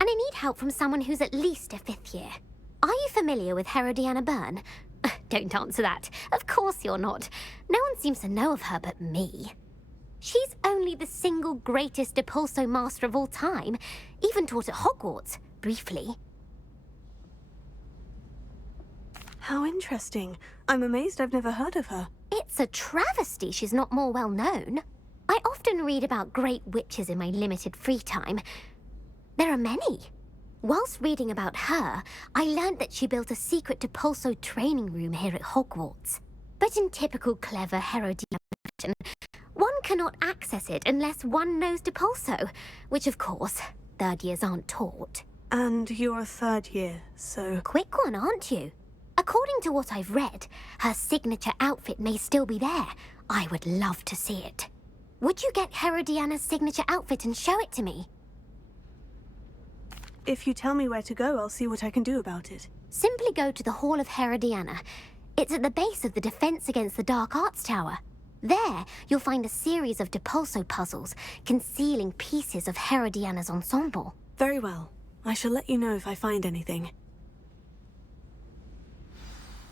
And I need help from someone who's at least a 5th year. Are you familiar with Herodiana Byrne? Don't answer that. Of course you're not. No one seems to know of her but me. She's only the single greatest Depulso master of all time. Even taught at Hogwarts, briefly. How interesting. I'm amazed I've never heard of her. It's a travesty she's not more well known. I often read about great witches in my limited free time. There are many. Whilst reading about her, I learned that she built a secret Depulso training room here at Hogwarts. But in typical clever Herodiana fashion, one cannot access it unless one knows Depulso, which of course, 3rd years aren't taught. And you're a 3rd year, so... Quick one, aren't you? According to what I've read, her signature outfit may still be there. I would love to see it. Would you get Herodiana's signature outfit and show it to me? If you tell me where to go, I'll see what I can do about it. Simply go to the Hall of Herodiana. It's at the base of the Defense Against the Dark Arts Tower. There, you'll find a series of Depulso puzzles concealing pieces of Herodiana's ensemble. Very well. I shall let you know if I find anything.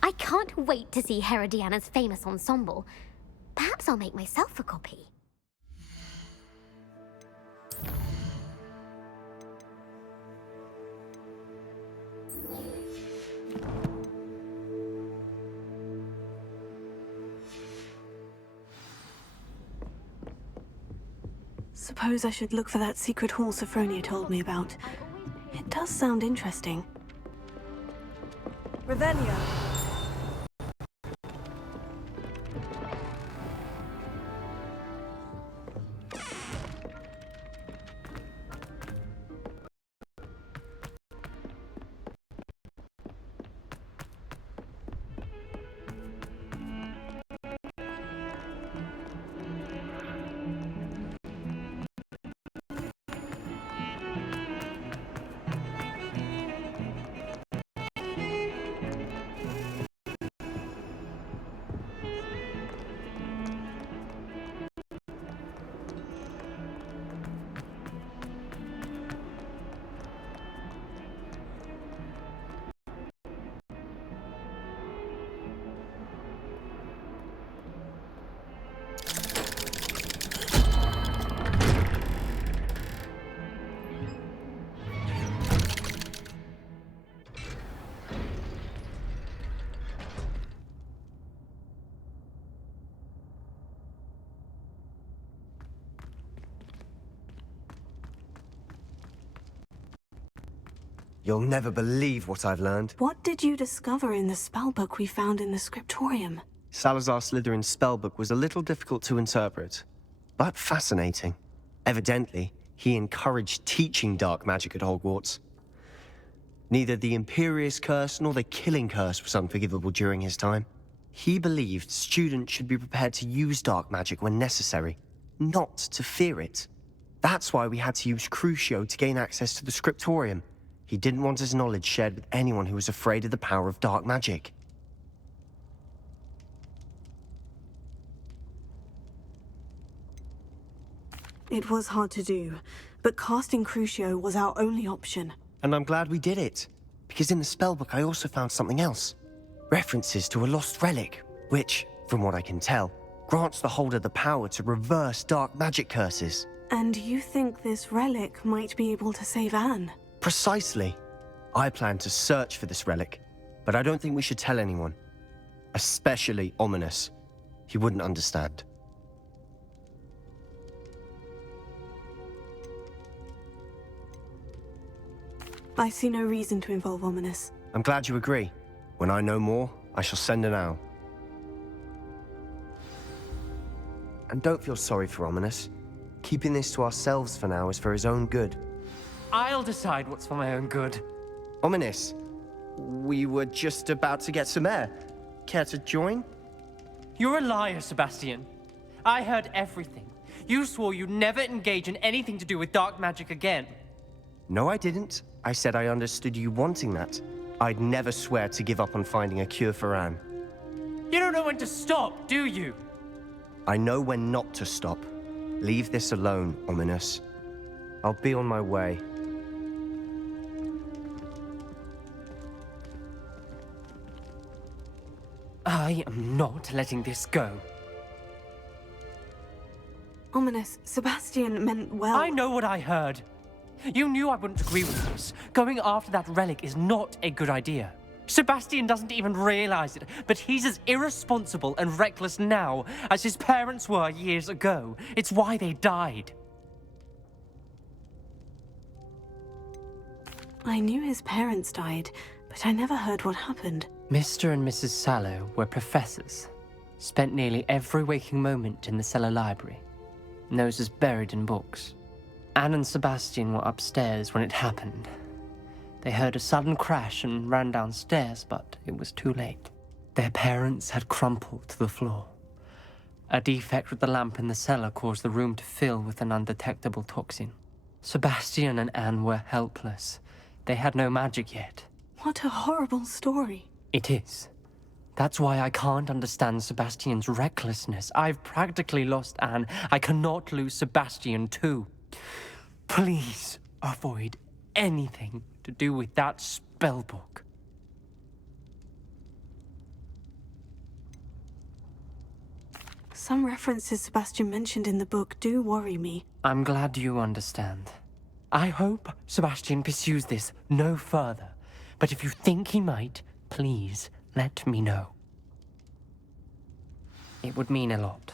I can't wait to see Herodiana's famous ensemble. Perhaps I'll make myself a copy. Suppose I should look for that secret hall Sophronia told me about. It does sound interesting. Ravenclaw. You'll never believe what I've learned. What did you discover in the spellbook we found in the scriptorium? Salazar Slytherin's spellbook was a little difficult to interpret, but fascinating. Evidently, he encouraged teaching dark magic at Hogwarts. Neither the Imperious Curse nor the Killing Curse was unforgivable during his time. He believed students should be prepared to use dark magic when necessary, not to fear it. That's why we had to use Crucio to gain access to the scriptorium. He didn't want his knowledge shared with anyone who was afraid of the power of dark magic. It was hard to do, but casting Crucio was our only option. And I'm glad we did it, because in the spellbook I also found something else. References to a lost relic, which, from what I can tell, grants the holder the power to reverse dark magic curses. And you think this relic might be able to save Anne? Precisely. I plan to search for this relic, but I don't think we should tell anyone. Especially Ominous. He wouldn't understand. I see no reason to involve Ominous. I'm glad you agree. When I know more, I shall send an owl. And don't feel sorry for Ominous. Keeping this to ourselves for now is for his own good. I'll decide what's for my own good. Ominous, we were just about to get some air. Care to join? You're a liar, Sebastian. I heard everything. You swore you'd never engage in anything to do with dark magic again. No, I didn't. I said I understood you wanting that. I'd never swear to give up on finding a cure for Anne. You don't know when to stop, do you? I know when not to stop. Leave this alone, Ominous. I'll be on my way. I am not letting this go. Ominous, Sebastian meant well. I know what I heard. You knew I wouldn't agree with this. Going after that relic is not a good idea. Sebastian doesn't even realize it, but he's as irresponsible and reckless now as his parents were years ago. It's why they died. I knew his parents died, but I never heard what happened. Mr. and Mrs. Sallow were professors. Spent nearly every waking moment in the cellar library. Noses buried in books. Anne and Sebastian were upstairs when it happened. They heard a sudden crash and ran downstairs, but it was too late. Their parents had crumpled to the floor. A defect with the lamp in the cellar caused the room to fill with an undetectable toxin. Sebastian and Anne were helpless. They had no magic yet. What a horrible story. It is. That's why I can't understand Sebastian's recklessness. I've practically lost Anne. I cannot lose Sebastian too. Please avoid anything to do with that spellbook. Some references Sebastian mentioned in the book do worry me. I'm glad you understand. I hope Sebastian pursues this no further. But if you think he might, please let me know. It would mean a lot.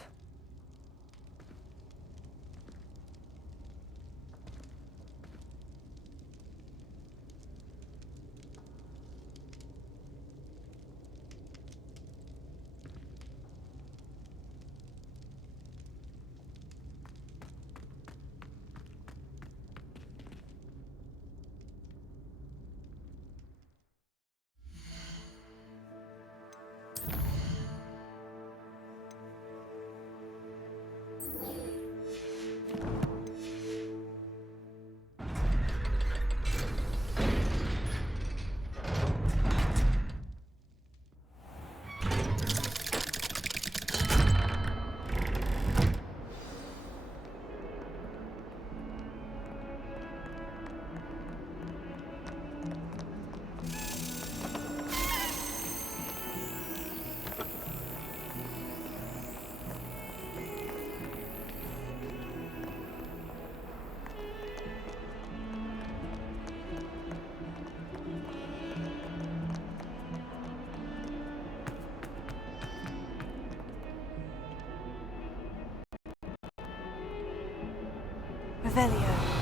Revelio.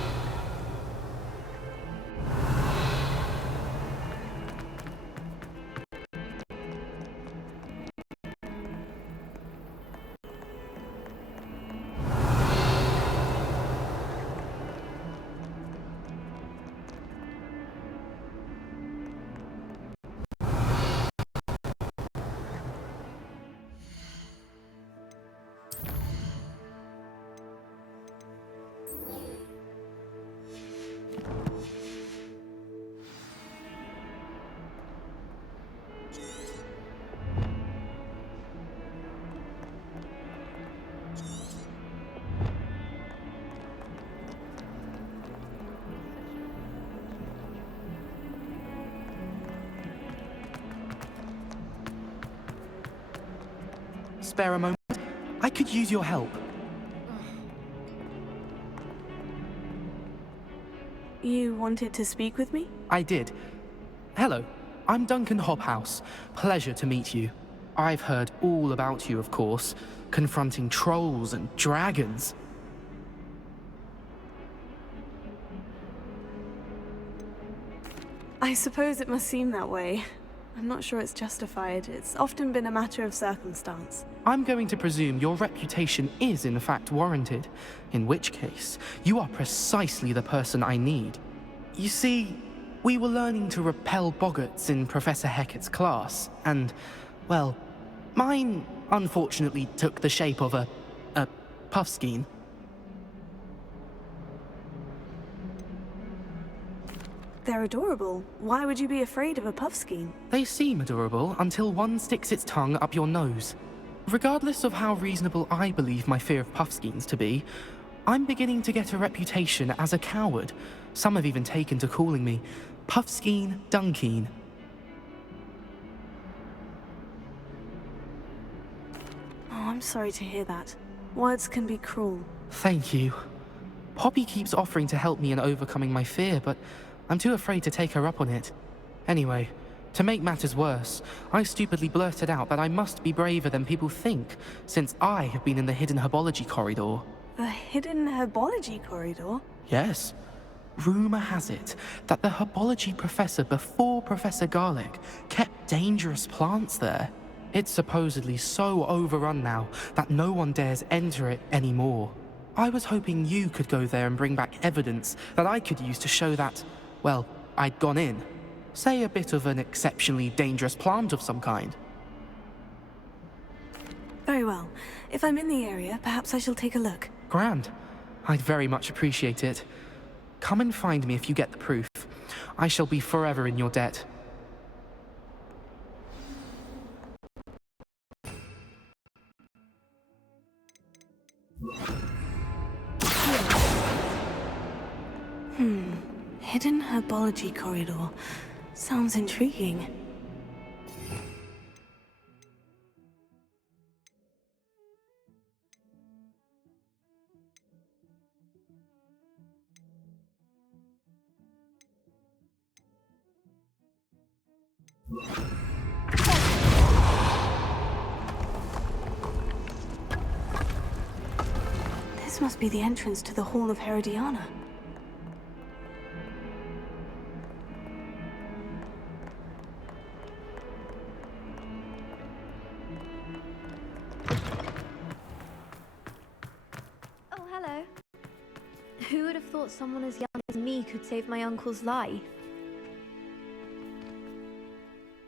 Spare a moment? I could use your help. You wanted to speak with me? I did. Hello, I'm Duncan Hobhouse. Pleasure to meet you. I've heard all about you, of course, confronting trolls and dragons. I suppose it must seem that way. I'm not sure it's justified. It's often been a matter of circumstance. I'm going to presume your reputation is in fact warranted, in which case, you are precisely the person I need. You see, we were learning to repel boggarts in Professor Hecat's class, and, well, mine unfortunately took the shape of a puffskein. They're adorable. Why would you be afraid of a puffskein? They seem adorable until one sticks its tongue up your nose. Regardless of how reasonable I believe my fear of puffskeins to be, I'm beginning to get a reputation as a coward. Some have even taken to calling me Puffskein Dunkeen. Oh, I'm sorry to hear that. Words can be cruel. Thank you. Poppy keeps offering to help me in overcoming my fear, but I'm too afraid to take her up on it. Anyway, to make matters worse, I stupidly blurted out that I must be braver than people think, since I have been in the hidden herbology corridor. The hidden herbology corridor? Yes. Rumour has it that the herbology professor before Professor Garlic kept dangerous plants there. It's supposedly so overrun now that no one dares enter it anymore. I was hoping you could go there and bring back evidence that I could use to show that, well, I'd gone in. Say a bit of an exceptionally dangerous plant of some kind. Very well. If I'm in the area, perhaps I shall take a look. Grand. I'd very much appreciate it. Come and find me if you get the proof. I shall be forever in your debt. Hidden herbology corridor. Sounds intriguing. This must be the entrance to the Hall of Herodiana. Oh, hello. Who would have thought someone as young as me could save my uncle's life?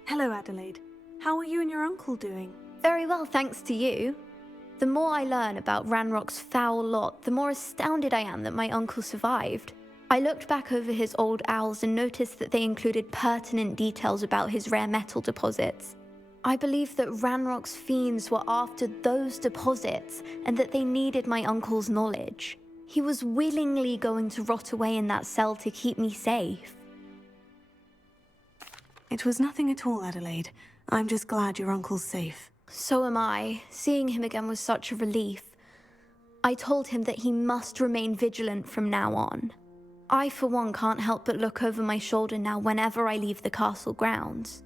Hello, Adelaide. How are you and your uncle doing? Very well, thanks to you. The more I learn about Ranrock's foul lot, the more astounded I am that my uncle survived. I looked back over his old owls and noticed that they included pertinent details about his rare metal deposits. I believe that Ranrock's fiends were after those deposits and that they needed my uncle's knowledge. He was willingly going to rot away in that cell to keep me safe. It was nothing at all, Adelaide. I'm just glad your uncle's safe. So am I. Seeing him again was such a relief. I told him that he must remain vigilant from now on. I, for one, can't help but look over my shoulder now whenever I leave the castle grounds.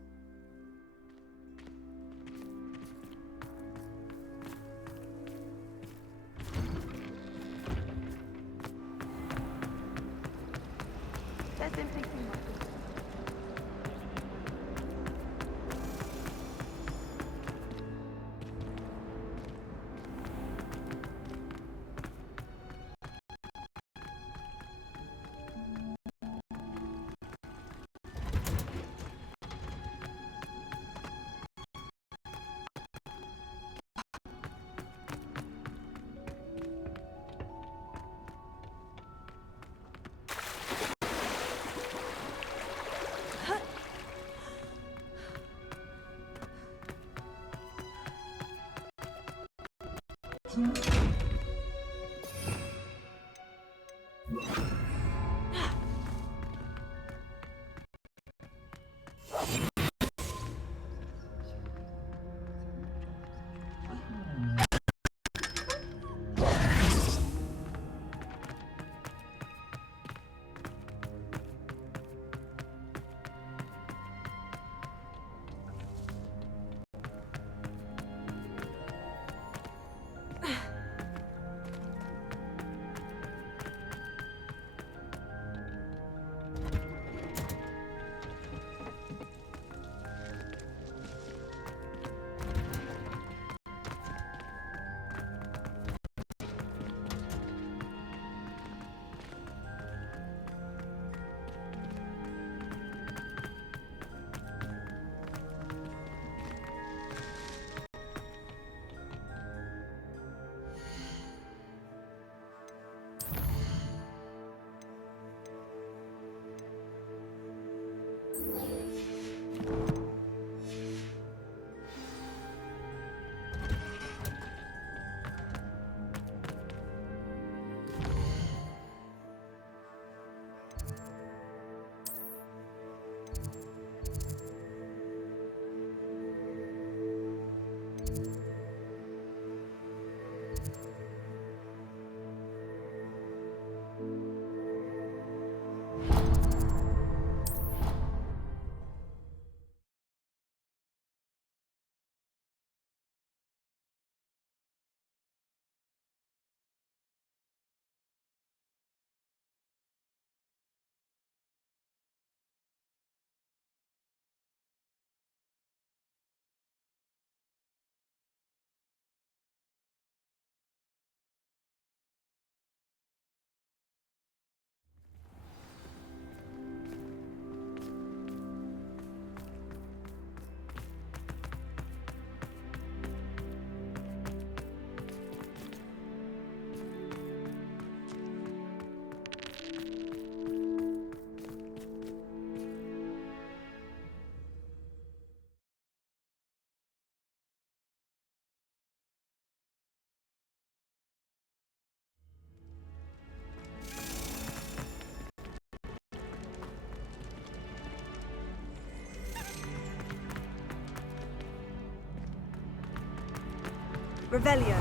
Revelio.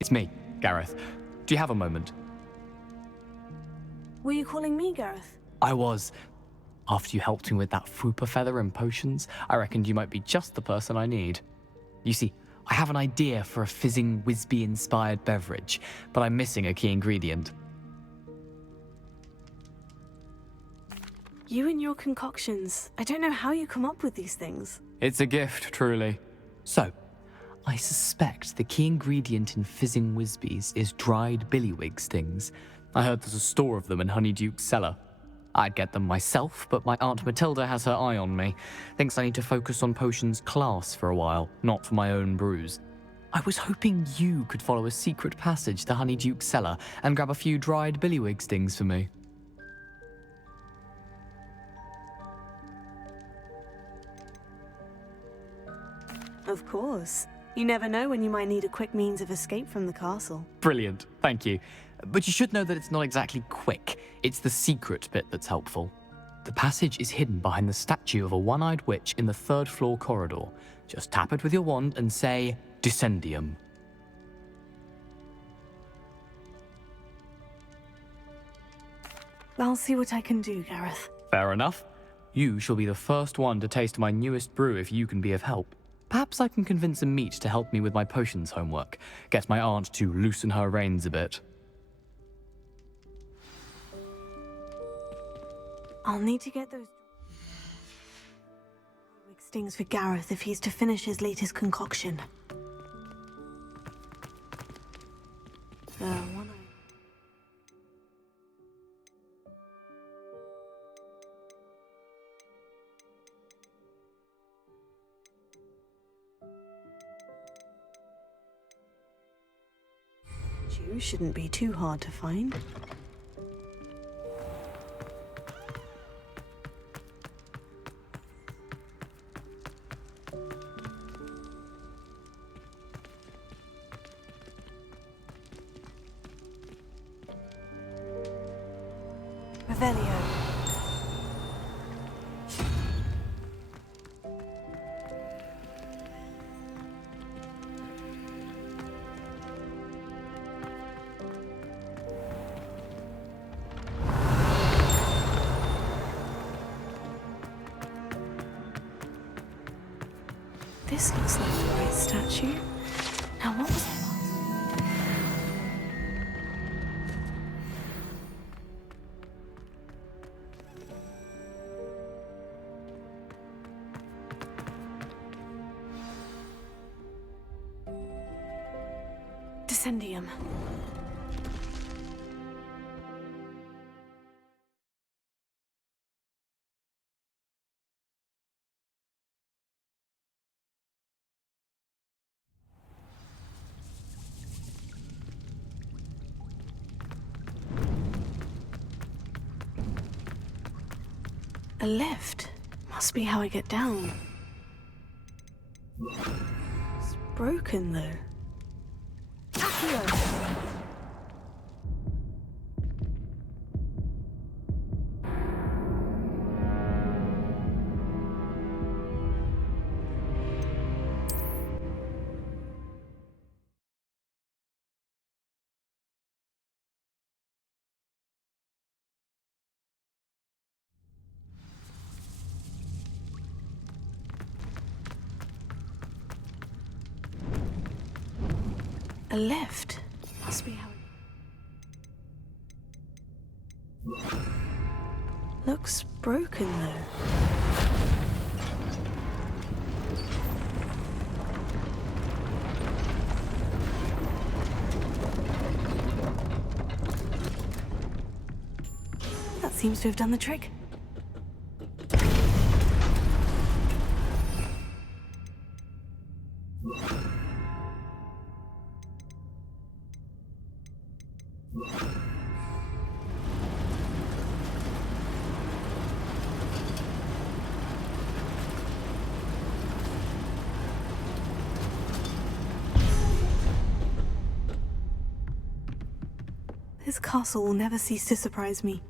It's me, Gareth. Do you have a moment? Were you calling me, Gareth? I was. After you helped me with that Fupa feather and potions, I reckoned you might be just the person I need. You see, I have an idea for a fizzing Whizbee-inspired beverage, but I'm missing a key ingredient. You and your concoctions. I don't know how you come up with these things. It's a gift, truly. So, I suspect the key ingredient in fizzing Whizbees is dried billywig stings. I heard there's a store of them in Honeyduke's cellar. I'd get them myself, but my Aunt Matilda has her eye on me. Thinks I need to focus on potions class for a while, not for my own brews. I was hoping you could follow a secret passage to Honeyduke's cellar and grab a few dried billywig stings for me. Of course. You never know when you might need a quick means of escape from the castle. Brilliant, thank you. But you should know that it's not exactly quick. It's the secret bit that's helpful. The passage is hidden behind the statue of a one-eyed witch in the third-floor corridor. Just tap it with your wand and say, Descendium. I'll see what I can do, Gareth. Fair enough. You shall be the first one to taste my newest brew if you can be of help. Perhaps I can convince a meat to help me with my potions homework. Get my aunt to loosen her reins a bit. I'll need to get those stings for Gareth if he's to finish his latest concoction. One you shouldn't be too hard to find. Revelio. This looks like the right statue. Now what was that? Descendium. A lift. Must be how I get down. It's broken, though. Accio! A lift. Must be how broken, though. That seems to have done the trick. This castle will never cease to surprise me.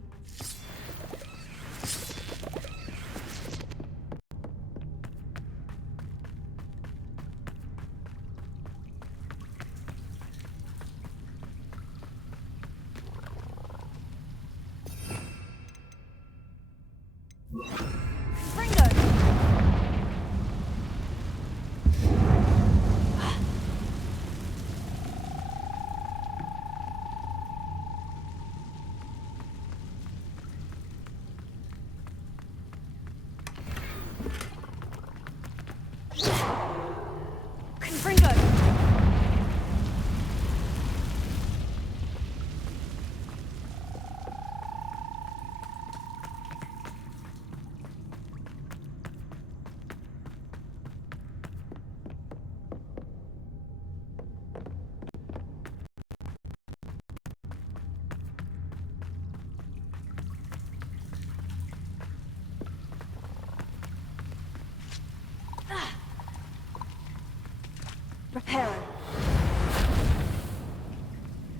Reparo.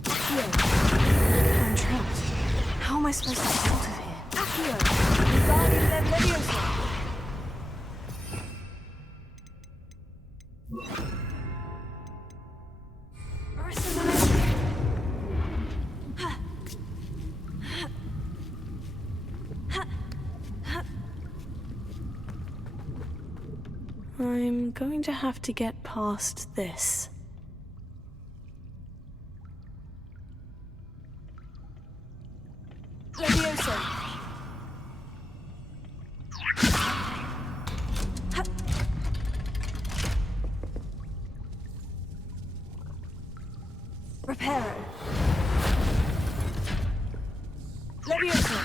Accio. I'm trapped. How am I supposed to get out of here? Accio. Guardian them Leviosa. I'm going to have to get past this. Leviosa! Reparo! Leviosa!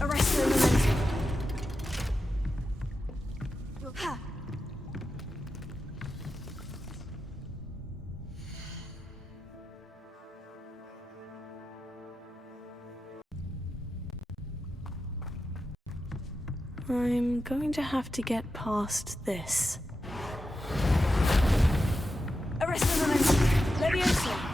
Arrest the momentum. I'm going to have to get past this. Arrest the momentum. Leviosa!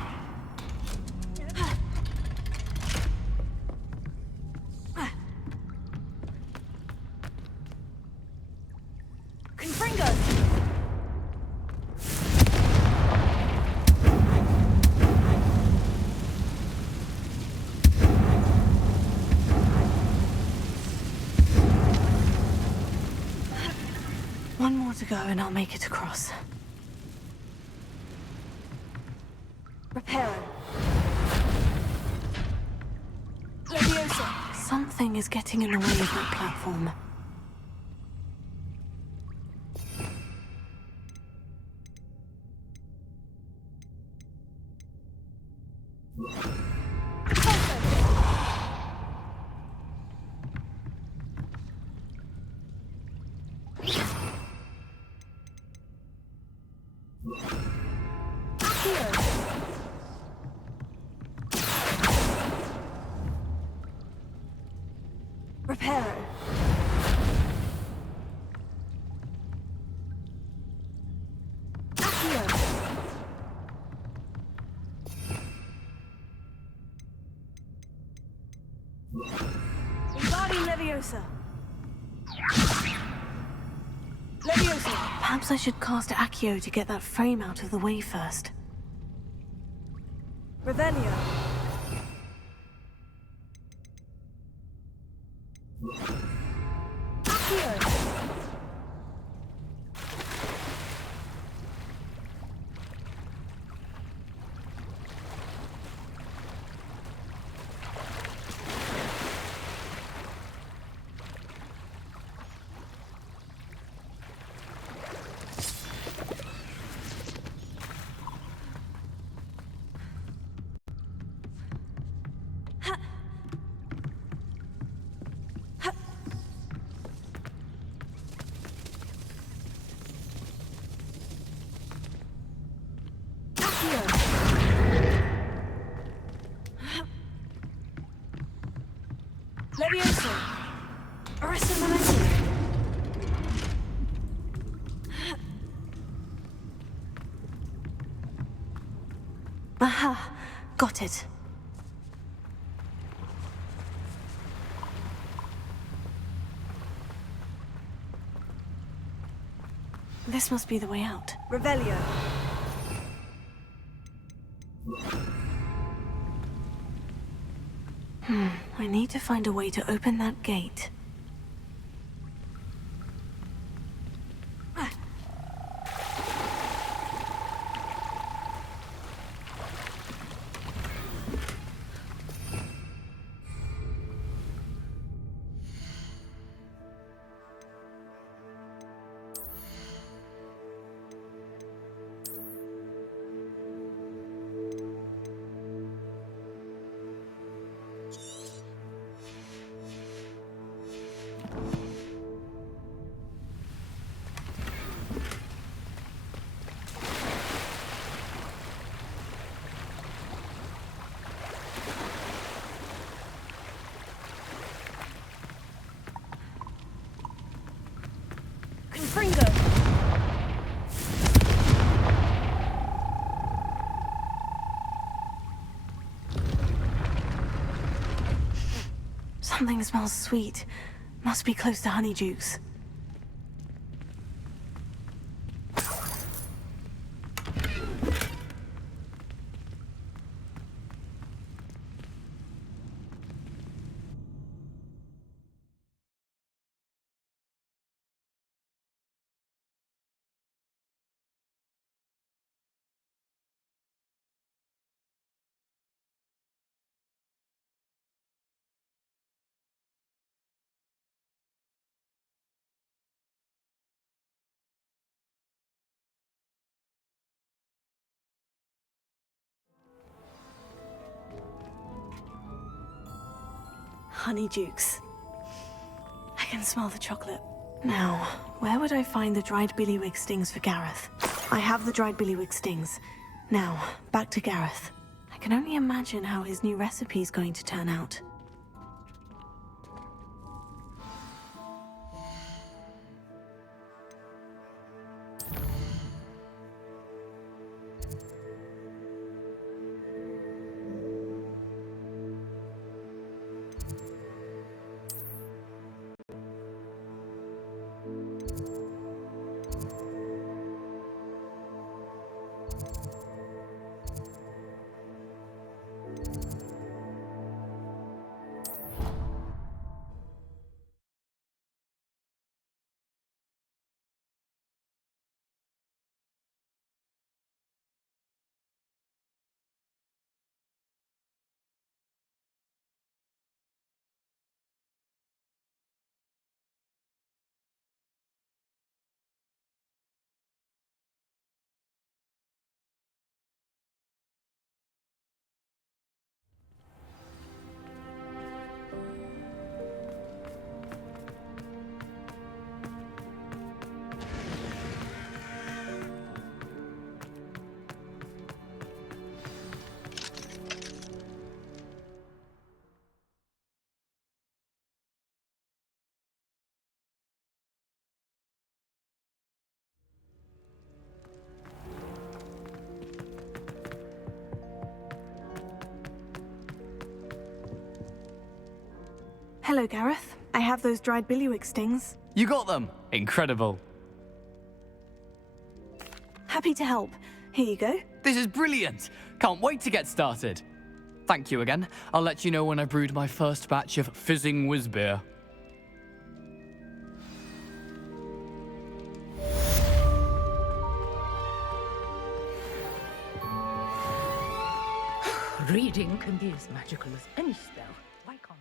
One more to go and I'll make it across. Reparo. Leviosa! Something is getting in the way of that platform. Reparo. Accio. Guardian Leviosa. Leviosa. Perhaps I should cast Accio to get that frame out of the way first. Revelio. Levioso! Arresto momentum! Aha! Got it. This must be the way out. Revelio. I need to find a way to open that gate. Confringo. Something smells sweet. Must be close to Honeydukes. Honeydukes. I can smell the chocolate. Now, where would I find the dried billywig stings for Gareth? I have the dried billywig stings. Now, back to Gareth. I can only imagine how his new recipe's going to turn out. Hello, Gareth. I have those dried billywig stings. You got them! Incredible. Happy to help. Here you go. This is brilliant! Can't wait to get started. Thank you again. I'll let you know when I brewed my first batch of fizzing whizbeer. Reading can be as magical as any spell. Why can't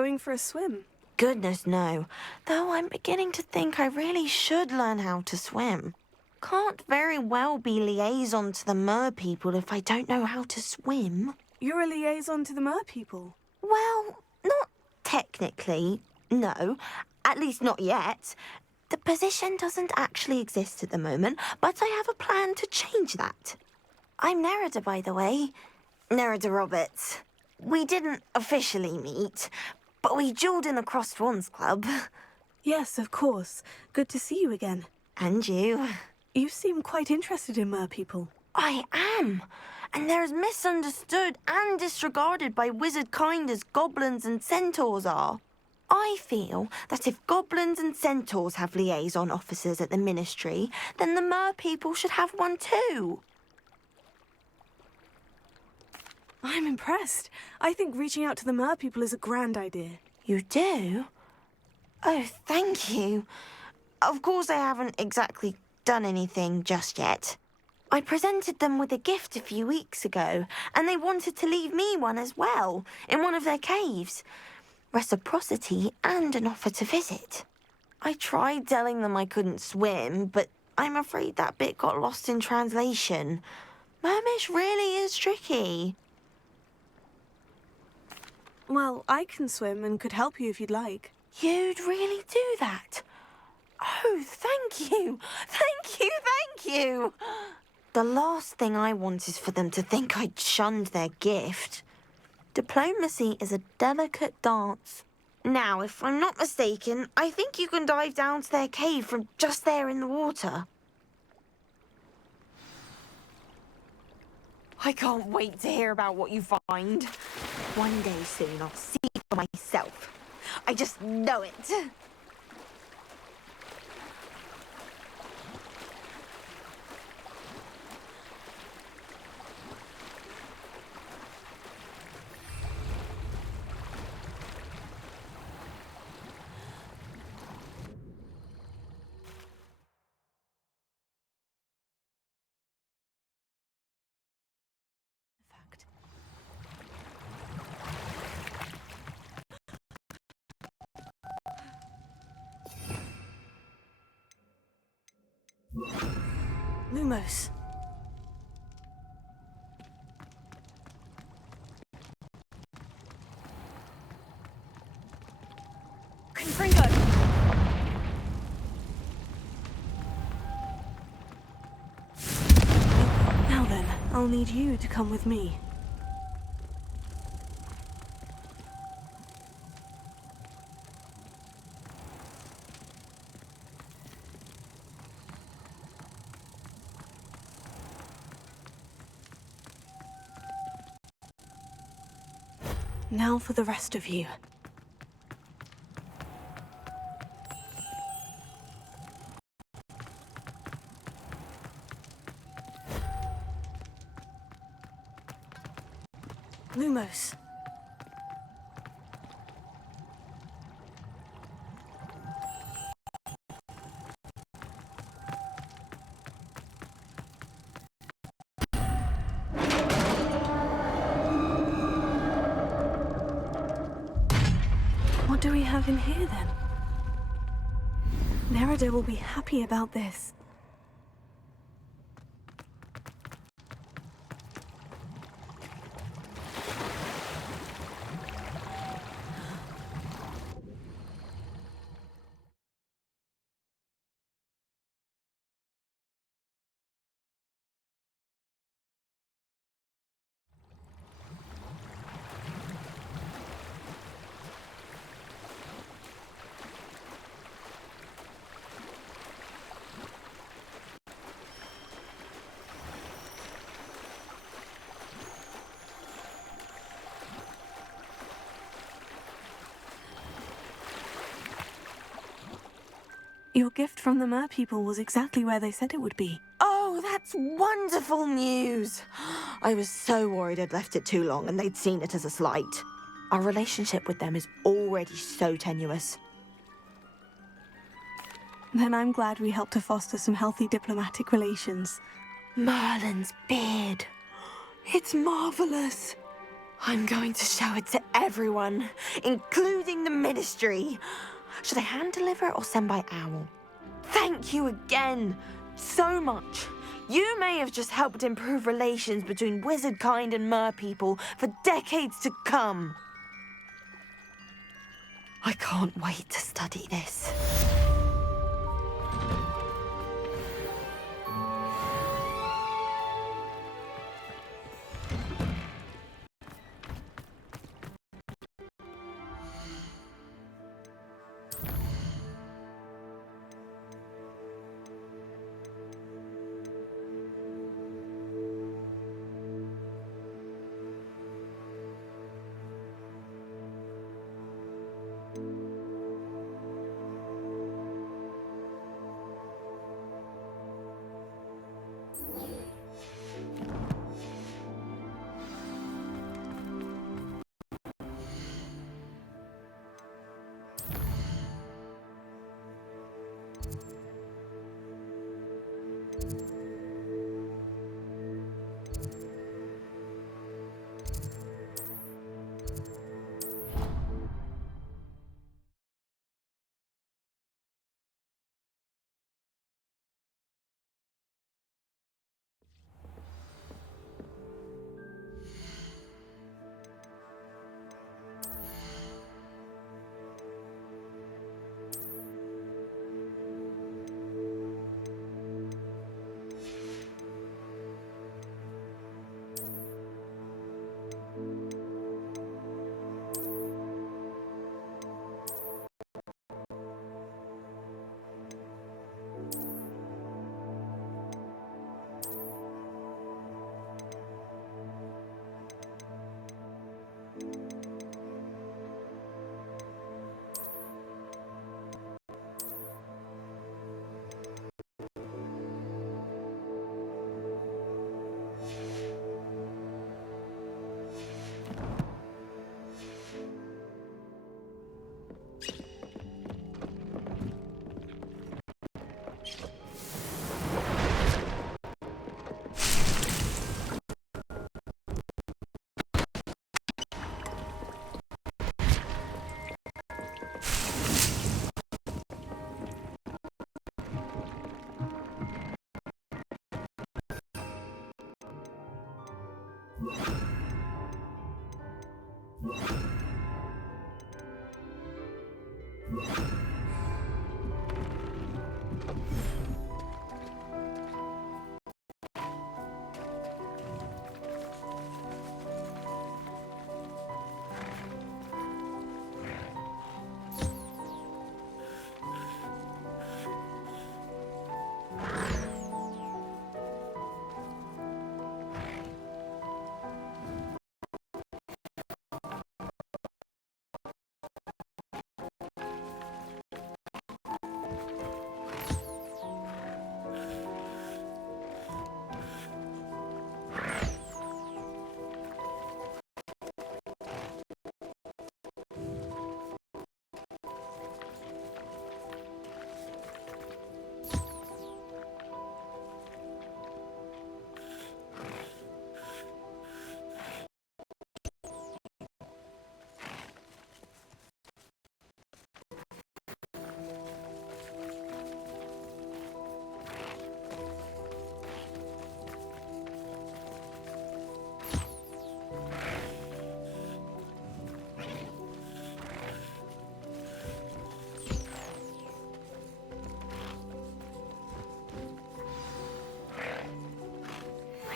going for a swim? Goodness, no. Though I'm beginning to think I really should learn how to swim. Can't very well be liaison to the mer people if I don't know how to swim. You're a liaison to the mer people? Well, not technically, no. At least not yet. The position doesn't actually exist at the moment, but I have a plan to change that. I'm Nerida, by the way. Nerida Roberts. We didn't officially meet, but we duelled in the Crossed Swans Club. Yes, of course. Good to see you again. And you. You seem quite interested in mer people. I am. And they're as misunderstood and disregarded by wizard kind as goblins and centaurs are. I feel that if goblins and centaurs have liaison officers at the ministry, then the mer people should have one too. I'm impressed. I think reaching out to the mer people is a grand idea. You do? Oh, thank you. Of course I haven't exactly done anything just yet. I presented them with a gift a few weeks ago, and they wanted to leave me one as well, in one of their caves. Reciprocity and an offer to visit. I tried telling them I couldn't swim, but I'm afraid that bit got lost in translation. Mermish really is tricky. Well, I can swim and could help you if you'd like. You'd really do that? Oh, thank you! Thank you, thank you! The last thing I want is for them to think I'd shunned their gift. Diplomacy is a delicate dance. Now, if I'm not mistaken, I think you can dive down to their cave from just there in the water. I can't wait to hear about what you find. One day soon, I'll see it for myself. I just know it. Lumos. Confringo! Now then, I'll need you to come with me. Now for the rest of you. Lumos. What do we have in here, then? Nerida will be happy about this. Your gift from the mer people was exactly where they said it would be. Oh, that's wonderful news! I was so worried I'd left it too long and they'd seen it as a slight. Our relationship with them is already so tenuous. Then I'm glad we helped to foster some healthy diplomatic relations. Merlin's beard. It's marvelous. I'm going to show it to everyone, including the Ministry. Should I hand deliver or send by owl? Thank you again so much. You may have just helped improve relations between wizard kind and mer people for decades to come. I can't wait to study this.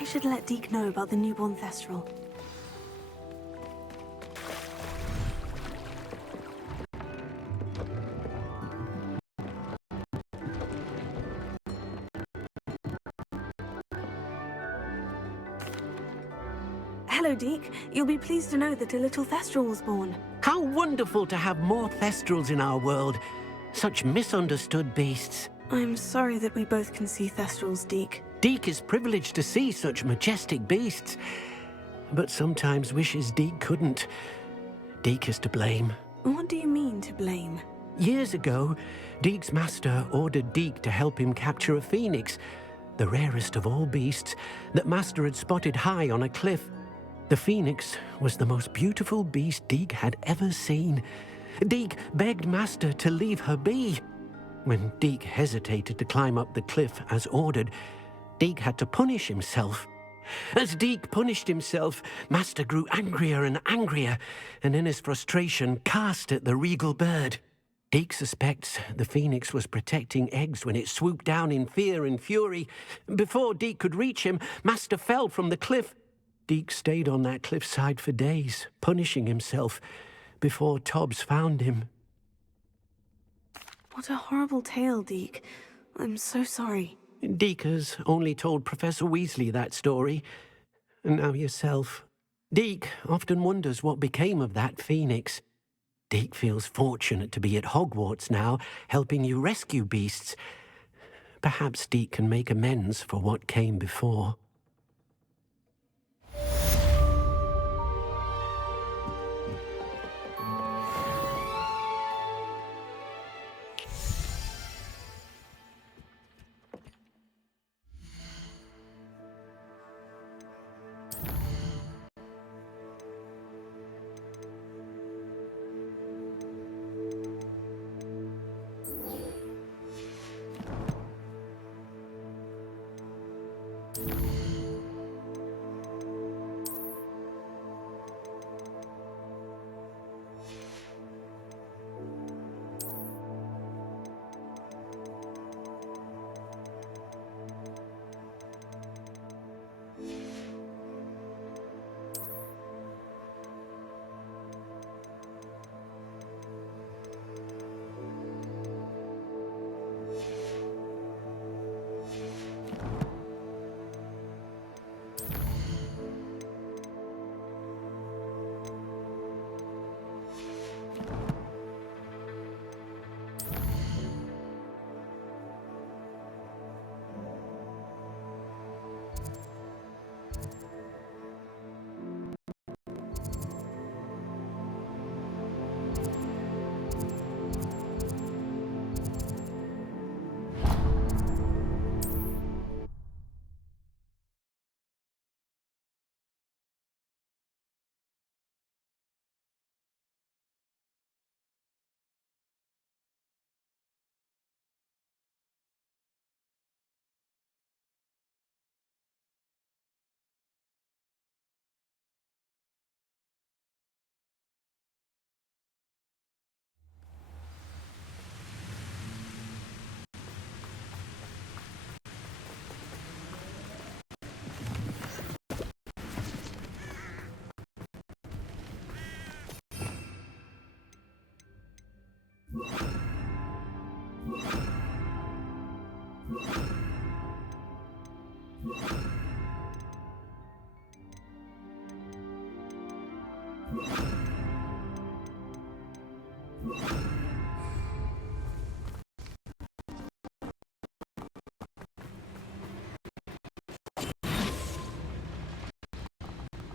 I should let Deke know about the newborn Thestral. Hello, Deke. You'll be pleased to know that a little Thestral was born. How wonderful to have more Thestrals in our world. Such misunderstood beasts. I'm sorry that we both can see Thestrals, Deke. Deke is privileged to see such majestic beasts, but sometimes wishes Deke couldn't. Deke is to blame. What do you mean, to blame? Years ago, Deke's master ordered Deke to help him capture a phoenix, the rarest of all beasts, that master had spotted high on a cliff. The phoenix was the most beautiful beast Deek had ever seen. Deek begged Master to leave her be. When Deek hesitated to climb up the cliff as ordered, Deek had to punish himself. As Deek punished himself, Master grew angrier and angrier, and in his frustration cast at the regal bird. Deek suspects the phoenix was protecting eggs when it swooped down in fear and fury. Before Deek could reach him, Master fell from the cliff. Deek stayed on that cliffside for days, punishing himself, before Tobbs found him. What a horrible tale, Deke. I'm so sorry. Deek has only told Professor Weasley that story, and now yourself. Deek often wonders what became of that phoenix. Deek feels fortunate to be at Hogwarts now, helping you rescue beasts. Perhaps Deek can make amends for what came before.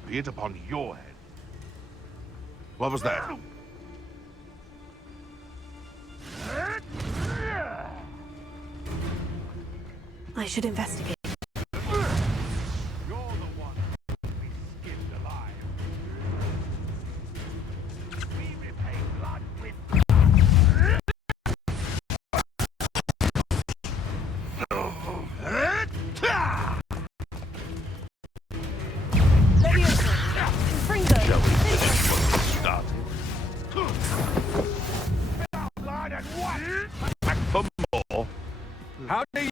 Be it upon your head. What was that? I should investigate. For more? How do you...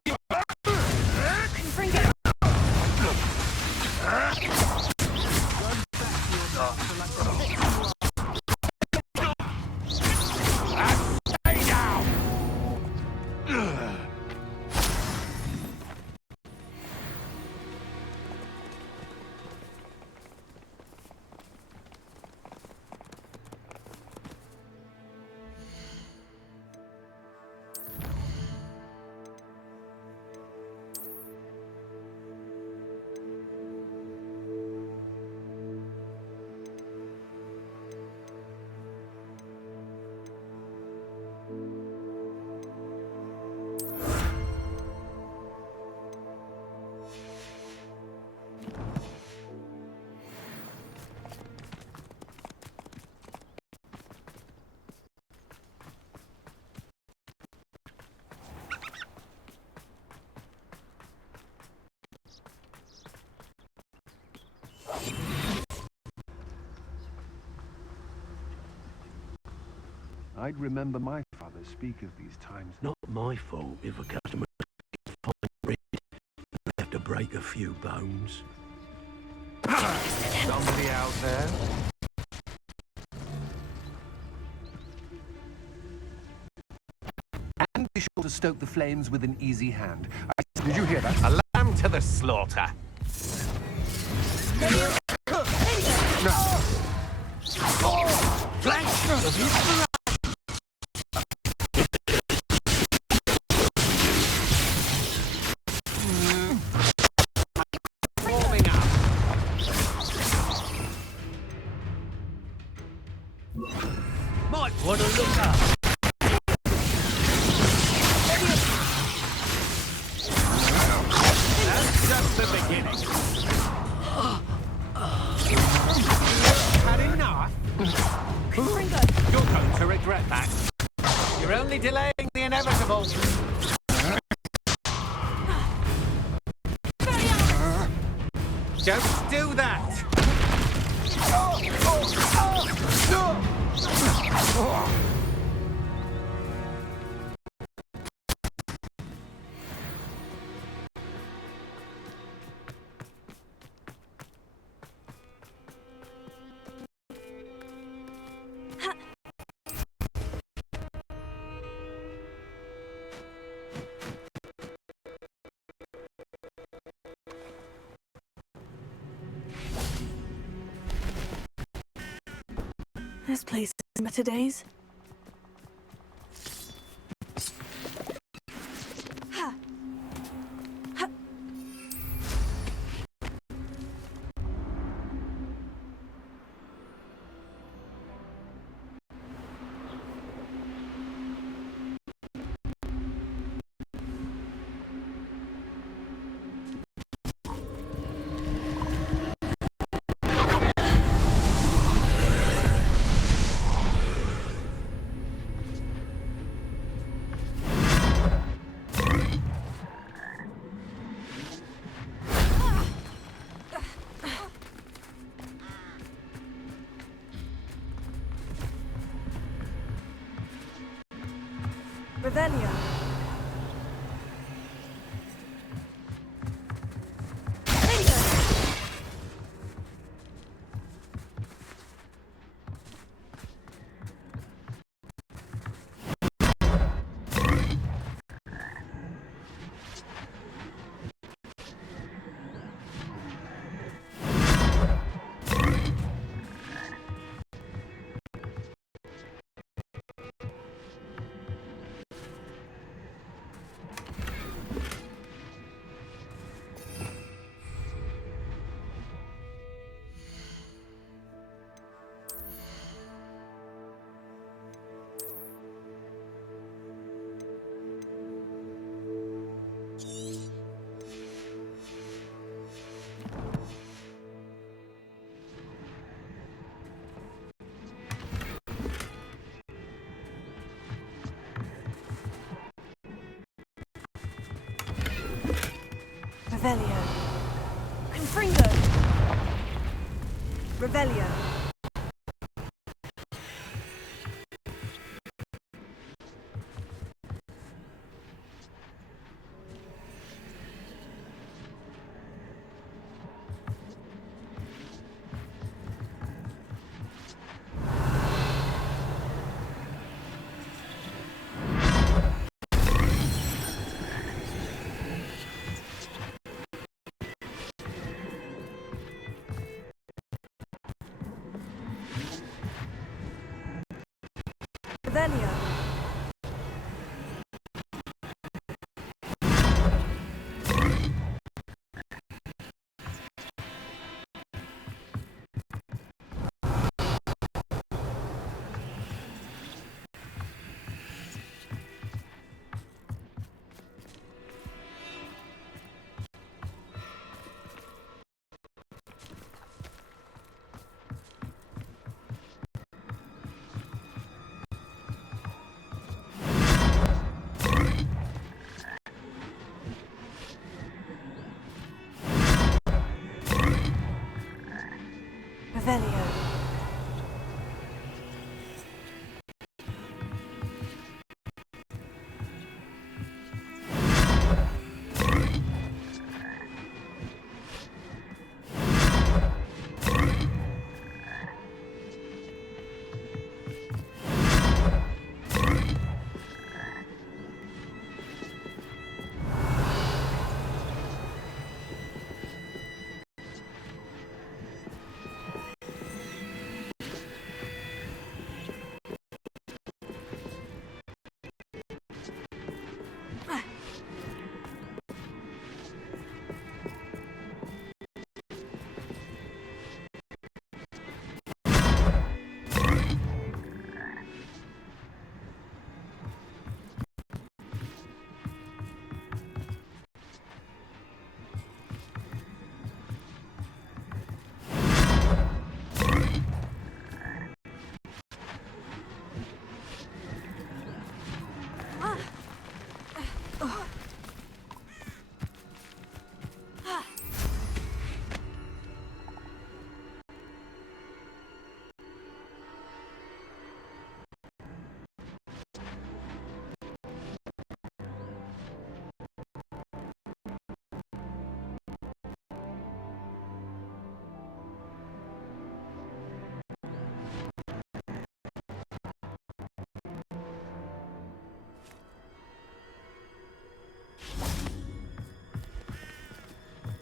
I'd remember my father speak of these times. Not my fault if a customer gets fine bread and have to break a few bones. Somebody out there? And be sure to stoke the flames with an easy hand. Did you hear that? A lamb to the slaughter. No. Warming up. Might want to look up. That's just the beginning. Had enough? You're going to regret that. You're only delaying the inevitable. Don't do that! This place is better days. Revelio. Revelio. Confringo. Revelio. Revelio. Revelio.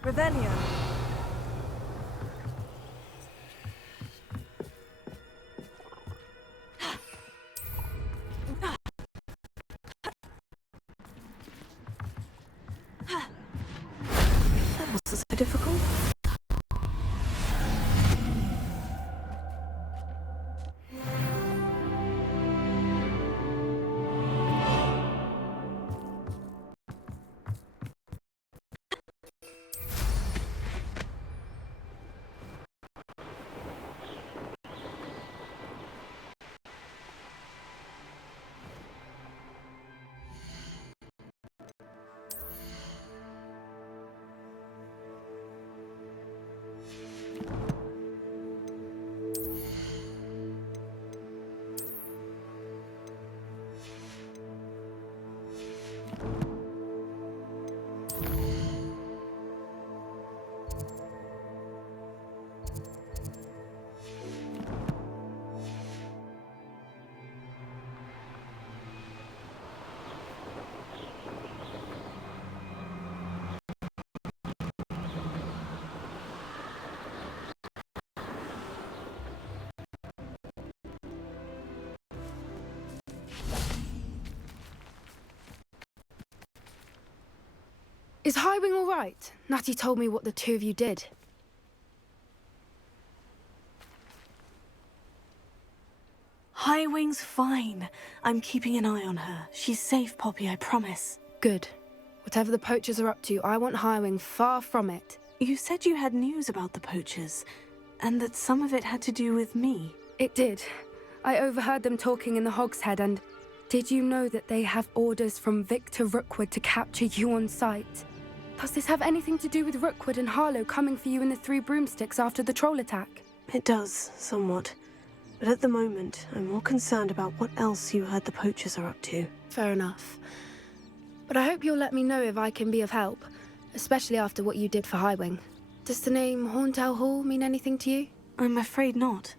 Revelio. That wasn't so difficult. Is Highwing all right? Natty told me what the two of you did. Highwing's fine. I'm keeping an eye on her. She's safe, Poppy, I promise. Good. Whatever the poachers are up to, I want Highwing far from it. You said you had news about the poachers, and that some of it had to do with me. It did. I overheard them talking in the Hogshead, and did you know that they have orders from Victor Rookwood to capture you on sight? Does this have anything to do with Rookwood and Harlow coming for you in the Three Broomsticks after the troll attack? It does, somewhat. But at the moment, I'm more concerned about what else you heard the poachers are up to. Fair enough. But I hope you'll let me know if I can be of help, especially after what you did for Highwing. Does the name Horntail Hall mean anything to you? I'm afraid not.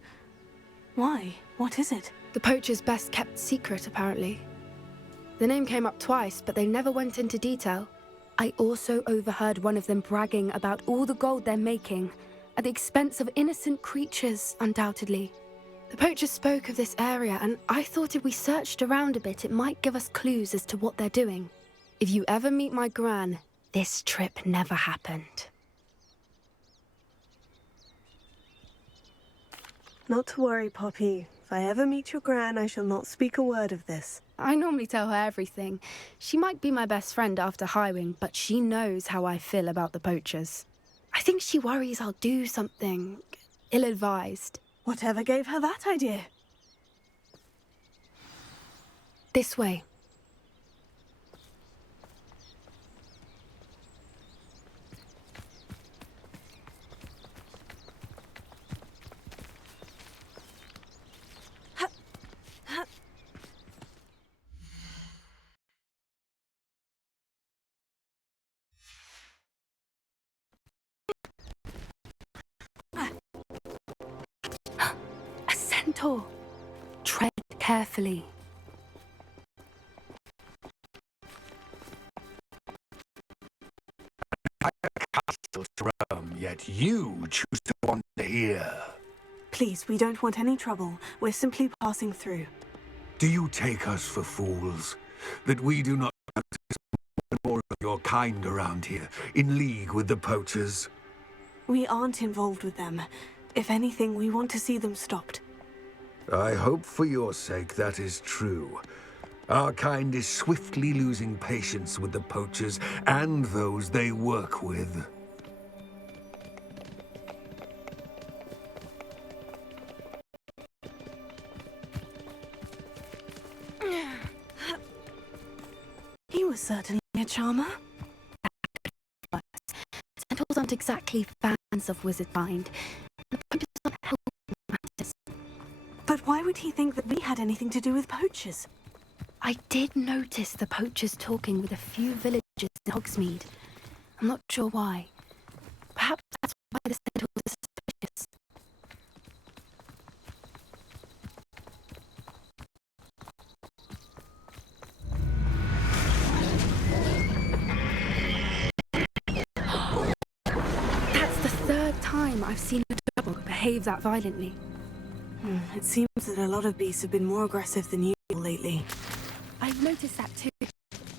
Why? What is it? The poachers' best kept secret, apparently. The name came up twice, but they never went into detail. I also overheard one of them bragging about all the gold they're making, at the expense of innocent creatures, undoubtedly. The poachers spoke of this area, and I thought if we searched around a bit, it might give us clues as to what they're doing. If you ever meet my gran, this trip never happened. Not to worry, Poppy. If I ever meet your gran, I shall not speak a word of this. I normally tell her everything. She might be my best friend after Highwing, but she knows how I feel about the poachers. I think she worries I'll do something ill-advised. Whatever gave her that idea? This way. A centaur. Tread carefully. Castle to Rome, yet you choose to wander here. Please, we don't want any trouble. We're simply passing through. Do you take us for fools? That we do not notice more of your kind around here, in league with the poachers? We aren't involved with them. If anything, we want to see them stopped. I hope for your sake that is true. Our kind is swiftly losing patience with the poachers and those they work with. He was certainly a charmer. Centaurs aren't exactly fans of wizard mind. The poachers don't help matters. But why would he think that we had anything to do with poachers? I did notice the poachers talking with a few villagers in Hogsmeade. I'm not sure why. Perhaps that's why the centaurs are suspicious. I've seen a dog behave that violently. It seems that a lot of beasts have been more aggressive than usual lately. I've noticed that too.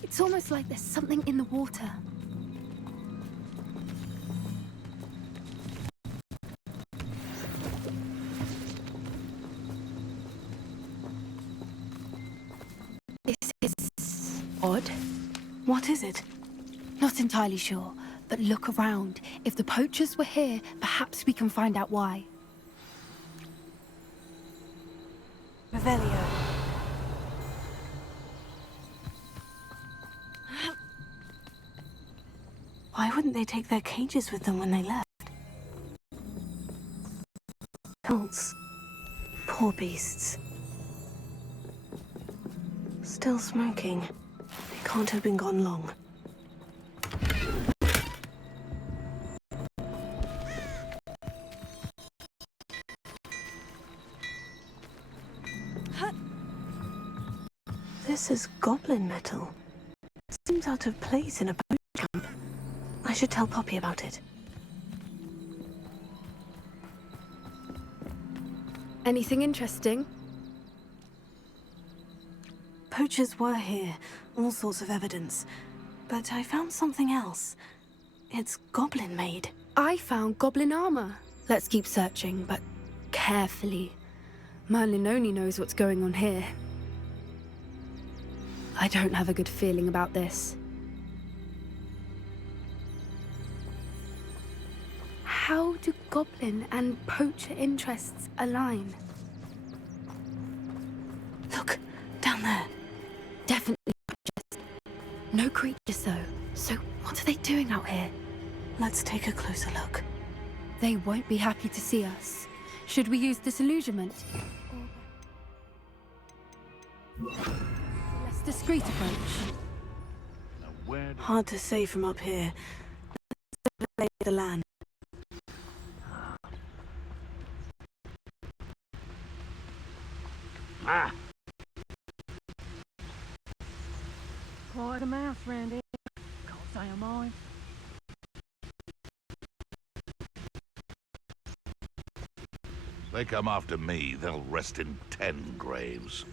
It's almost like there's something in the water. This is odd. What is it? Not entirely sure, but look around. If the poachers were here, perhaps we can find out why. Revelio. Why wouldn't they take their cages with them when they left? Colts. Poor beasts. Still smoking. They can't have been gone long. This is goblin metal. Seems out of place in a boot camp. I should tell Poppy about it. Anything interesting? Poachers were here, all sorts of evidence. But I found something else. It's goblin-made. I found goblin armor. Let's keep searching, but carefully. Merlin only knows what's going on here. I don't have a good feeling about this. How do goblin and poacher interests align? Look, down there. Definitely poachers. No creatures though. So what are they doing out here? Let's take a closer look. They won't be happy to see us. Should we use disillusionment? Less discreet approach. Hard to say from up here. Let's survey the land. Quite a mouth, Randy. Can't say I'm mine. They come after me, they'll rest in 10 graves.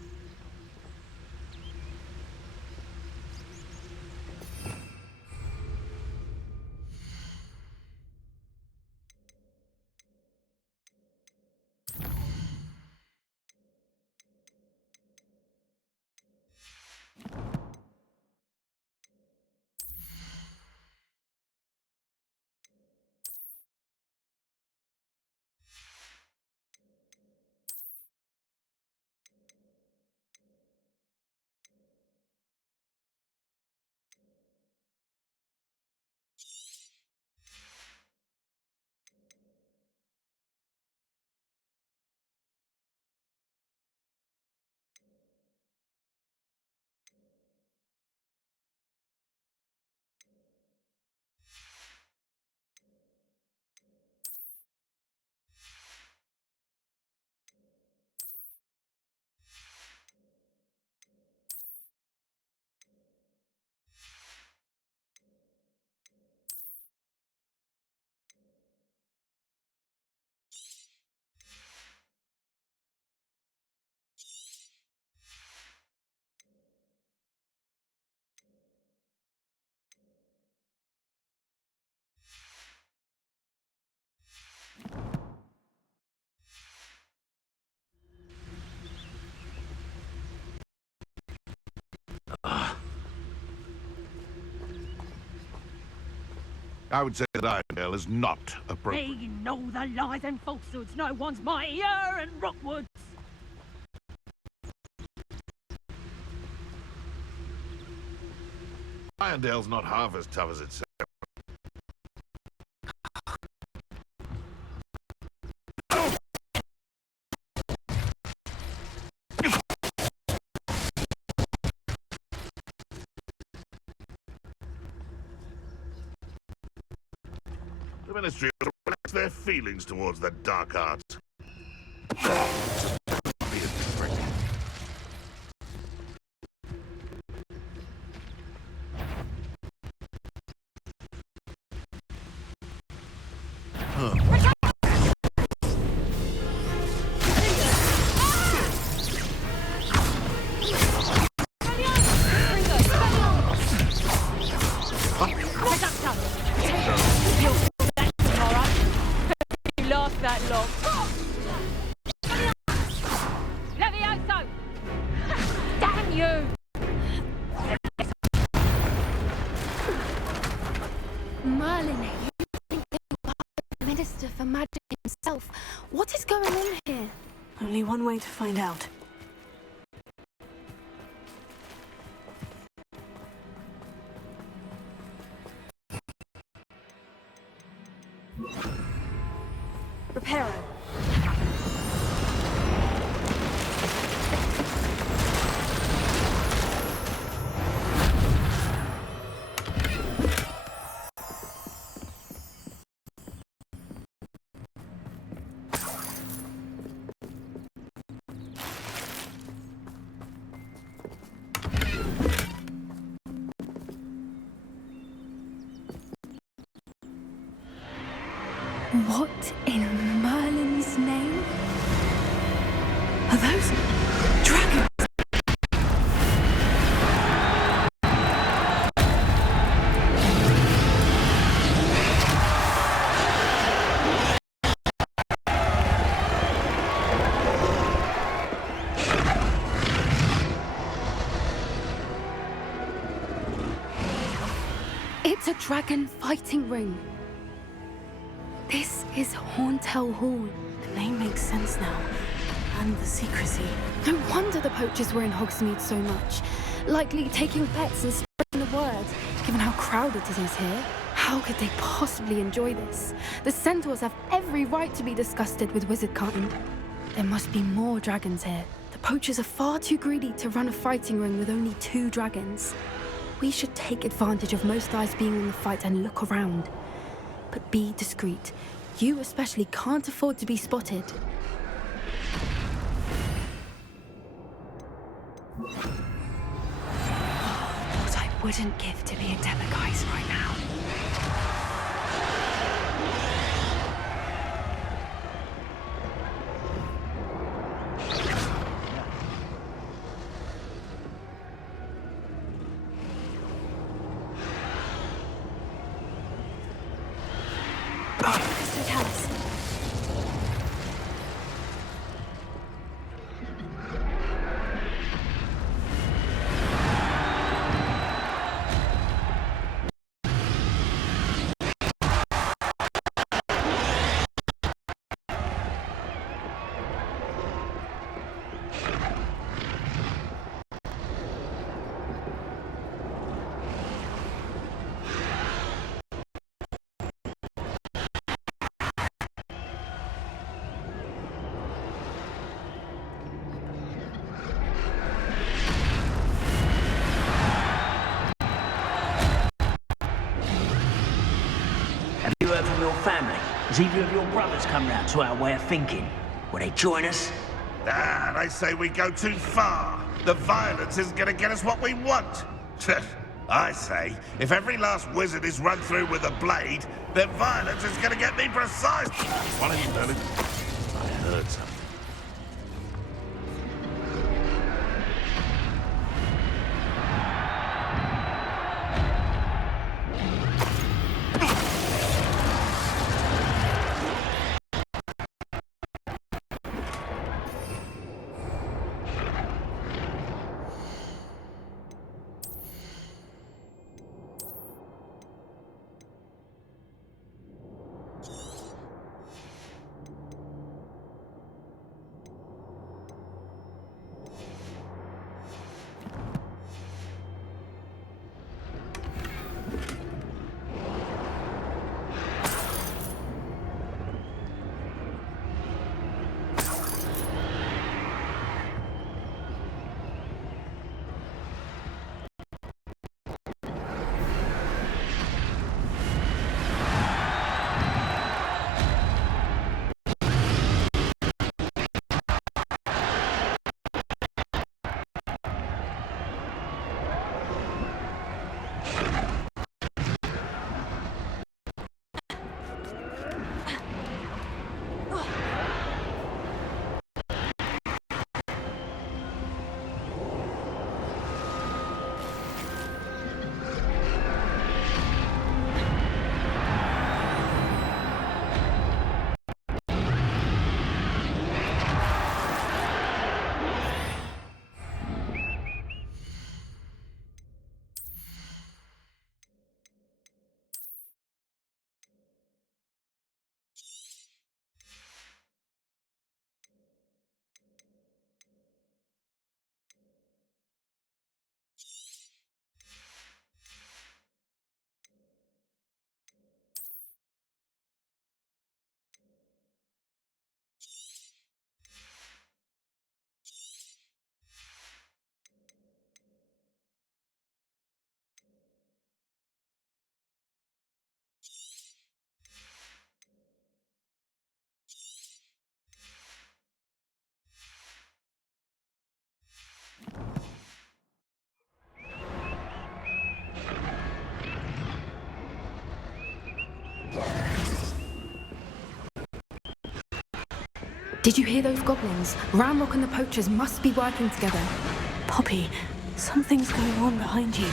I would say that Irondale is not appropriate. They know the lies and falsehoods. No one's mightier in Rockwoods. Irondale's not half as tough as it sounds. The Ministry will relax their feelings towards the dark arts. Be a trick. You'll feel that tomorrow. You last that long. Levioso! Damn you! Merlin, you think they are the Minister for Magic himself? What is going on here? Only one way to find out. Reparo. What in Merlin's name? Are those dragons? It's a dragon fighting ring. This is Horntail Hall. The name makes sense now. And the secrecy. No wonder the poachers were in Hogsmeade so much. Likely taking bets and spreading the word. Given how crowded it is here, how could they possibly enjoy this? The centaurs have every right to be disgusted with wizardkind. There must be more dragons here. The poachers are far too greedy to run a fighting ring with only 2 dragons. We should take advantage of most eyes being in the fight and look around. But be discreet. You especially can't afford to be spotted. What I wouldn't give to be a Demiguise right now. Have you heard from your family? Has either of your brothers come round to our way of thinking? Will they join us? Ah, they say we go too far. The violence isn't going to get us what we want. I say, if every last wizard is run through with a blade, then violence is going to get me precise. What are you doing? I heard something. Did you hear those goblins? Ramrock and the poachers must be working together. Poppy, something's going on behind you.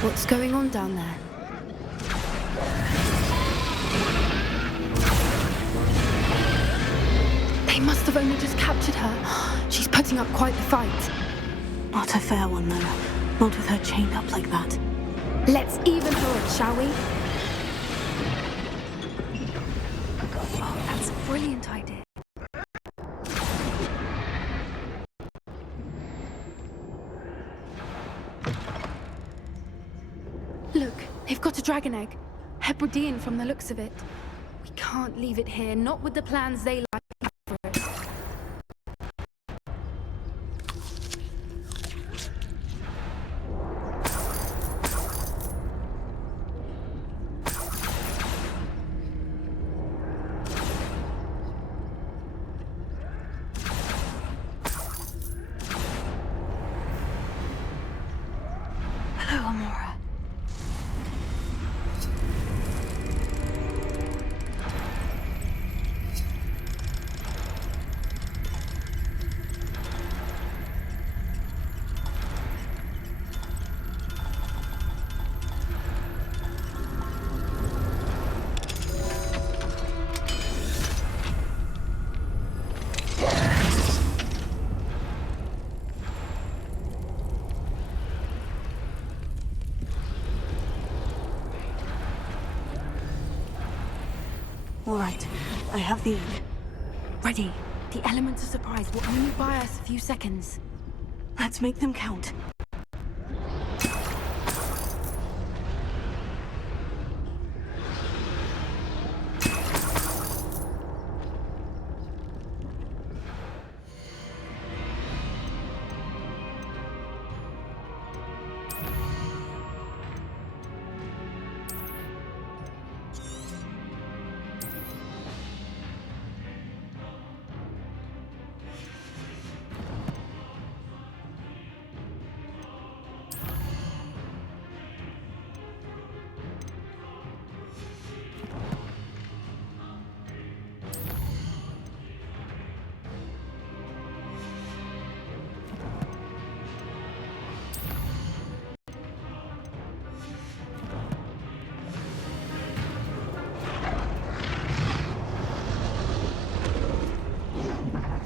What's going on down there? They must have only just captured her. She's putting up quite the fight. Not a fair one, though. Not with her chained up like that. Let's even her up, shall we? Oh, that's a brilliant idea. Look, they've got a dragon egg. Hebridean from the looks of it. We can't leave it here, not with the plans they like for it. Hello, Amora. All right, I have the egg. Ready. The elements of surprise will only buy us a few seconds. Let's make them count.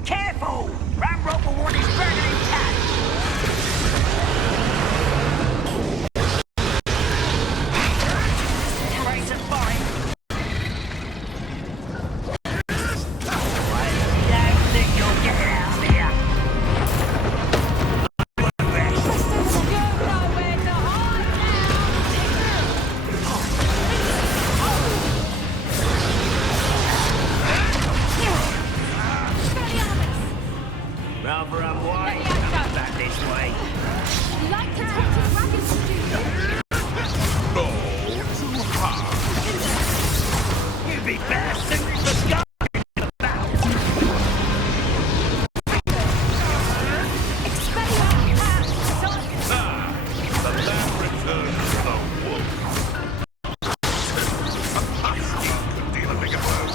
Careful! Ramrock will want his dragon intact! Brace and fight! I don't think you'll get out of here! Rather unwise, come back this way. Like to talk to dragons, student? No, too hard. You'd be better suited for going about. The land returns to the wolf. A husky could deal a bigger blow.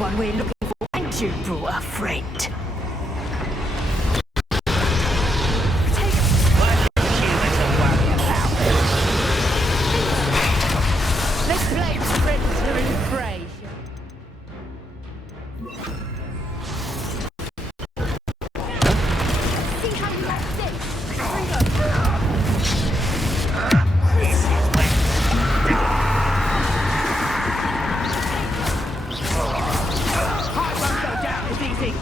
One we're looking for, and you brought a friend. Let's play predator and prey. See how you like this? Heart won't go down as easy.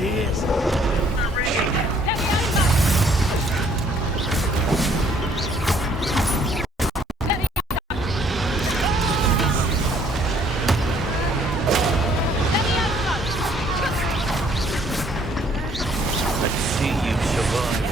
your ears. Let's see you survive.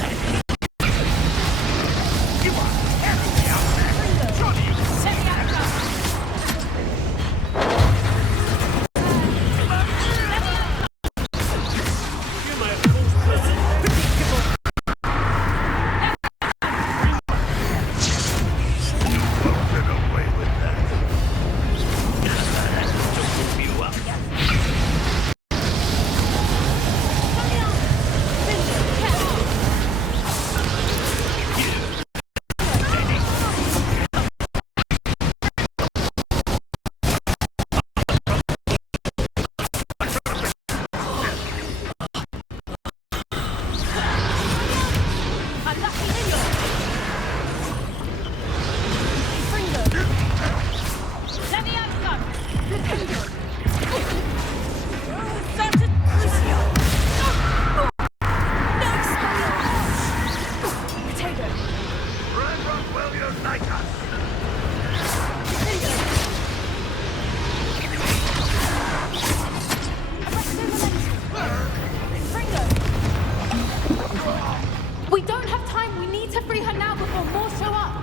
We don't have time. We need to free her now before more show up.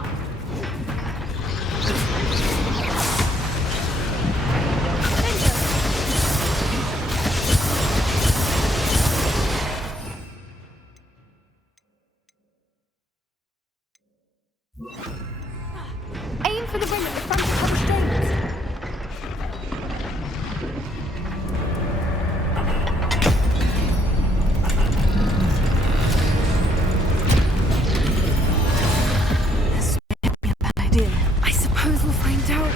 Aim for the ring at the front of the constraints. I suppose we'll find out.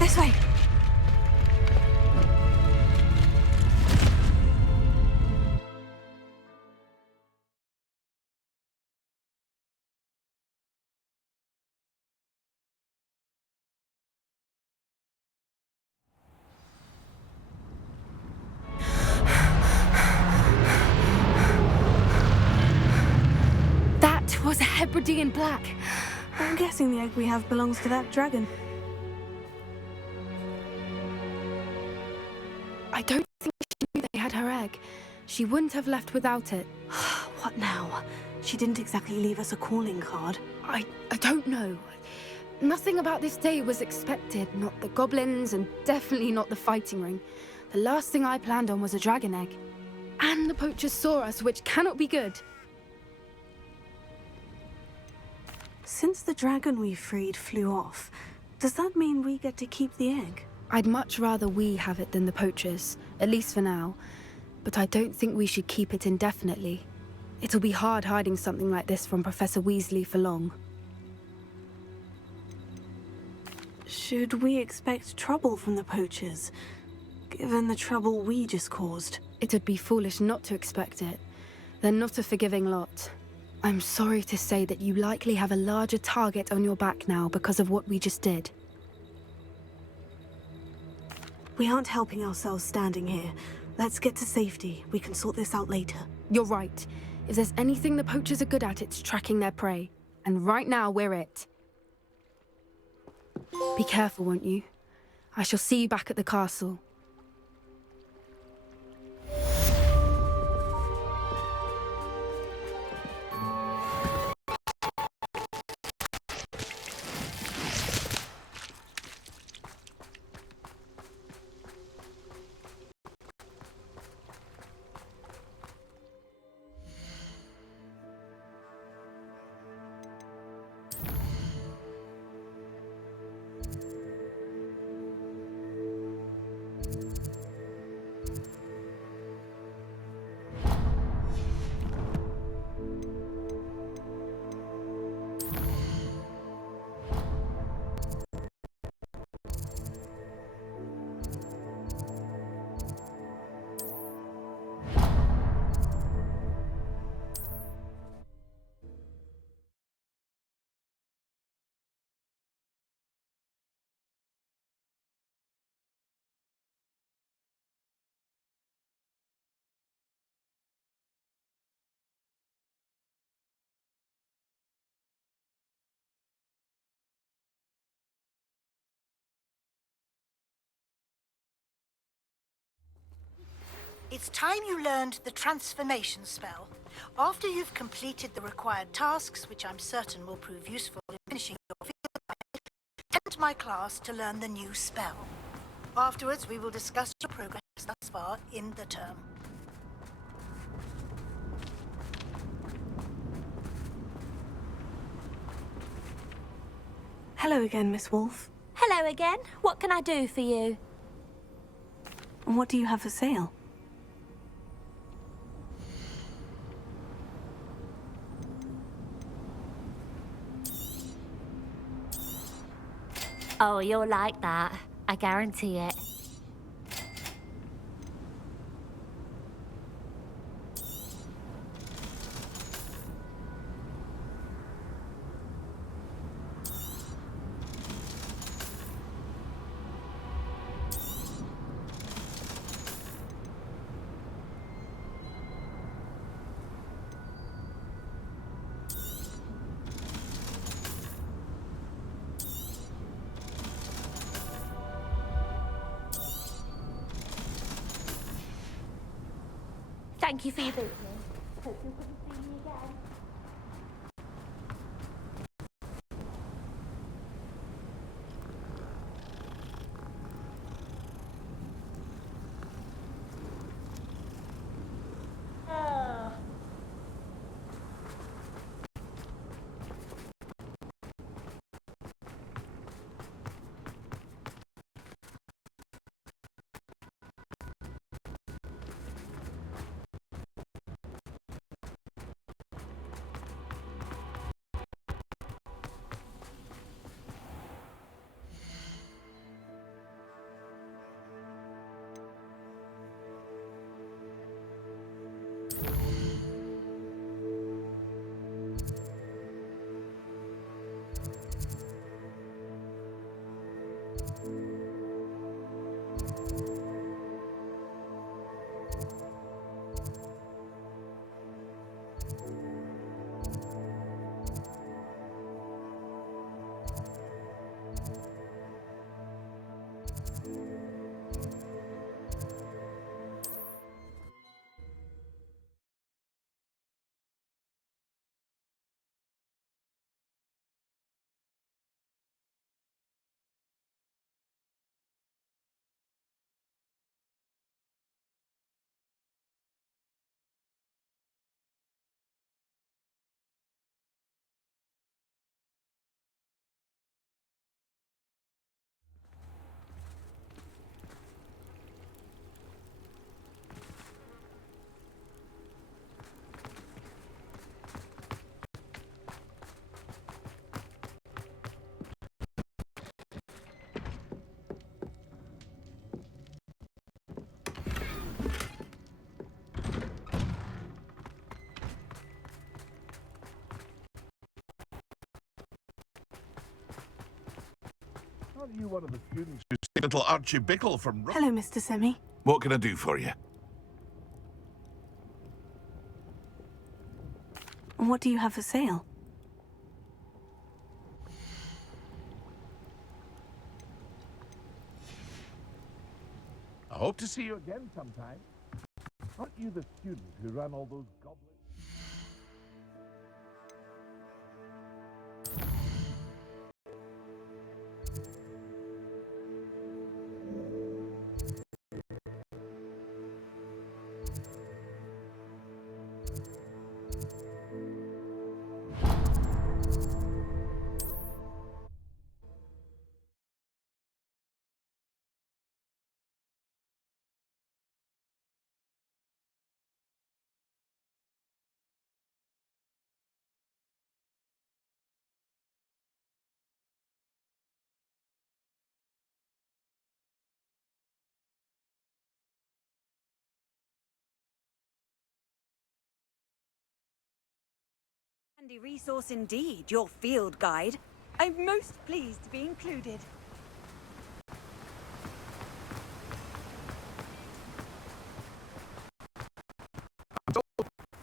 This way. That was a Hebridean black. I'm guessing the egg we have belongs to that dragon. I don't think she knew they had her egg. She wouldn't have left without it. What now? She didn't exactly leave us a calling card. I don't know. Nothing about this day was expected. Not the goblins, and definitely not the fighting ring. The last thing I planned on was a dragon egg. And the poachers saw us, which cannot be good. Since the dragon we freed flew off, does that mean we get to keep the egg? I'd much rather we have it than the poachers, at least for now. But I don't think we should keep it indefinitely. It'll be hard hiding something like this from Professor Weasley for long. Should we expect trouble from the poachers, given the trouble we just caused? It would be foolish not to expect it. They're not a forgiving lot. I'm sorry to say that you likely have a larger target on your back now because of what we just did. We aren't helping ourselves standing here. Let's get to safety. We can sort this out later. You're right. If there's anything the poachers are good at, it's tracking their prey. And right now, we're it. Be careful, won't you? I shall see you back at the castle. It's time you learned the transformation spell. After you've completed the required tasks, which I'm certain will prove useful in finishing your field guide, attend my class to learn the new spell. Afterwards, we will discuss your progress thus far in the term. Hello again, Miss Wolf. Hello again. What can I do for you? And what do you have for sale? Oh, you'll like that. I guarantee it. Thank you for your business. Hope you'll come and see me again. Are you one of the students who see little Archie Bickle from... Hello, Mr. Semi. What can I do for you? And what do you have for sale? I hope to see you again sometime. Aren't you the student who ran all those goblins? Handy resource indeed, your field guide. I'm most pleased to be included.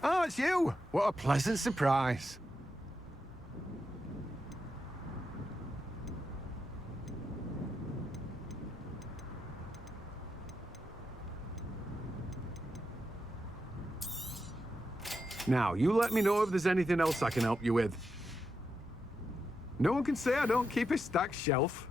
Oh, it's you! What a pleasant surprise. Now, you let me know if there's anything else I can help you with. No one can say I don't keep a stacked shelf.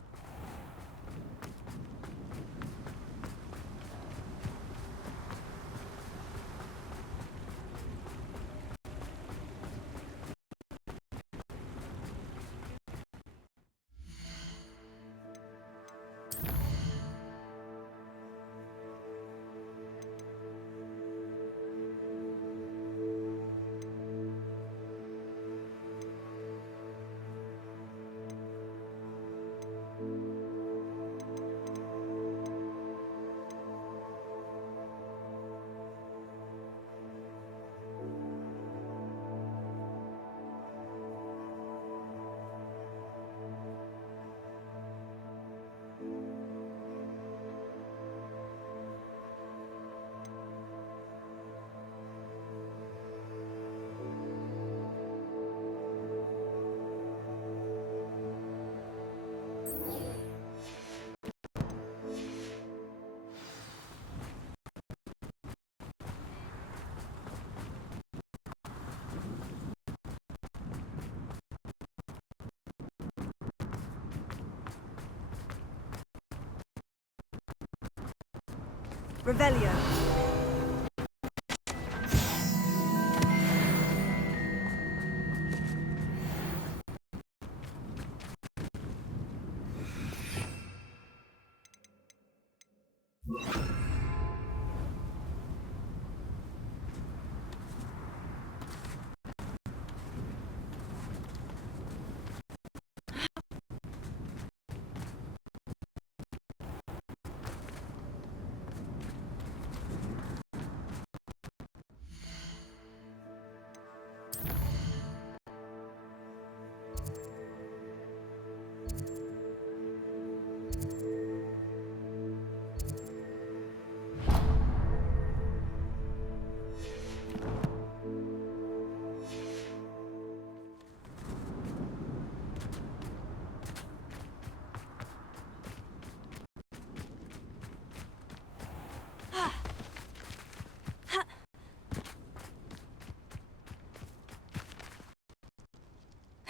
Revelio.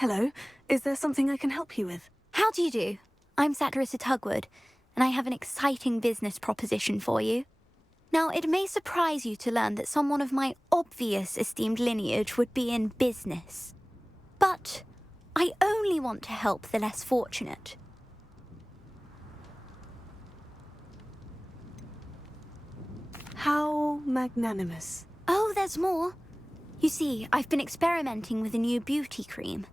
Hello. Is there something I can help you with? How do you do? I'm Satirissa Tugwood, and I have an exciting business proposition for you. Now, it may surprise you to learn that someone of my obvious esteemed lineage would be in business. But I only want to help the less fortunate. How magnanimous. Oh, there's more. You see, I've been experimenting with a new beauty cream.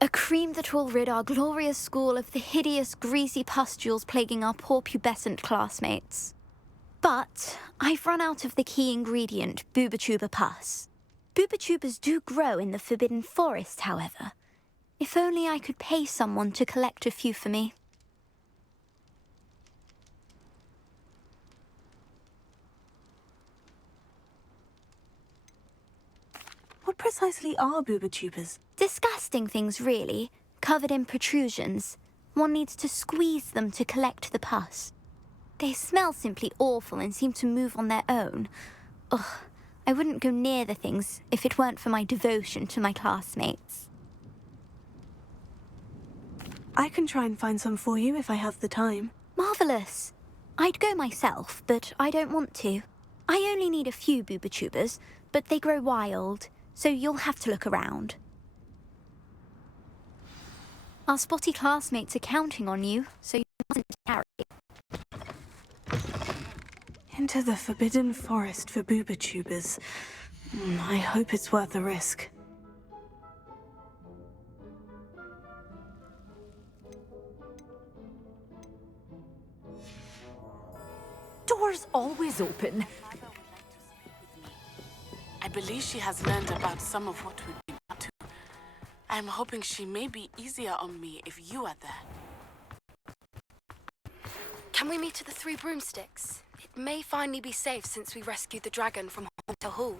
A cream that will rid our glorious school of the hideous, greasy pustules plaguing our poor pubescent classmates. But I've run out of the key ingredient, boobotuber pus. Boobotubers do grow in the Forbidden Forest, however. If only I could pay someone to collect a few for me. What precisely are boobotubers? Disgusting things, really, covered in protrusions. One needs to squeeze them to collect the pus. They smell simply awful and seem to move on their own. Ugh, I wouldn't go near the things if it weren't for my devotion to my classmates. I can try and find some for you if I have the time. Marvellous. I'd go myself, but I don't want to. I only need a few boobotubers, but they grow wild, so you'll have to look around. Our spotty classmates are counting on you, so you mustn't carry. Into the Forbidden Forest for boobotubers. I hope it's worth the risk. Door's always open. I believe she has learned about some of what we've been up to. I'm hoping she may be easier on me if you are there. Can we meet at the Three Broomsticks? It may finally be safe since we rescued the dragon from Haunter Hall.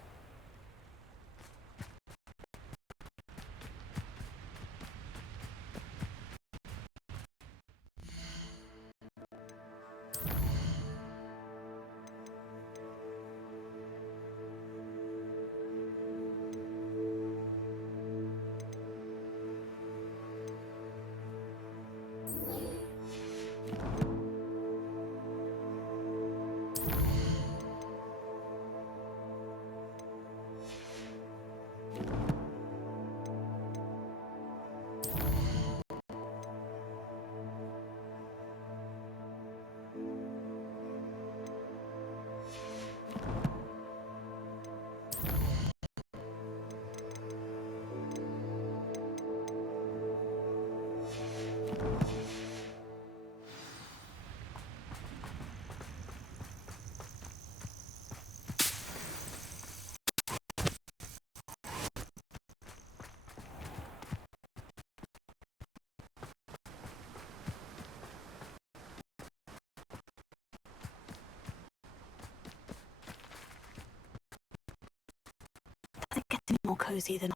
cozy than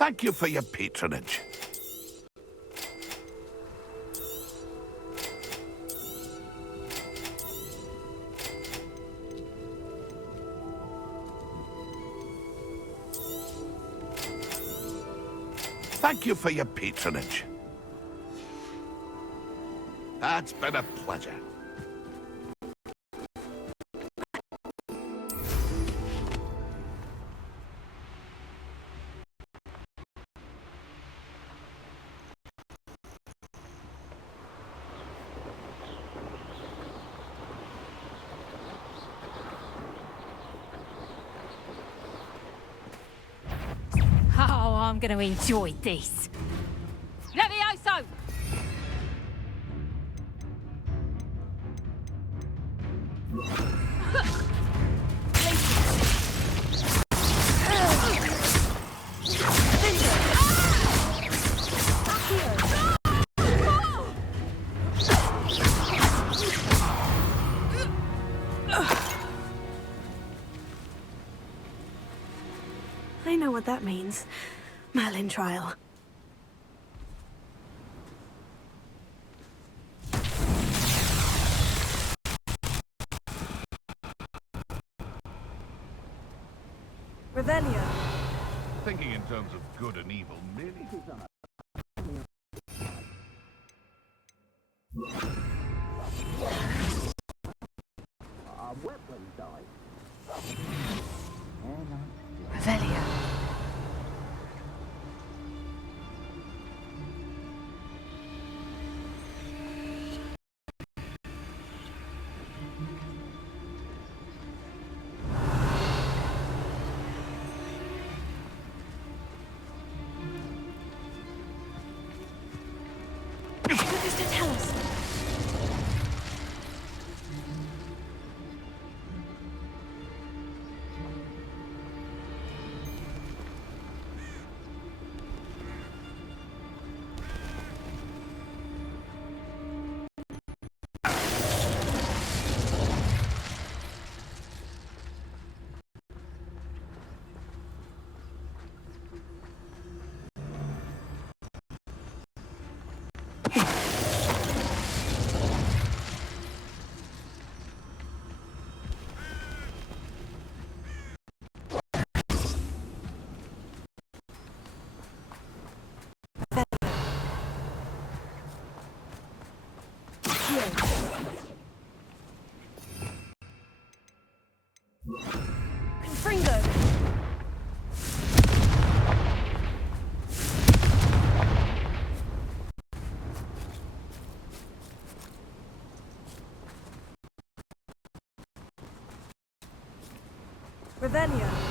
Thank you for your patronage. Thank you for your patronage. It's been a pleasure. Oh, I'm going to enjoy this. Levioso! I know what that means. Merlin trial. Revelio. Thinking in terms of good and evil, really? Revelio. Confringo! Revelio.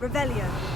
Revelio.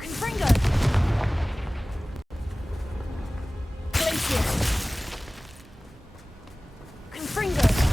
Confringo! Glacier! Confringo!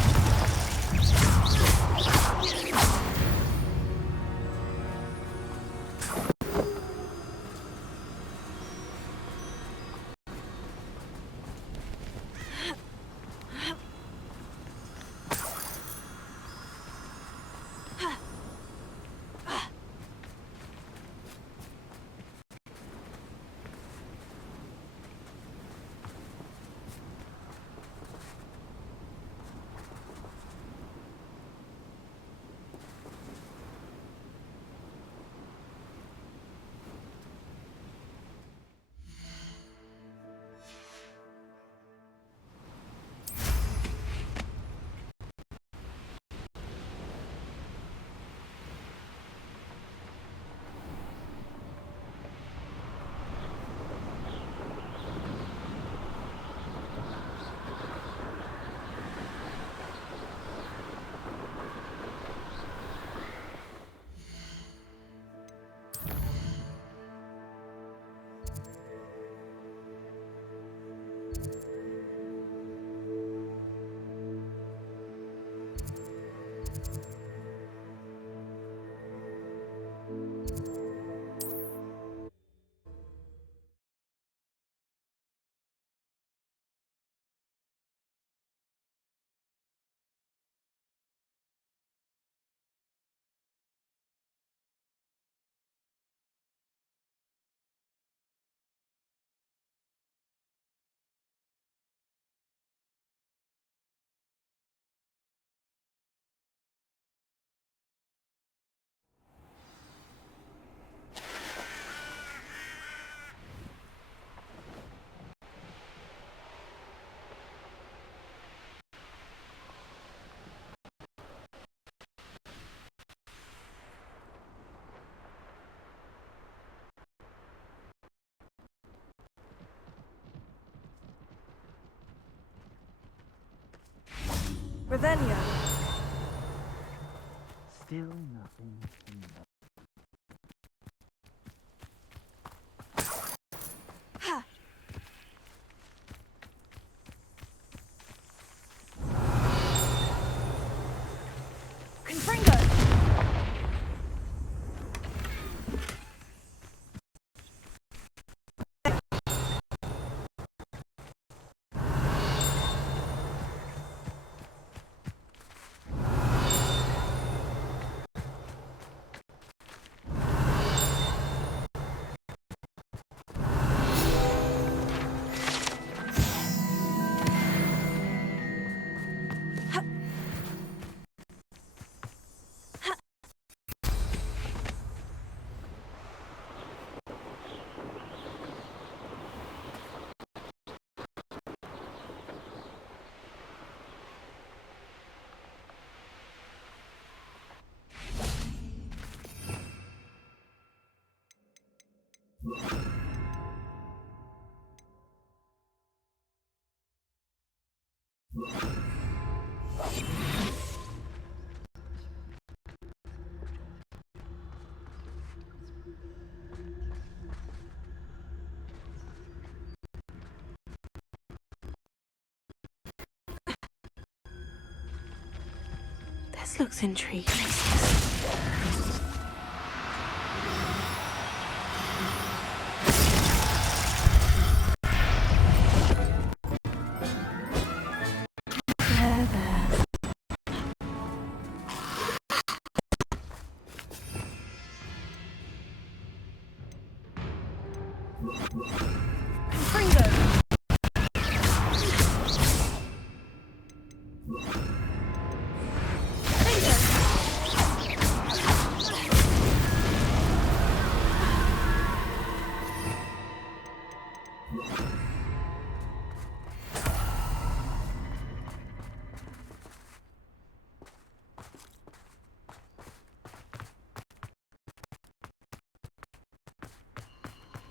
Revelio. Still nothing. Ha! Confringo! This looks intriguing.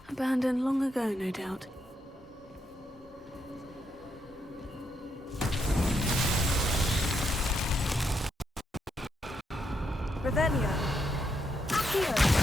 Abandoned long ago, no doubt. Revelio. Accio.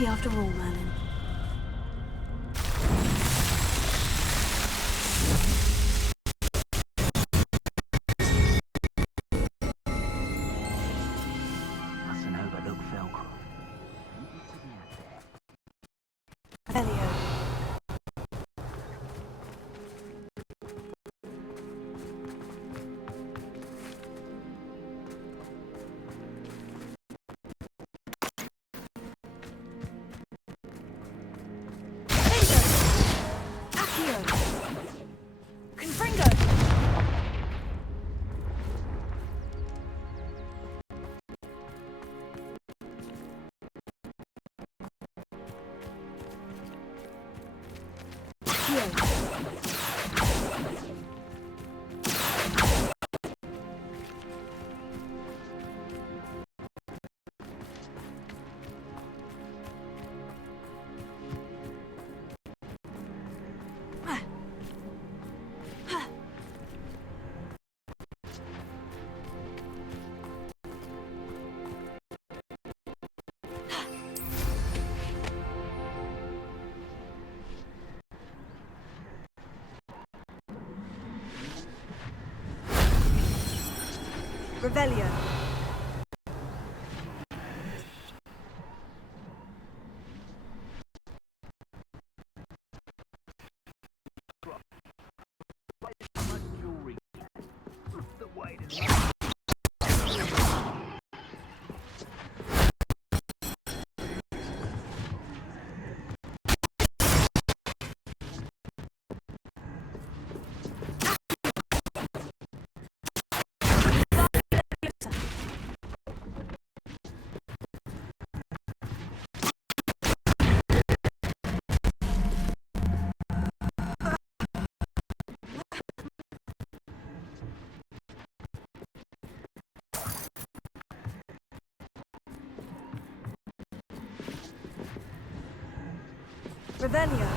lucky after all, Merlin. Mustn't overlook Velcro. Elio. Revelio. Revelio.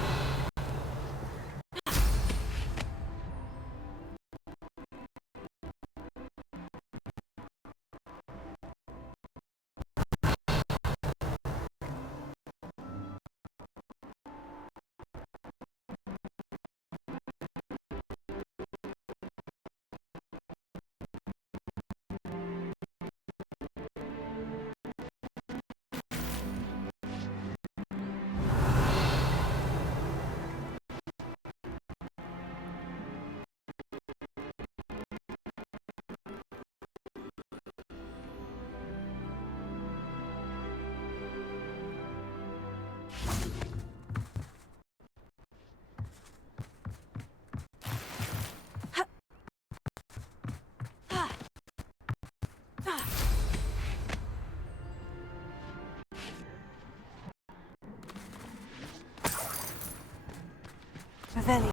Revelio.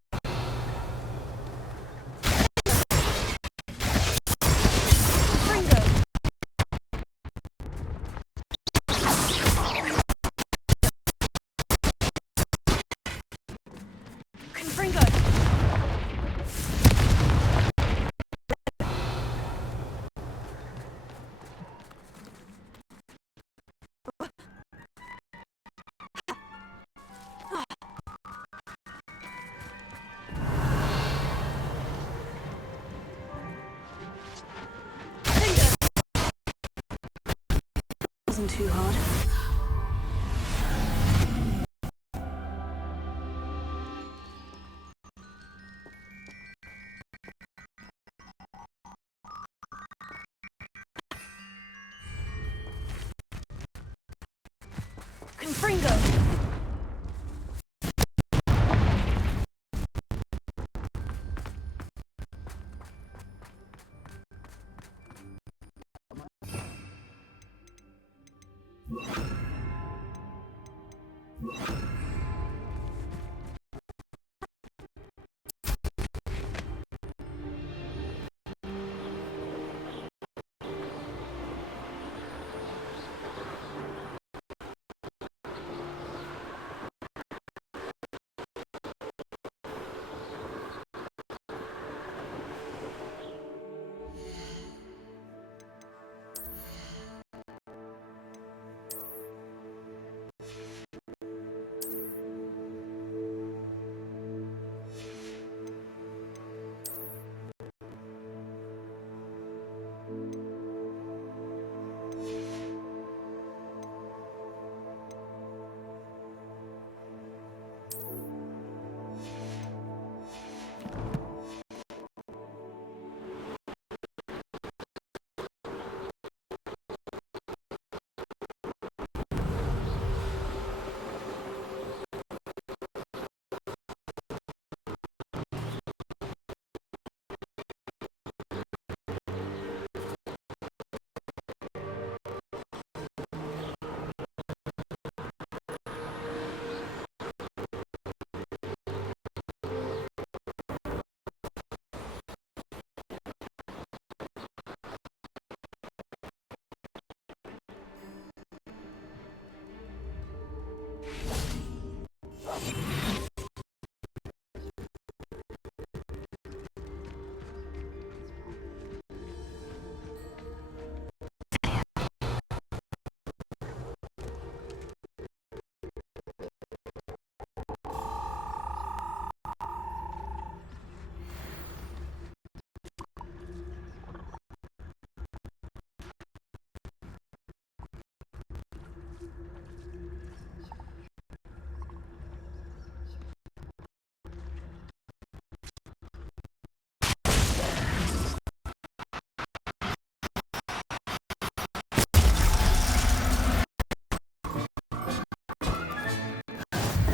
Wasn't too hard. Confringo!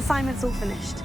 assignment's all finished.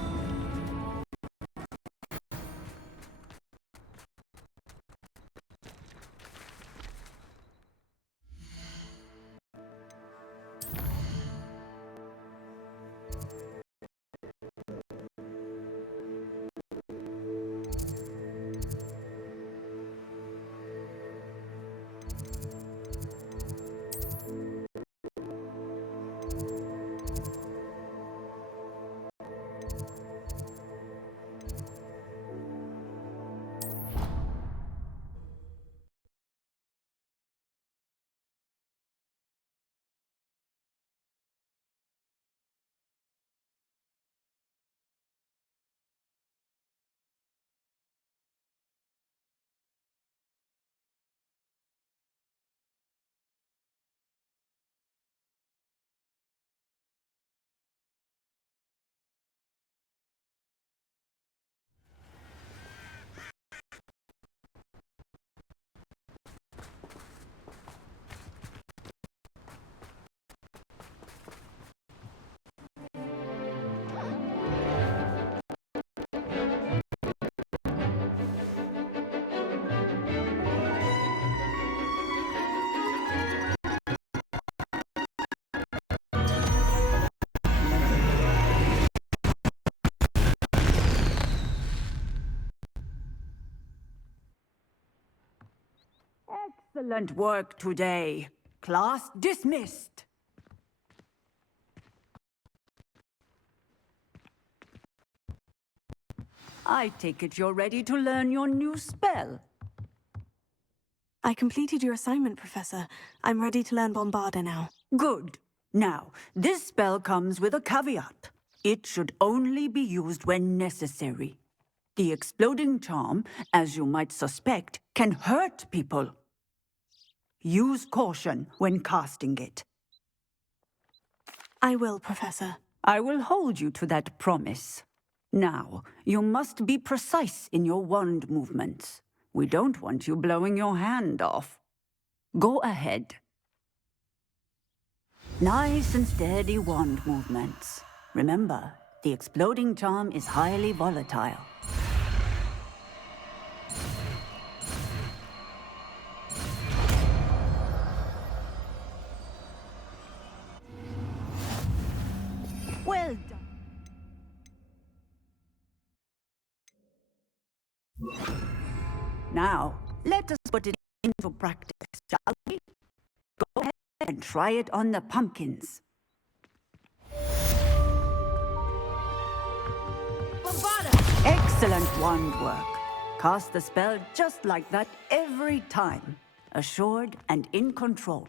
Excellent work today. Class dismissed. I take it you're ready to learn your new spell. I completed your assignment, Professor. I'm ready to learn Bombarda now. Good. Now, this spell comes with a caveat. It should only be used when necessary. The exploding charm, as you might suspect, can hurt people. Use caution when casting it. I will, Professor. I will hold you to that promise. Now, you must be precise in your wand movements. We don't want you blowing your hand off. Go ahead. Nice and steady wand movements. Remember, the exploding charm is highly volatile. Well done. Now, let us put it into practice, shall we? Go ahead and try it on the pumpkins. Bombarda! Excellent wand work. Cast the spell just like that every time. Assured and in control.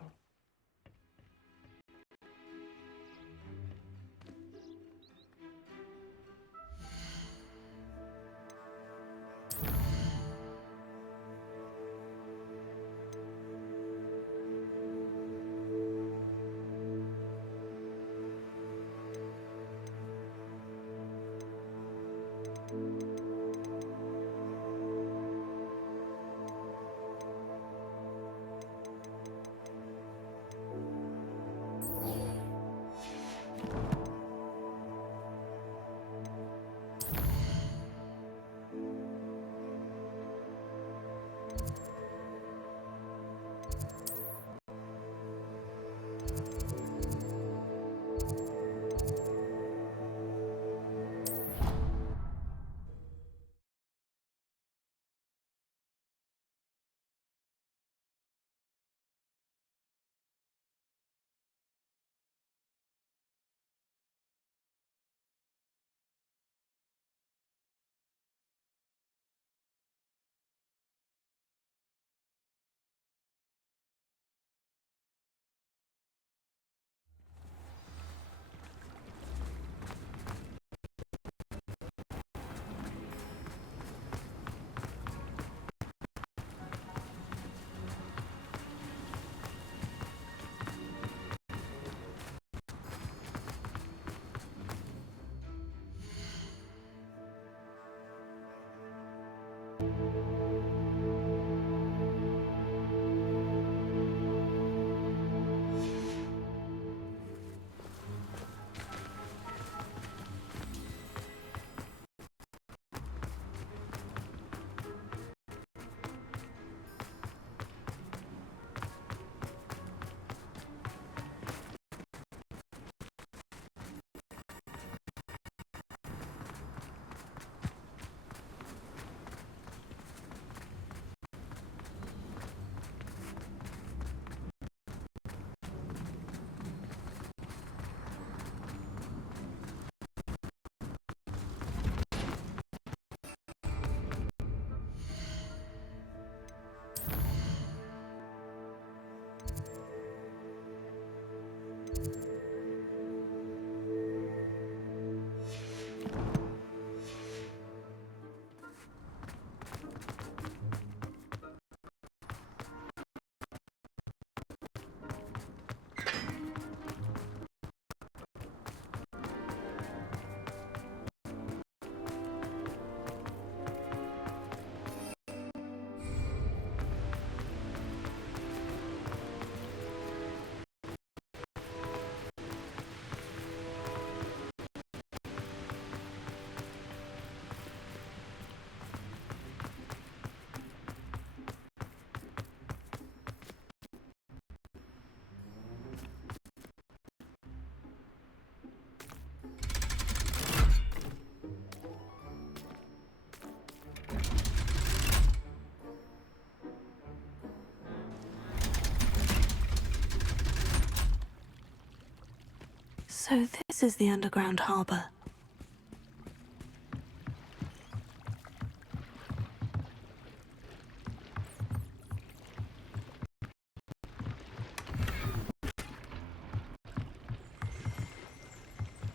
So this is the underground harbour.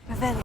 Ravenclaw.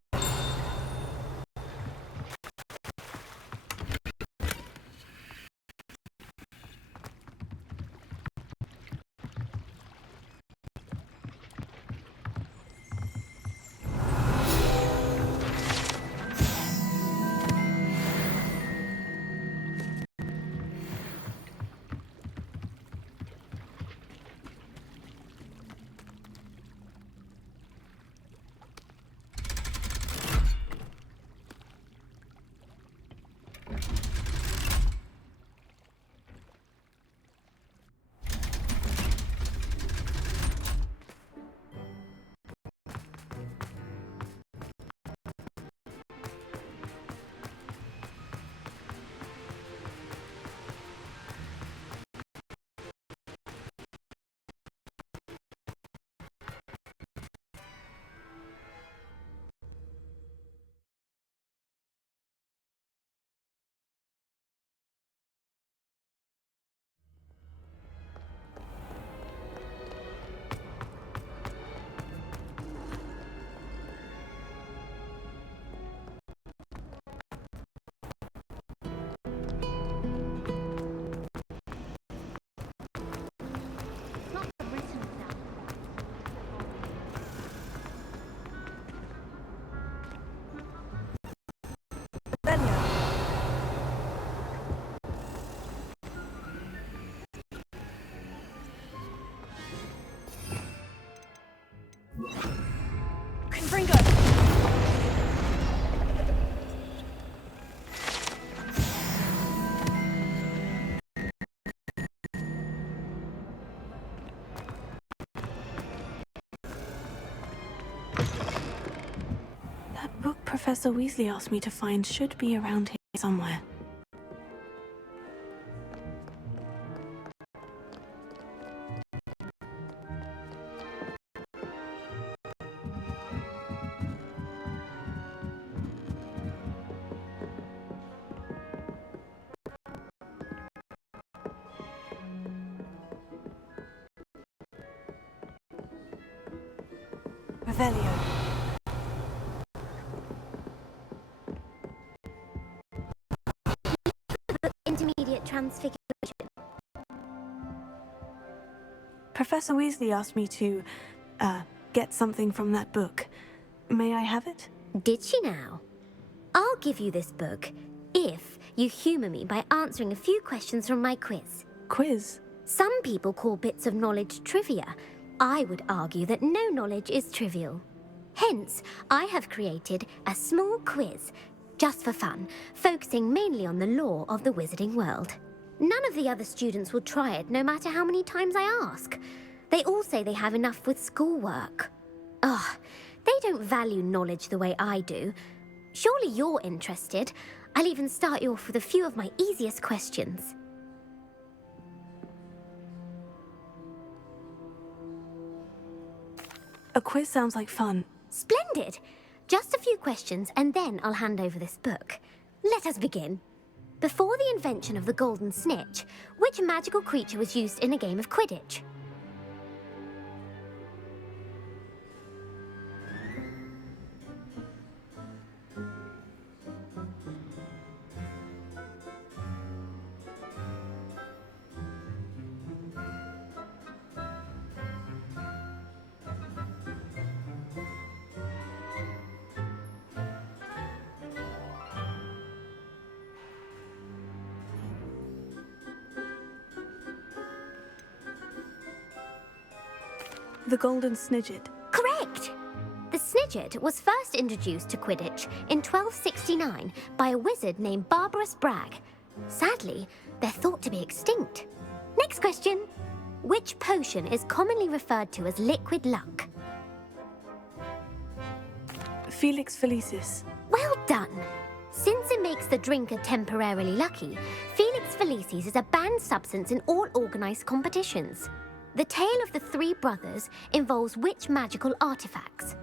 That book Professor Weasley asked me to find should be around here somewhere. Revelio. Intermediate transfiguration. Professor Weasley asked me to, get something from that book. May I have it? Did she now? I'll give you this book if you humour me by answering a few questions from my quiz. Quiz? Some people call bits of knowledge trivia. I would argue that no knowledge is trivial. Hence, I have created a small quiz, just for fun, focusing mainly on the lore of the wizarding world. None of the other students will try it, no matter how many times I ask. They all say they have enough with schoolwork. Ugh, they don't value knowledge the way I do. Surely you're interested. I'll even start you off with a few of my easiest questions. A quiz sounds like fun. Splendid! Just a few questions, and then I'll hand over this book. Let us begin. Before the invention of the golden snitch, which magical creature was used in a game of Quidditch? The golden snidget. Correct! The snidget was first introduced to Quidditch in 1269 by a wizard named Barbarous Bragg. Sadly, they're thought to be extinct. Next question. Which potion is commonly referred to as liquid luck? Felix Felicis. Well done! Since it makes the drinker temporarily lucky, Felix Felicis is a banned substance in all organised competitions. The tale of the three brothers involves which magical artifacts?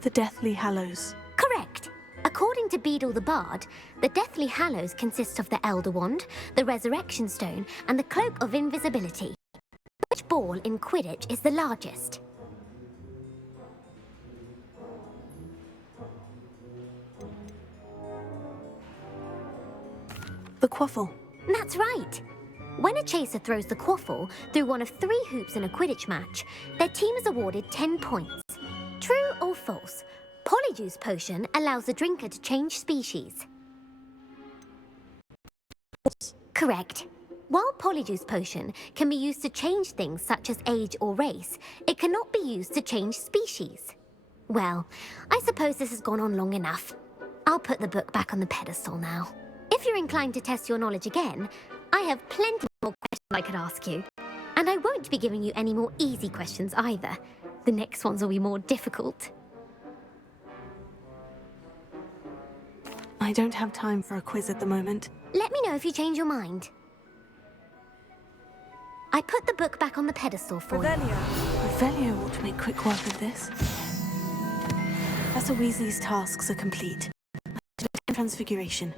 The Deathly Hallows. Correct. According to Beadle the Bard, the Deathly Hallows consist of the Elder Wand, the Resurrection Stone, and the Cloak of Invisibility. Which ball in Quidditch is the largest? The Quaffle. That's right. When a chaser throws the quaffle through one of 3 hoops in a Quidditch match, their team is awarded 10 points. True or false? Polyjuice Potion allows the drinker to change species. Correct. While Polyjuice Potion can be used to change things such as age or race, it cannot be used to change species. Well, I suppose this has gone on long enough. I'll put the book back on the pedestal now. If you're inclined to test your knowledge again, I have plenty more questions I could ask you. And I won't be giving you any more easy questions either. The next ones will be more difficult. I don't have time for a quiz at the moment. Let me know if you change your mind. I put the book back on the pedestal for you. Revelio ought to make quick work of this. Professor Weasley's tasks are complete. Transfiguration.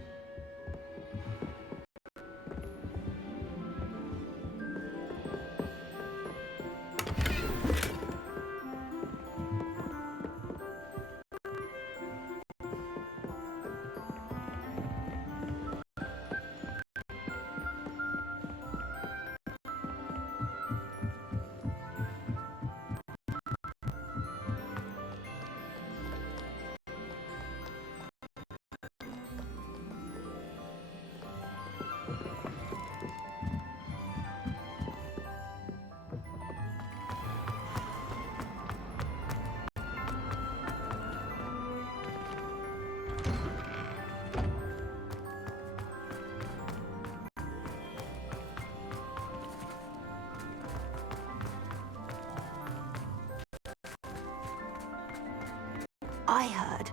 I heard.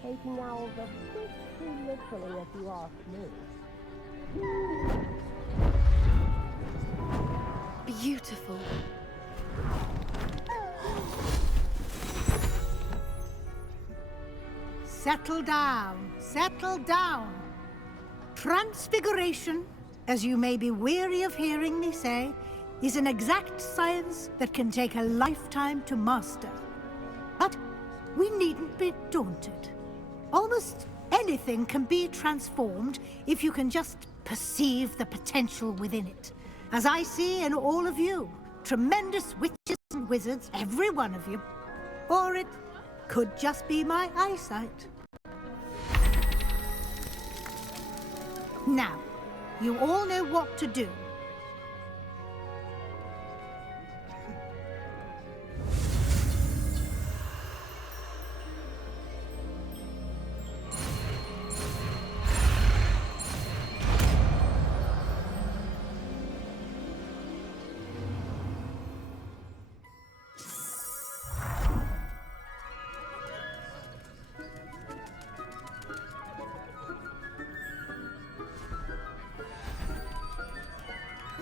Taking owls a bit too literally, if you ask me. Beautiful. Settle down, settle down. Transfiguration, as you may be weary of hearing me say, is an exact science that can take a lifetime to master. But we needn't be daunted. Almost anything can be transformed if you can just perceive the potential within it. As I see in all of you, tremendous witches and wizards, every one of you. Or it could just be my eyesight. Now, you all know what to do.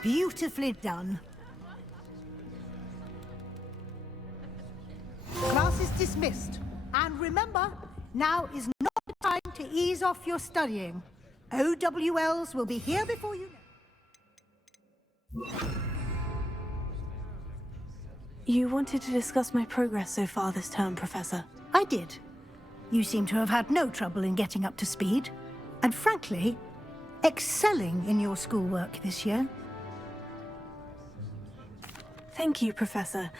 Beautifully done. Class is dismissed. And remember, now is not the time to ease off your studying. OWLs will be here before you know. You wanted to discuss my progress so far this term, Professor. I did. You seem to have had no trouble in getting up to speed. And frankly, excelling in your schoolwork this year. Thank you, Professor.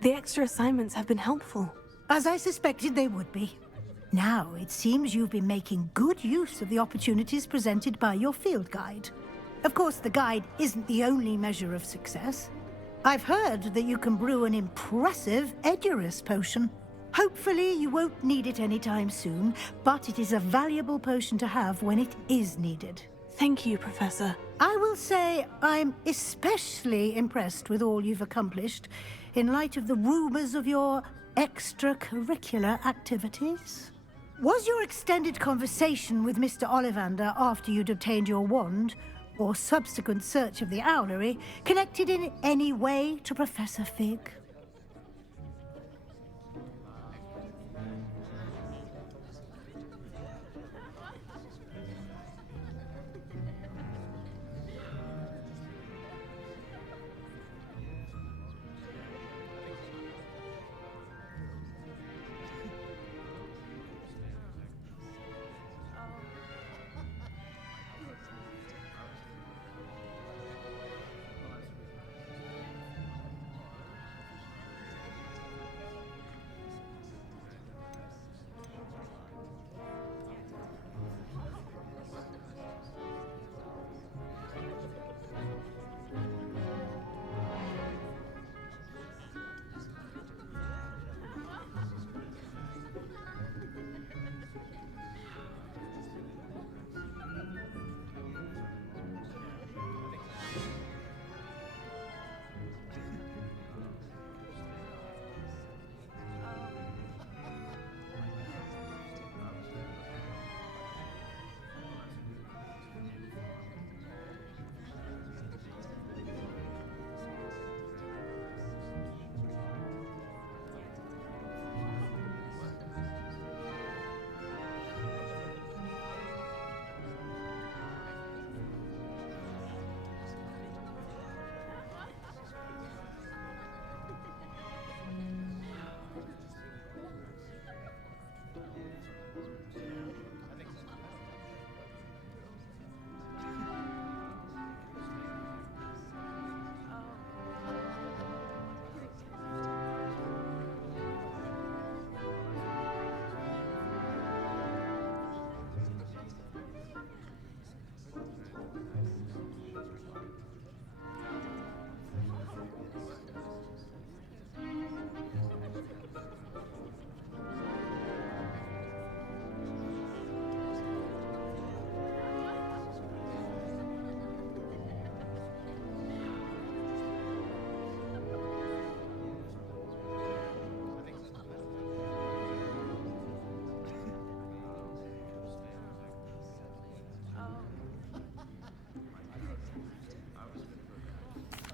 The extra assignments have been helpful. As I suspected they would be. Now, it seems you've been making good use of the opportunities presented by your field guide. Of course, the guide isn't the only measure of success. I've heard that you can brew an impressive Edurus potion. Hopefully, you won't need it anytime soon, but it is a valuable potion to have when it is needed. Thank you, Professor. I will say I'm especially impressed with all you've accomplished in light of the rumors of your extracurricular activities. Was your extended conversation with Mr. Ollivander after you'd obtained your wand or subsequent search of the owlery connected in any way to Professor Fig?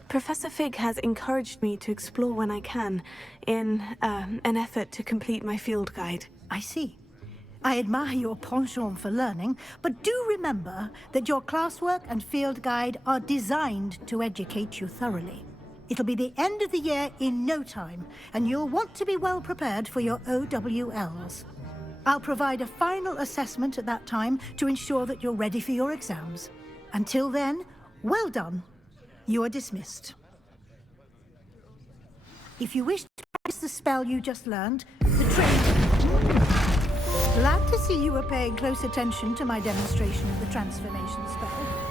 Professor Fig has encouraged me to explore when I can, in an effort to complete my field guide. I see. I admire your penchant for learning, but do remember that your classwork and field guide are designed to educate you thoroughly. It'll be the end of the year in no time, and you'll want to be well prepared for your OWLs. I'll provide a final assessment at that time to ensure that you're ready for your exams. Until then, well done. You are dismissed. If you wish to practice the spell you just learned, the train... Glad to see you were paying close attention to my demonstration of the transformation spell.